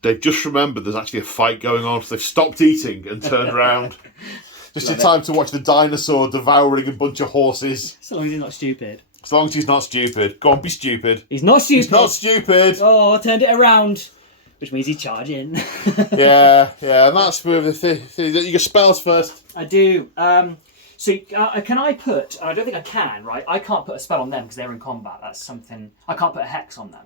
They've just remembered there's actually a fight going on, so they've stopped eating and turned around. Just in time to watch the dinosaur devouring a bunch of horses. So long as he's not stupid. As long as he's not stupid. Go on, be stupid. He's not stupid. He's not stupid. Oh, I turned it around. Which means he's charging. yeah, and that's with the you get spells first. I do. So can I put... I don't think I can, right? I can't put a spell on them because they're in combat. That's something... I can't put a hex on them.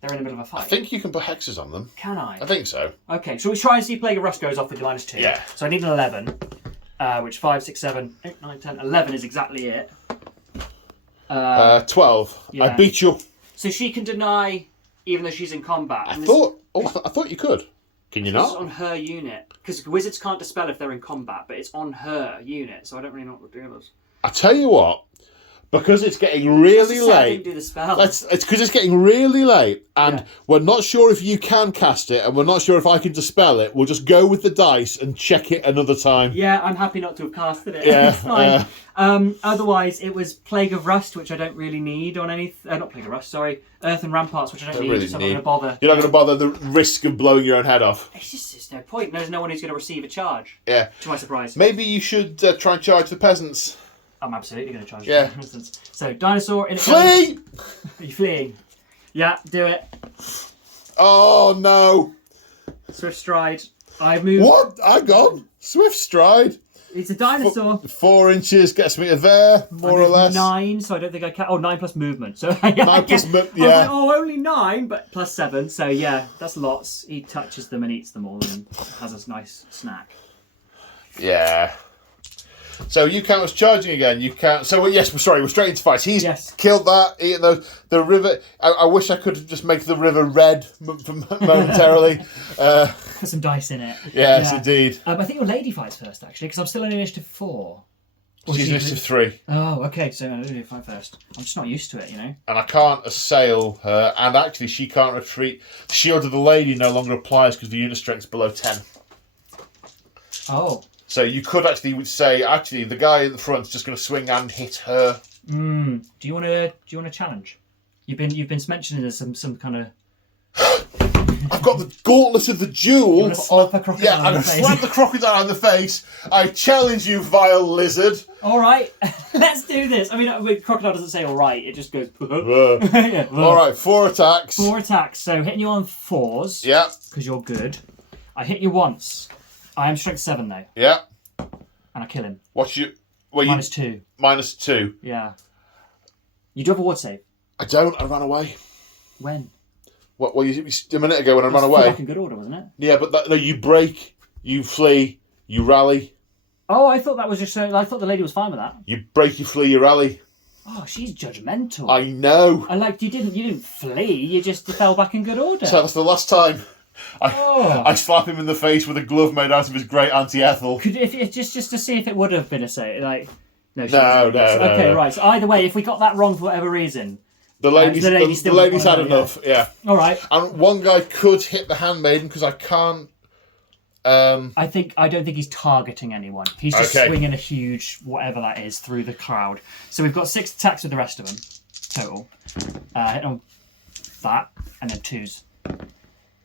They're in the middle of a fight. I think you can put hexes on them. Can I? I think so. Okay, shall we try and see Plague of Rust goes off with the -2? Yeah. So I need an 11, which 5, 6, 7, 8, 9, 10, 11 is exactly it. 12. Yeah. I beat you. So she can deny even though she's in combat. I thought you could. Can you This is not? on her unit. Because wizards can't dispel if they're in combat, but it's on her unit, so I don't really know what the deal is. I tell you what, because it's getting really I late. didn't do the spell. It's because it's getting really late, and we're not sure if you can cast it, and we're not sure if I can dispel it. We'll just go with the dice and check it another time. Yeah, I'm happy not to have casted it. Yeah, It's fine. Otherwise, it was Plague of Rust, which I don't really need on any... not Plague of Rust, sorry. Earth and Ramparts, which I don't need, really so I'm not going to bother. You're not going to bother the risk of blowing your own head off. There's no point. There's no one who's going to receive a charge. Yeah. To my surprise. Maybe you should try and charge the peasants. I'm absolutely going to charge. Yeah. For instance. So, dinosaur in... Flee! Are you fleeing? Yeah, do it. Oh, no. Swift stride. I moved... What? Hang on. Swift stride. It's a dinosaur. 4 inches gets me to there, more or less. 9, so I don't think I can... Oh, 9 plus movement. So 9 plus movement, yeah. I was like, only 9, but plus 7. So, yeah, that's lots. He touches them and eats them all and has a nice snack. Yeah. So you count as charging again. You count. So yes, we're straight into fights. He's killed that. Eaten the river. I wish I could just make the river red momentarily. Put some dice in it. Yes, indeed. I think your lady fights first, actually, because I'm still on initiative 4. She's initiative 3. Oh, okay. So I'm going to fight first. I'm just not used to it, you know. And I can't assail her, and actually she can't retreat. The shield of the lady no longer applies because the unit strength's below 10. Oh. So you could actually say, the guy at the front's just going to swing and hit her. Do you want to challenge? You've been mentioning there's some kind of. I've got the gauntlet of the duel. You want to slap a crocodile I'm going to slap the crocodile in the face. I challenge you, vile lizard. All right, let's do this. I mean, crocodile doesn't say all right; it just goes. Yeah. All right, 4 attacks. 4 attacks. So hitting you on 4s. Yeah. Because you're good. I hit you once. I am strength 7 though. Yeah. And I kill him. What's you? -2. -2. Yeah. You do have a ward save. I don't. I ran away. When? What? Well, a minute ago when I ran It was away. back in good order, wasn't it? Yeah, but no, you break, you flee, you rally. Oh, I thought that was just so. I thought the lady was fine with that. You break, you flee, you rally. Oh, she's judgmental. I know. And like you didn't flee. You just fell back in good order. So that's the last time. I slap him in the face with a glove made out of his great Auntie Ethel. If just to see if it would have been a save, like no. Okay, right. So either way, if we got that wrong for whatever reason, the ladies had enough. Yeah. All right. And one guy could hit the handmaiden because I can't. I don't think he's targeting anyone. He's just swinging a huge whatever that is through the crowd. So we've got 6 attacks with the rest of them total. Hit on that and then 2s.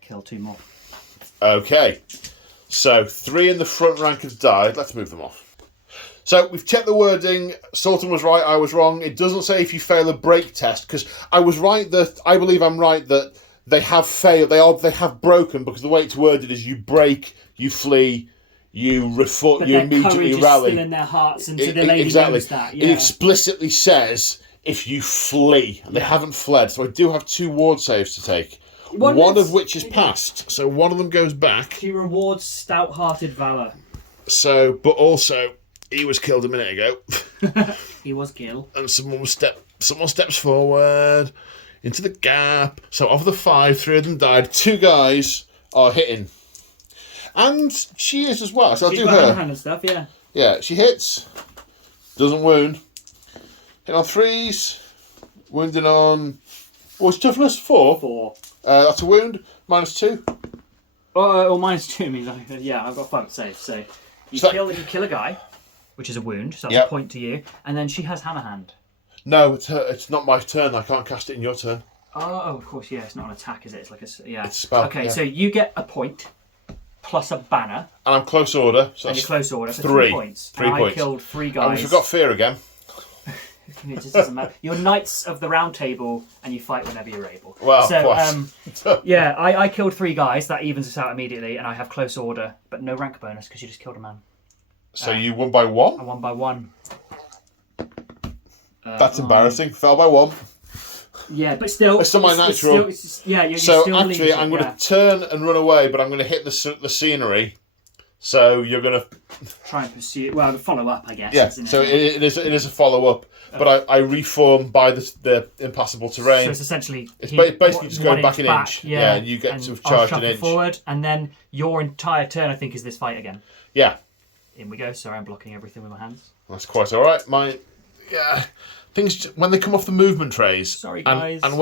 Kill 2 more. Okay. So 3 in the front rank have died. Let's move them off. So we've checked the wording. Sultan was right. I was wrong. It doesn't say if you fail a break test because I was right that I believe I'm right that they have failed. They have broken because the way it's worded is you break, you flee, you refute, you immediately rally. Still in their hearts, and so the lady knows that. Yeah. It explicitly says if you flee, and they haven't fled. So I do have 2 ward saves to take. One of which is passed, so one of them goes back. She rewards stout-hearted valour. So, but also he was killed a minute ago. He was killed, and someone steps forward into the gap. So of the 5, 3 of them died. 2 guys are hitting. And she is as well. So I'll do her. Hand and stuff, yeah. Yeah, she hits. Doesn't wound. Hit on 3s. Wounding on... What's toughness? 4? 4. That's a wound. -2. Or -2 means, I've got 5 to save. So you kill a guy, which is a wound. So that's a point to you. And then she has Hammer Hand. No, it's not my turn. I can't cast it in your turn. Oh, of course, yeah. It's not an attack, is it? It's like it's a spell. Okay, so you get a point plus a banner. And I'm close order. So and you're close order, so 3 points. 3 points. I killed 3 guys. I forgot fear again. It just doesn't matter. You're Knights of the Round Table, and you fight whenever you're able. Well, so, I killed 3 guys. That evens us out immediately, and I have close order, but no rank bonus because you just killed a man. So you won by 1? I won by 1. That's embarrassing. Fell by 1. Yeah, but still, it's still my natural. You're still actually, I'm going to turn and run away, but I'm going to hit the scenery. So you're going to try and pursue. Well, follow up, I guess. Yeah. So it is a follow up, but I reform by the impassable terrain. So it's essentially basically just going back an inch. Yeah, and you get to charge an inch forward, and then your entire turn, I think, is this fight again. Yeah. In we go. Sorry, I'm blocking everything with my hands. That's quite all right. Things when they come off the movement trays. Sorry, guys. And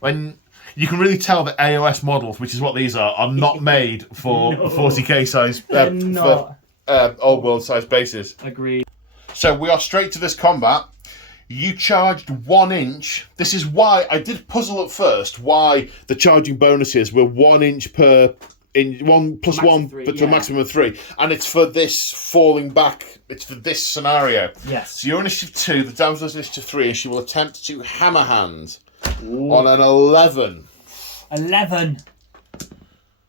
when you can really tell that AOS models, which is what these are not made for 40k size, for old world size bases. Agreed. So we are straight to this combat. You charged 1 inch. This is why I did puzzle at first. Why the charging bonuses were 1 inch per. In 1 plus 1, but to a maximum of 3, and it's for this falling back. It's for this scenario. Yes. So you're initiative 2. The damsel is initiative 3, and she will attempt to hammer hand on an 11. 11.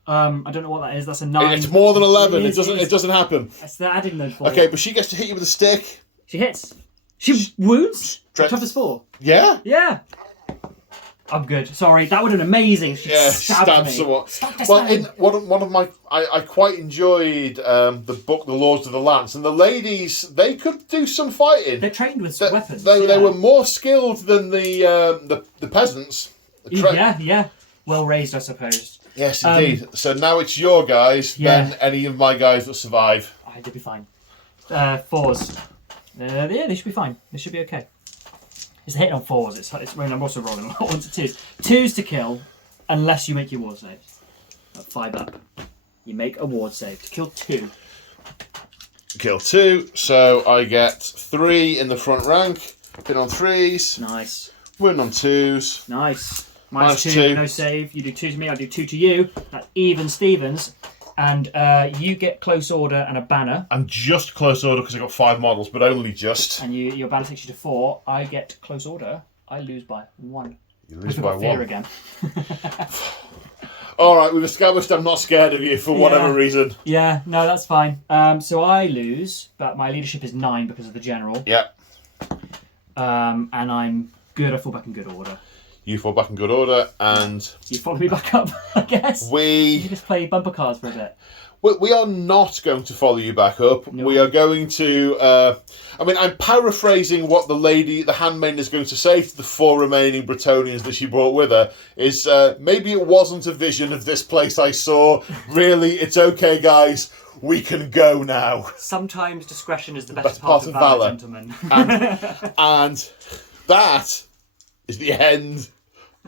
I don't know what that is. That's a 9. It's more than 11. It doesn't happen. That's the adding those 4. Okay, but she gets to hit you with a stick. She hits. She wounds. Toughest 4. Yeah. Yeah. I'm good. Sorry, that would have been amazing. She stabbed someone. One of my, I quite enjoyed the book, The Lords of the Lance, and the ladies, they could do some fighting. They're trained with weapons. They were more skilled than the peasants. Yeah. Well raised, I suppose. Yes, indeed. So now it's your guys, then any of my guys that survive. They'll be fine. 4s. They should be fine. They should be okay. It's a hit on 4s. I'm also rolling 1s to 2s. 2s to kill, unless you make your ward saves. At 5 up, you make a ward save to kill 2. Kill 2, so I get 3 in the front rank. Hit on 3s. Nice. Wound on 2s. Nice. -2, no save. You do 2 to me, I do 2 to you. That's even Stevens. And you get close order and a banner. I'm just close order because I got 5 models, but only just. And your banner takes you to 4. I get close order. I lose by 1. You lose by 1. Again. All right, we've established I'm not scared of you for whatever reason. Yeah, no, that's fine. So I lose, but my leadership is 9 because of the general. Yeah. And I'm Good, I fall back in good order. You fall back in good order, and You follow me back up, I guess. You can just play bumper cars for a bit. we are not going to follow you back up. No. We are going to. I'm paraphrasing what the handmaiden is going to say to the 4 remaining Bretonnians that she brought with her. Is maybe it wasn't a vision of this place I saw. Really, it's okay, guys. We can go now. Sometimes discretion is the best part of valor, gentlemen. And that is the end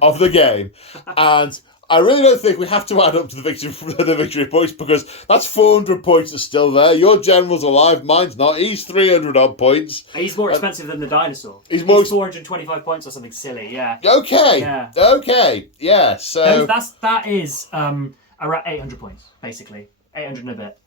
of the game. And I really don't think we have to add up to the victory points, because that's 400 points are still there. Your general's alive, mine's not. He's 300 odd points. He's more expensive than the dinosaur. He's 425 points or something silly, yeah. Okay. Yeah. Okay. Yeah. So that is around 800 points, basically. 800 and a bit.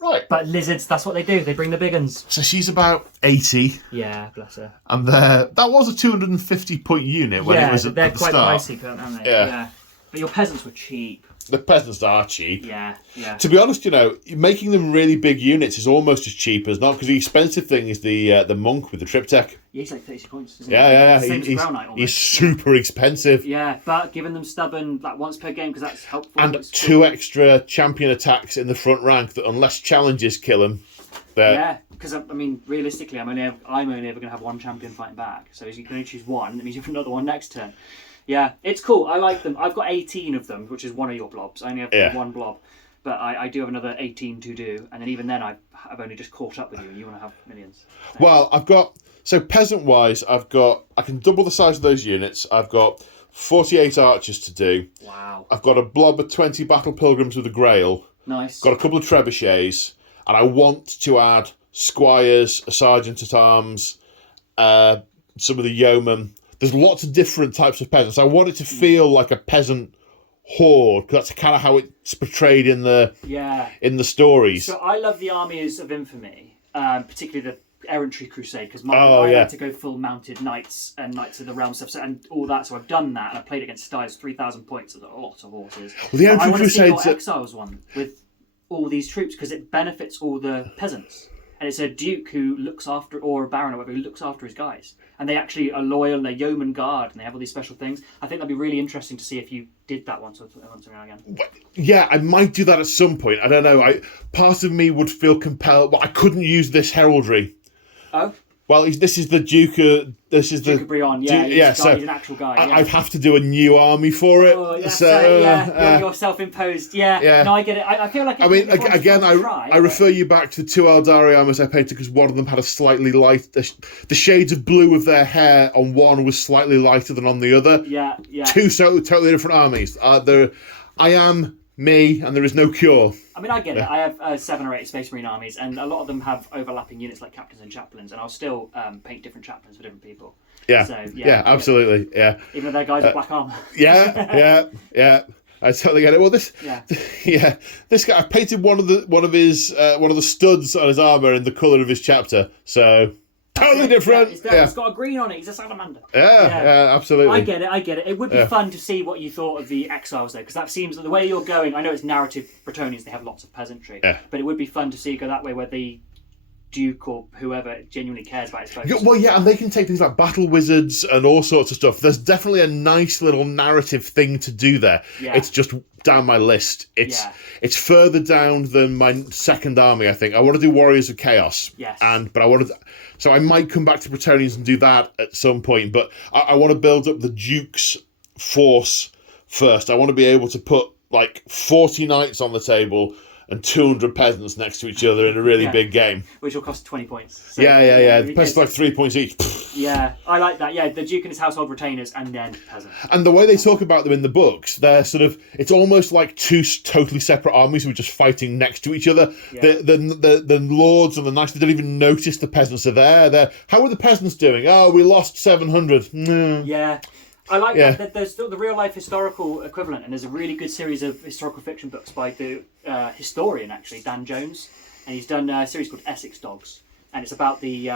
Right. But lizards, that's what they do. They bring the big uns. So she's about 80. Yeah, bless her. And that was a 250 point unit when it was at the start. They're quite pricey, aren't they? Yeah. But your peasants were cheap. The peasants are cheap. Yeah. To be honest, making them really big units is almost as cheap as not, because the expensive thing is the monk with the triptych. Yeah, he's like 30 points, isn't he? Yeah. Same as Brown Knight, almost. He's super expensive. Yeah, but giving them stubborn, like once per game, because that's helpful. And 2 extra champion attacks in the front rank that, unless challenges kill him, yeah, because realistically, I'm only ever going to have 1 champion fighting back. So you can only choose 1. That means you have another one next turn. Yeah, it's cool. I like them. I've got 18 of them, which is one of your blobs. I only have 1 blob, but I do have another 18 to do. And then even then, I've only just caught up with you, and you want to have millions. So. Well, I've got... So peasant-wise, I can double the size of those units. I've got 48 archers to do. Wow. I've got a blob of 20 battle pilgrims with a grail. Nice. Got a couple of trebuchets. And I want to add squires, a sergeant at arms, some of the yeomen. There's lots of different types of peasants. I want it to feel like a peasant horde, because that's kind of how it's portrayed in the stories. So I love the armies of infamy, particularly the errantry crusade, because I like to go full mounted knights and knights of the realm stuff and all that. So I've done that, and I played against Styles 3,000 points. There's a lot of horses. Well, the errantry I want to see crusades your Exiles one with all these troops, because it benefits all the peasants. And it's a duke who looks after, or a baron or whatever, who looks after his guys. And they actually are loyal, and they're yeoman guard, and they have all these special things. I think that'd be really interesting to see if you did that once around again. Yeah, I might do that at some point. I don't know. Part of me would feel compelled, but I couldn't use this heraldry. Oh? Well, this is the Duke of Brion, yeah. He's an actual guy. Yeah. I'd have to do a new army for it. Oh, yeah, you're self-imposed. Yeah, no, I get it. I feel like... I refer you back to the 2 Eldari armies I painted, because one of them had a slightly light... The shades of blue of their hair on one was slightly lighter than on the other. Yeah. 2 totally different armies. I am me, and there is no cure. I get it. I have 7 or 8 Space Marine armies, and a lot of them have overlapping units like captains and chaplains, and I'll still paint different chaplains for different people. Yeah, so, absolutely, yeah. Even though they're guys with black armor. Yeah. I totally get it. Well, this guy, I painted one of the studs on his armor in the colour of his chapter, so totally different. It's got a green on it. He's a salamander. Yeah, absolutely. I get it. It would be fun to see what you thought of the Exiles, though, because that seems the way you're going. I know it's narrative Bretonnians; they have lots of peasantry, but it would be fun to see you go that way, where the Duke or whoever genuinely cares about his folks. Well, yeah, and they can take things like battle wizards and all sorts of stuff. There's definitely a nice little narrative thing to do there. Yeah. It's just down my list. It's further down than my second army, I think. I want to do Warriors of Chaos. Yes. So I might come back to Bretonnians and do that at some point, but I want to build up the Duke's force first. I want to be able to put like 40 knights on the table and 200 peasants next to each other in a really big game. Which will cost 20 points. So, The peasants like 3 points each. Yeah, I like that. Yeah, the Duke and his household retainers, and then peasants. And the way they talk about them in the books, they're it's almost like 2 totally separate armies who are just fighting next to each other. Yeah. The lords and the knights, they don't even notice the peasants are there. How are the peasants doing? Oh, we lost 700. Yeah. I like that there's still the real life historical equivalent, and there's a really good series of historical fiction books by the historian, actually, Dan Jones, and he's done a series called Essex Dogs, and it's about the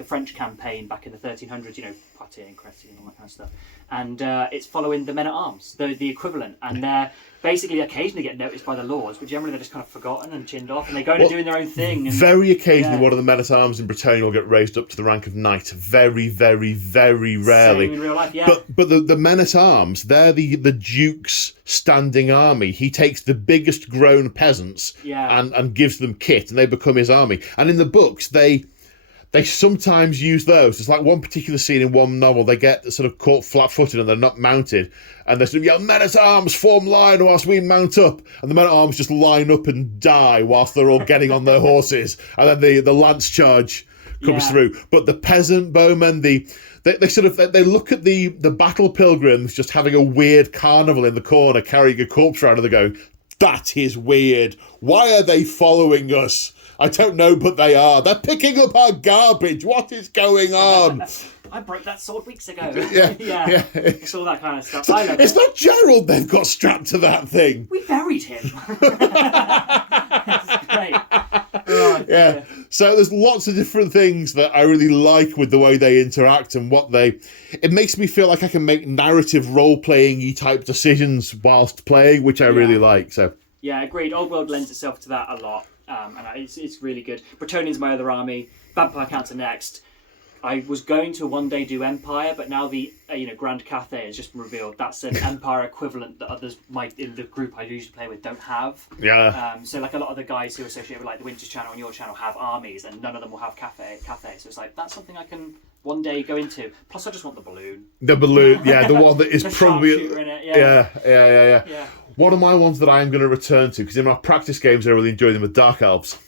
the French campaign back in the 1300s, Poitiers and Crécy and all that kind of stuff. And it's following the men-at-arms, the equivalent. And they're basically occasionally get noticed by the lords, but generally they're just kind of forgotten and chinned off, and they go and doing their own thing. And, very occasionally one of the men-at-arms in Bretonnia will get raised up to the rank of knight. Very, very, very rarely. Same in real life, yeah. But the men-at-arms, they're the Duke's standing army. He takes the biggest grown peasants and gives them kit, and they become his army. And in the books, they sometimes use those. There's like one particular scene in one novel, they get sort of caught flat-footed and they're not mounted, and they sort of yell, "Men-at-arms, form line whilst we mount up," and the men-at-arms just line up and die whilst they're all getting on their horses, and then the lance charge comes through. But the peasant bowmen, they look at the battle pilgrims just having a weird carnival in the corner, carrying a corpse around, and they're going, "That is weird. Why are they following us? I don't know, but they are. They're picking up our garbage. What is going on?" I broke that sword weeks ago. Yeah. It's all that kind of stuff. I love It's it. not Gerald they've got strapped to that thing. We buried him. It's great. Oh, yeah. So there's lots of different things that I really like with the way they interact and it makes me feel like I can make narrative role-playing-y type decisions whilst playing, which I really like. So yeah, agreed. Old World lends itself to that a lot. And it's really good. Bretonnian's my other army. Vampire Counts are next. I was going to one day do Empire, but now the Grand Cathay has just been revealed. That's an Empire equivalent that others in the group I usually play with don't have. Yeah. So like a lot of the guys who are associated with like the Winters channel and your channel have armies, and none of them will have Cathay. So it's like that's something I can one day go into. Plus, I just want the balloon. The balloon, yeah, the one that is the probably sharpshooter in it. Yeah. One of my ones that I am going to return to, because in my practice games I really enjoy them, with Dark Elves.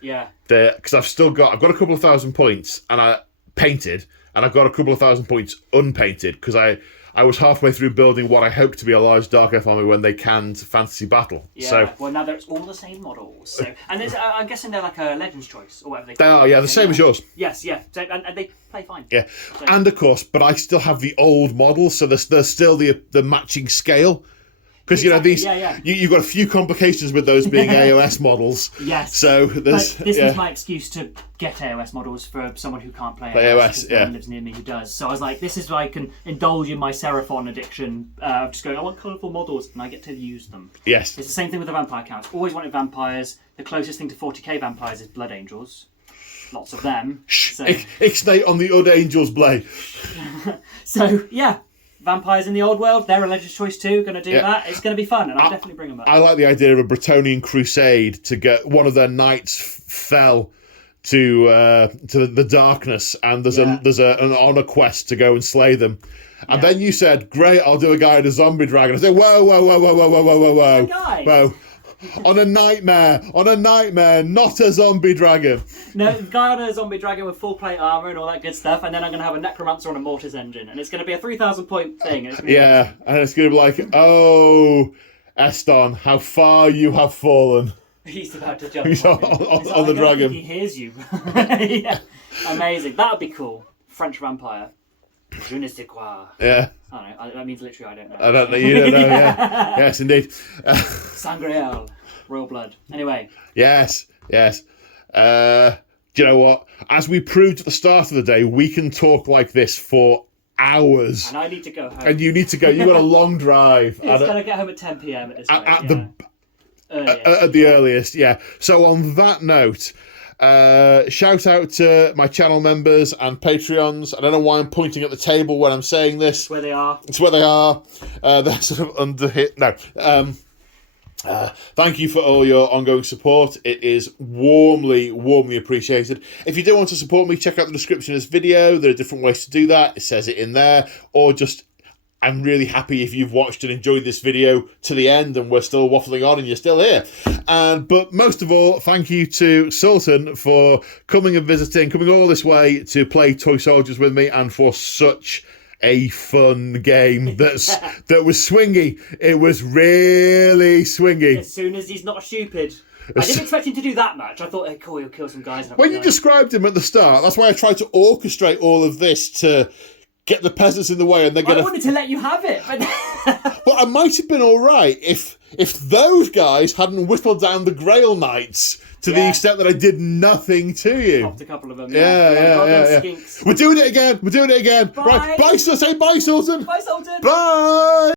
Yeah. Because I've got a couple of 1,000 points, and I painted, and I've got a couple of 1,000 points unpainted, because I was halfway through building what I hope to be a large Dark Elf army when they canned Fantasy Battle. Yeah. So, well, now it's all the same models. So, and I'm guessing they're like a Legends Choice or whatever they are. Yeah, the same as yours. Yes, yeah. So, and they play fine. Yeah, so. And of course, but I still have the old models, so there's still the matching scale. Because these, you've got a few complications with those being AOS models. Yes. So this was my excuse to get AOS models for someone who can't play AOS. Someone lives near me who does. So I was like, this is where I can indulge in my Seraphon addiction. Of just going, I want colourful models, and I get to use them. Yes. It's the same thing with the vampire counts. Always wanted vampires. The closest thing to 40k vampires is Blood Angels. Lots of them. So. Ixnay on the Old Angels blade. So yeah. Vampires in the old world, they're a Legends Choice too, going to do that. It's going to be fun, and I'll definitely bring them up. I like the idea of a Bretonnian crusade to get one of their knights fell to the darkness, and there's an honor quest to go and slay them. And then you said, "Great, I'll do a guy in a zombie dragon." I said, "Whoa. On a nightmare, not a zombie dragon." No, the guy on a zombie dragon with full plate armor and all that good stuff, and then I'm going to have a necromancer on a mortis engine, and it's going to be a 3,000 point thing. And it's going to be like, "Oh, Eston, how far you have fallen." He's about to jump on the dragon. He hears you. Yeah. Amazing. That would be cool. French vampire. Je ne sais quoi. Yeah. I don't know. That means literally I don't know. I don't know. You don't know, yeah. Yes, indeed. Sangreal. Royal blood. Anyway. Yes. Do you know what? As we proved at the start of the day, we can talk like this for hours. And I need to go home. And you need to go. You've got a long drive. It's going to get home at 10 p.m. at this rate. At the earliest, yeah. So on that note, shout out to my channel members and Patreons. I don't know why I'm pointing at the table when I'm saying this. It's where they are. They're sort of under hit. No. Thank you for all your ongoing support. It is warmly appreciated. If you do want to support me, check out the description of this video. There are different ways to do that. It says it in there. Or just, I'm really happy if you've watched and enjoyed this video to the end and we're still waffling on and you're still here. But most of all, thank you to Sultan for coming and visiting, coming all this way to play Toy Soldiers with me, and for such a fun game that was swingy. It was really swingy. As soon as he's not stupid. I didn't expect him to do that much. I thought, hey, cool, he'll kill some guys. When you described him at the start, that's why I tried to orchestrate all of this to get the peasants in the way, and they're going I wanted to let you have it. But well, I might have been all right if those guys hadn't whittled down the Grail Knights to the extent that I did nothing to you. Popped a couple of them. Yeah. Well done, skinks. We're doing it again. Right, bye, say bye, Sultan. Bye, Sultan. Bye.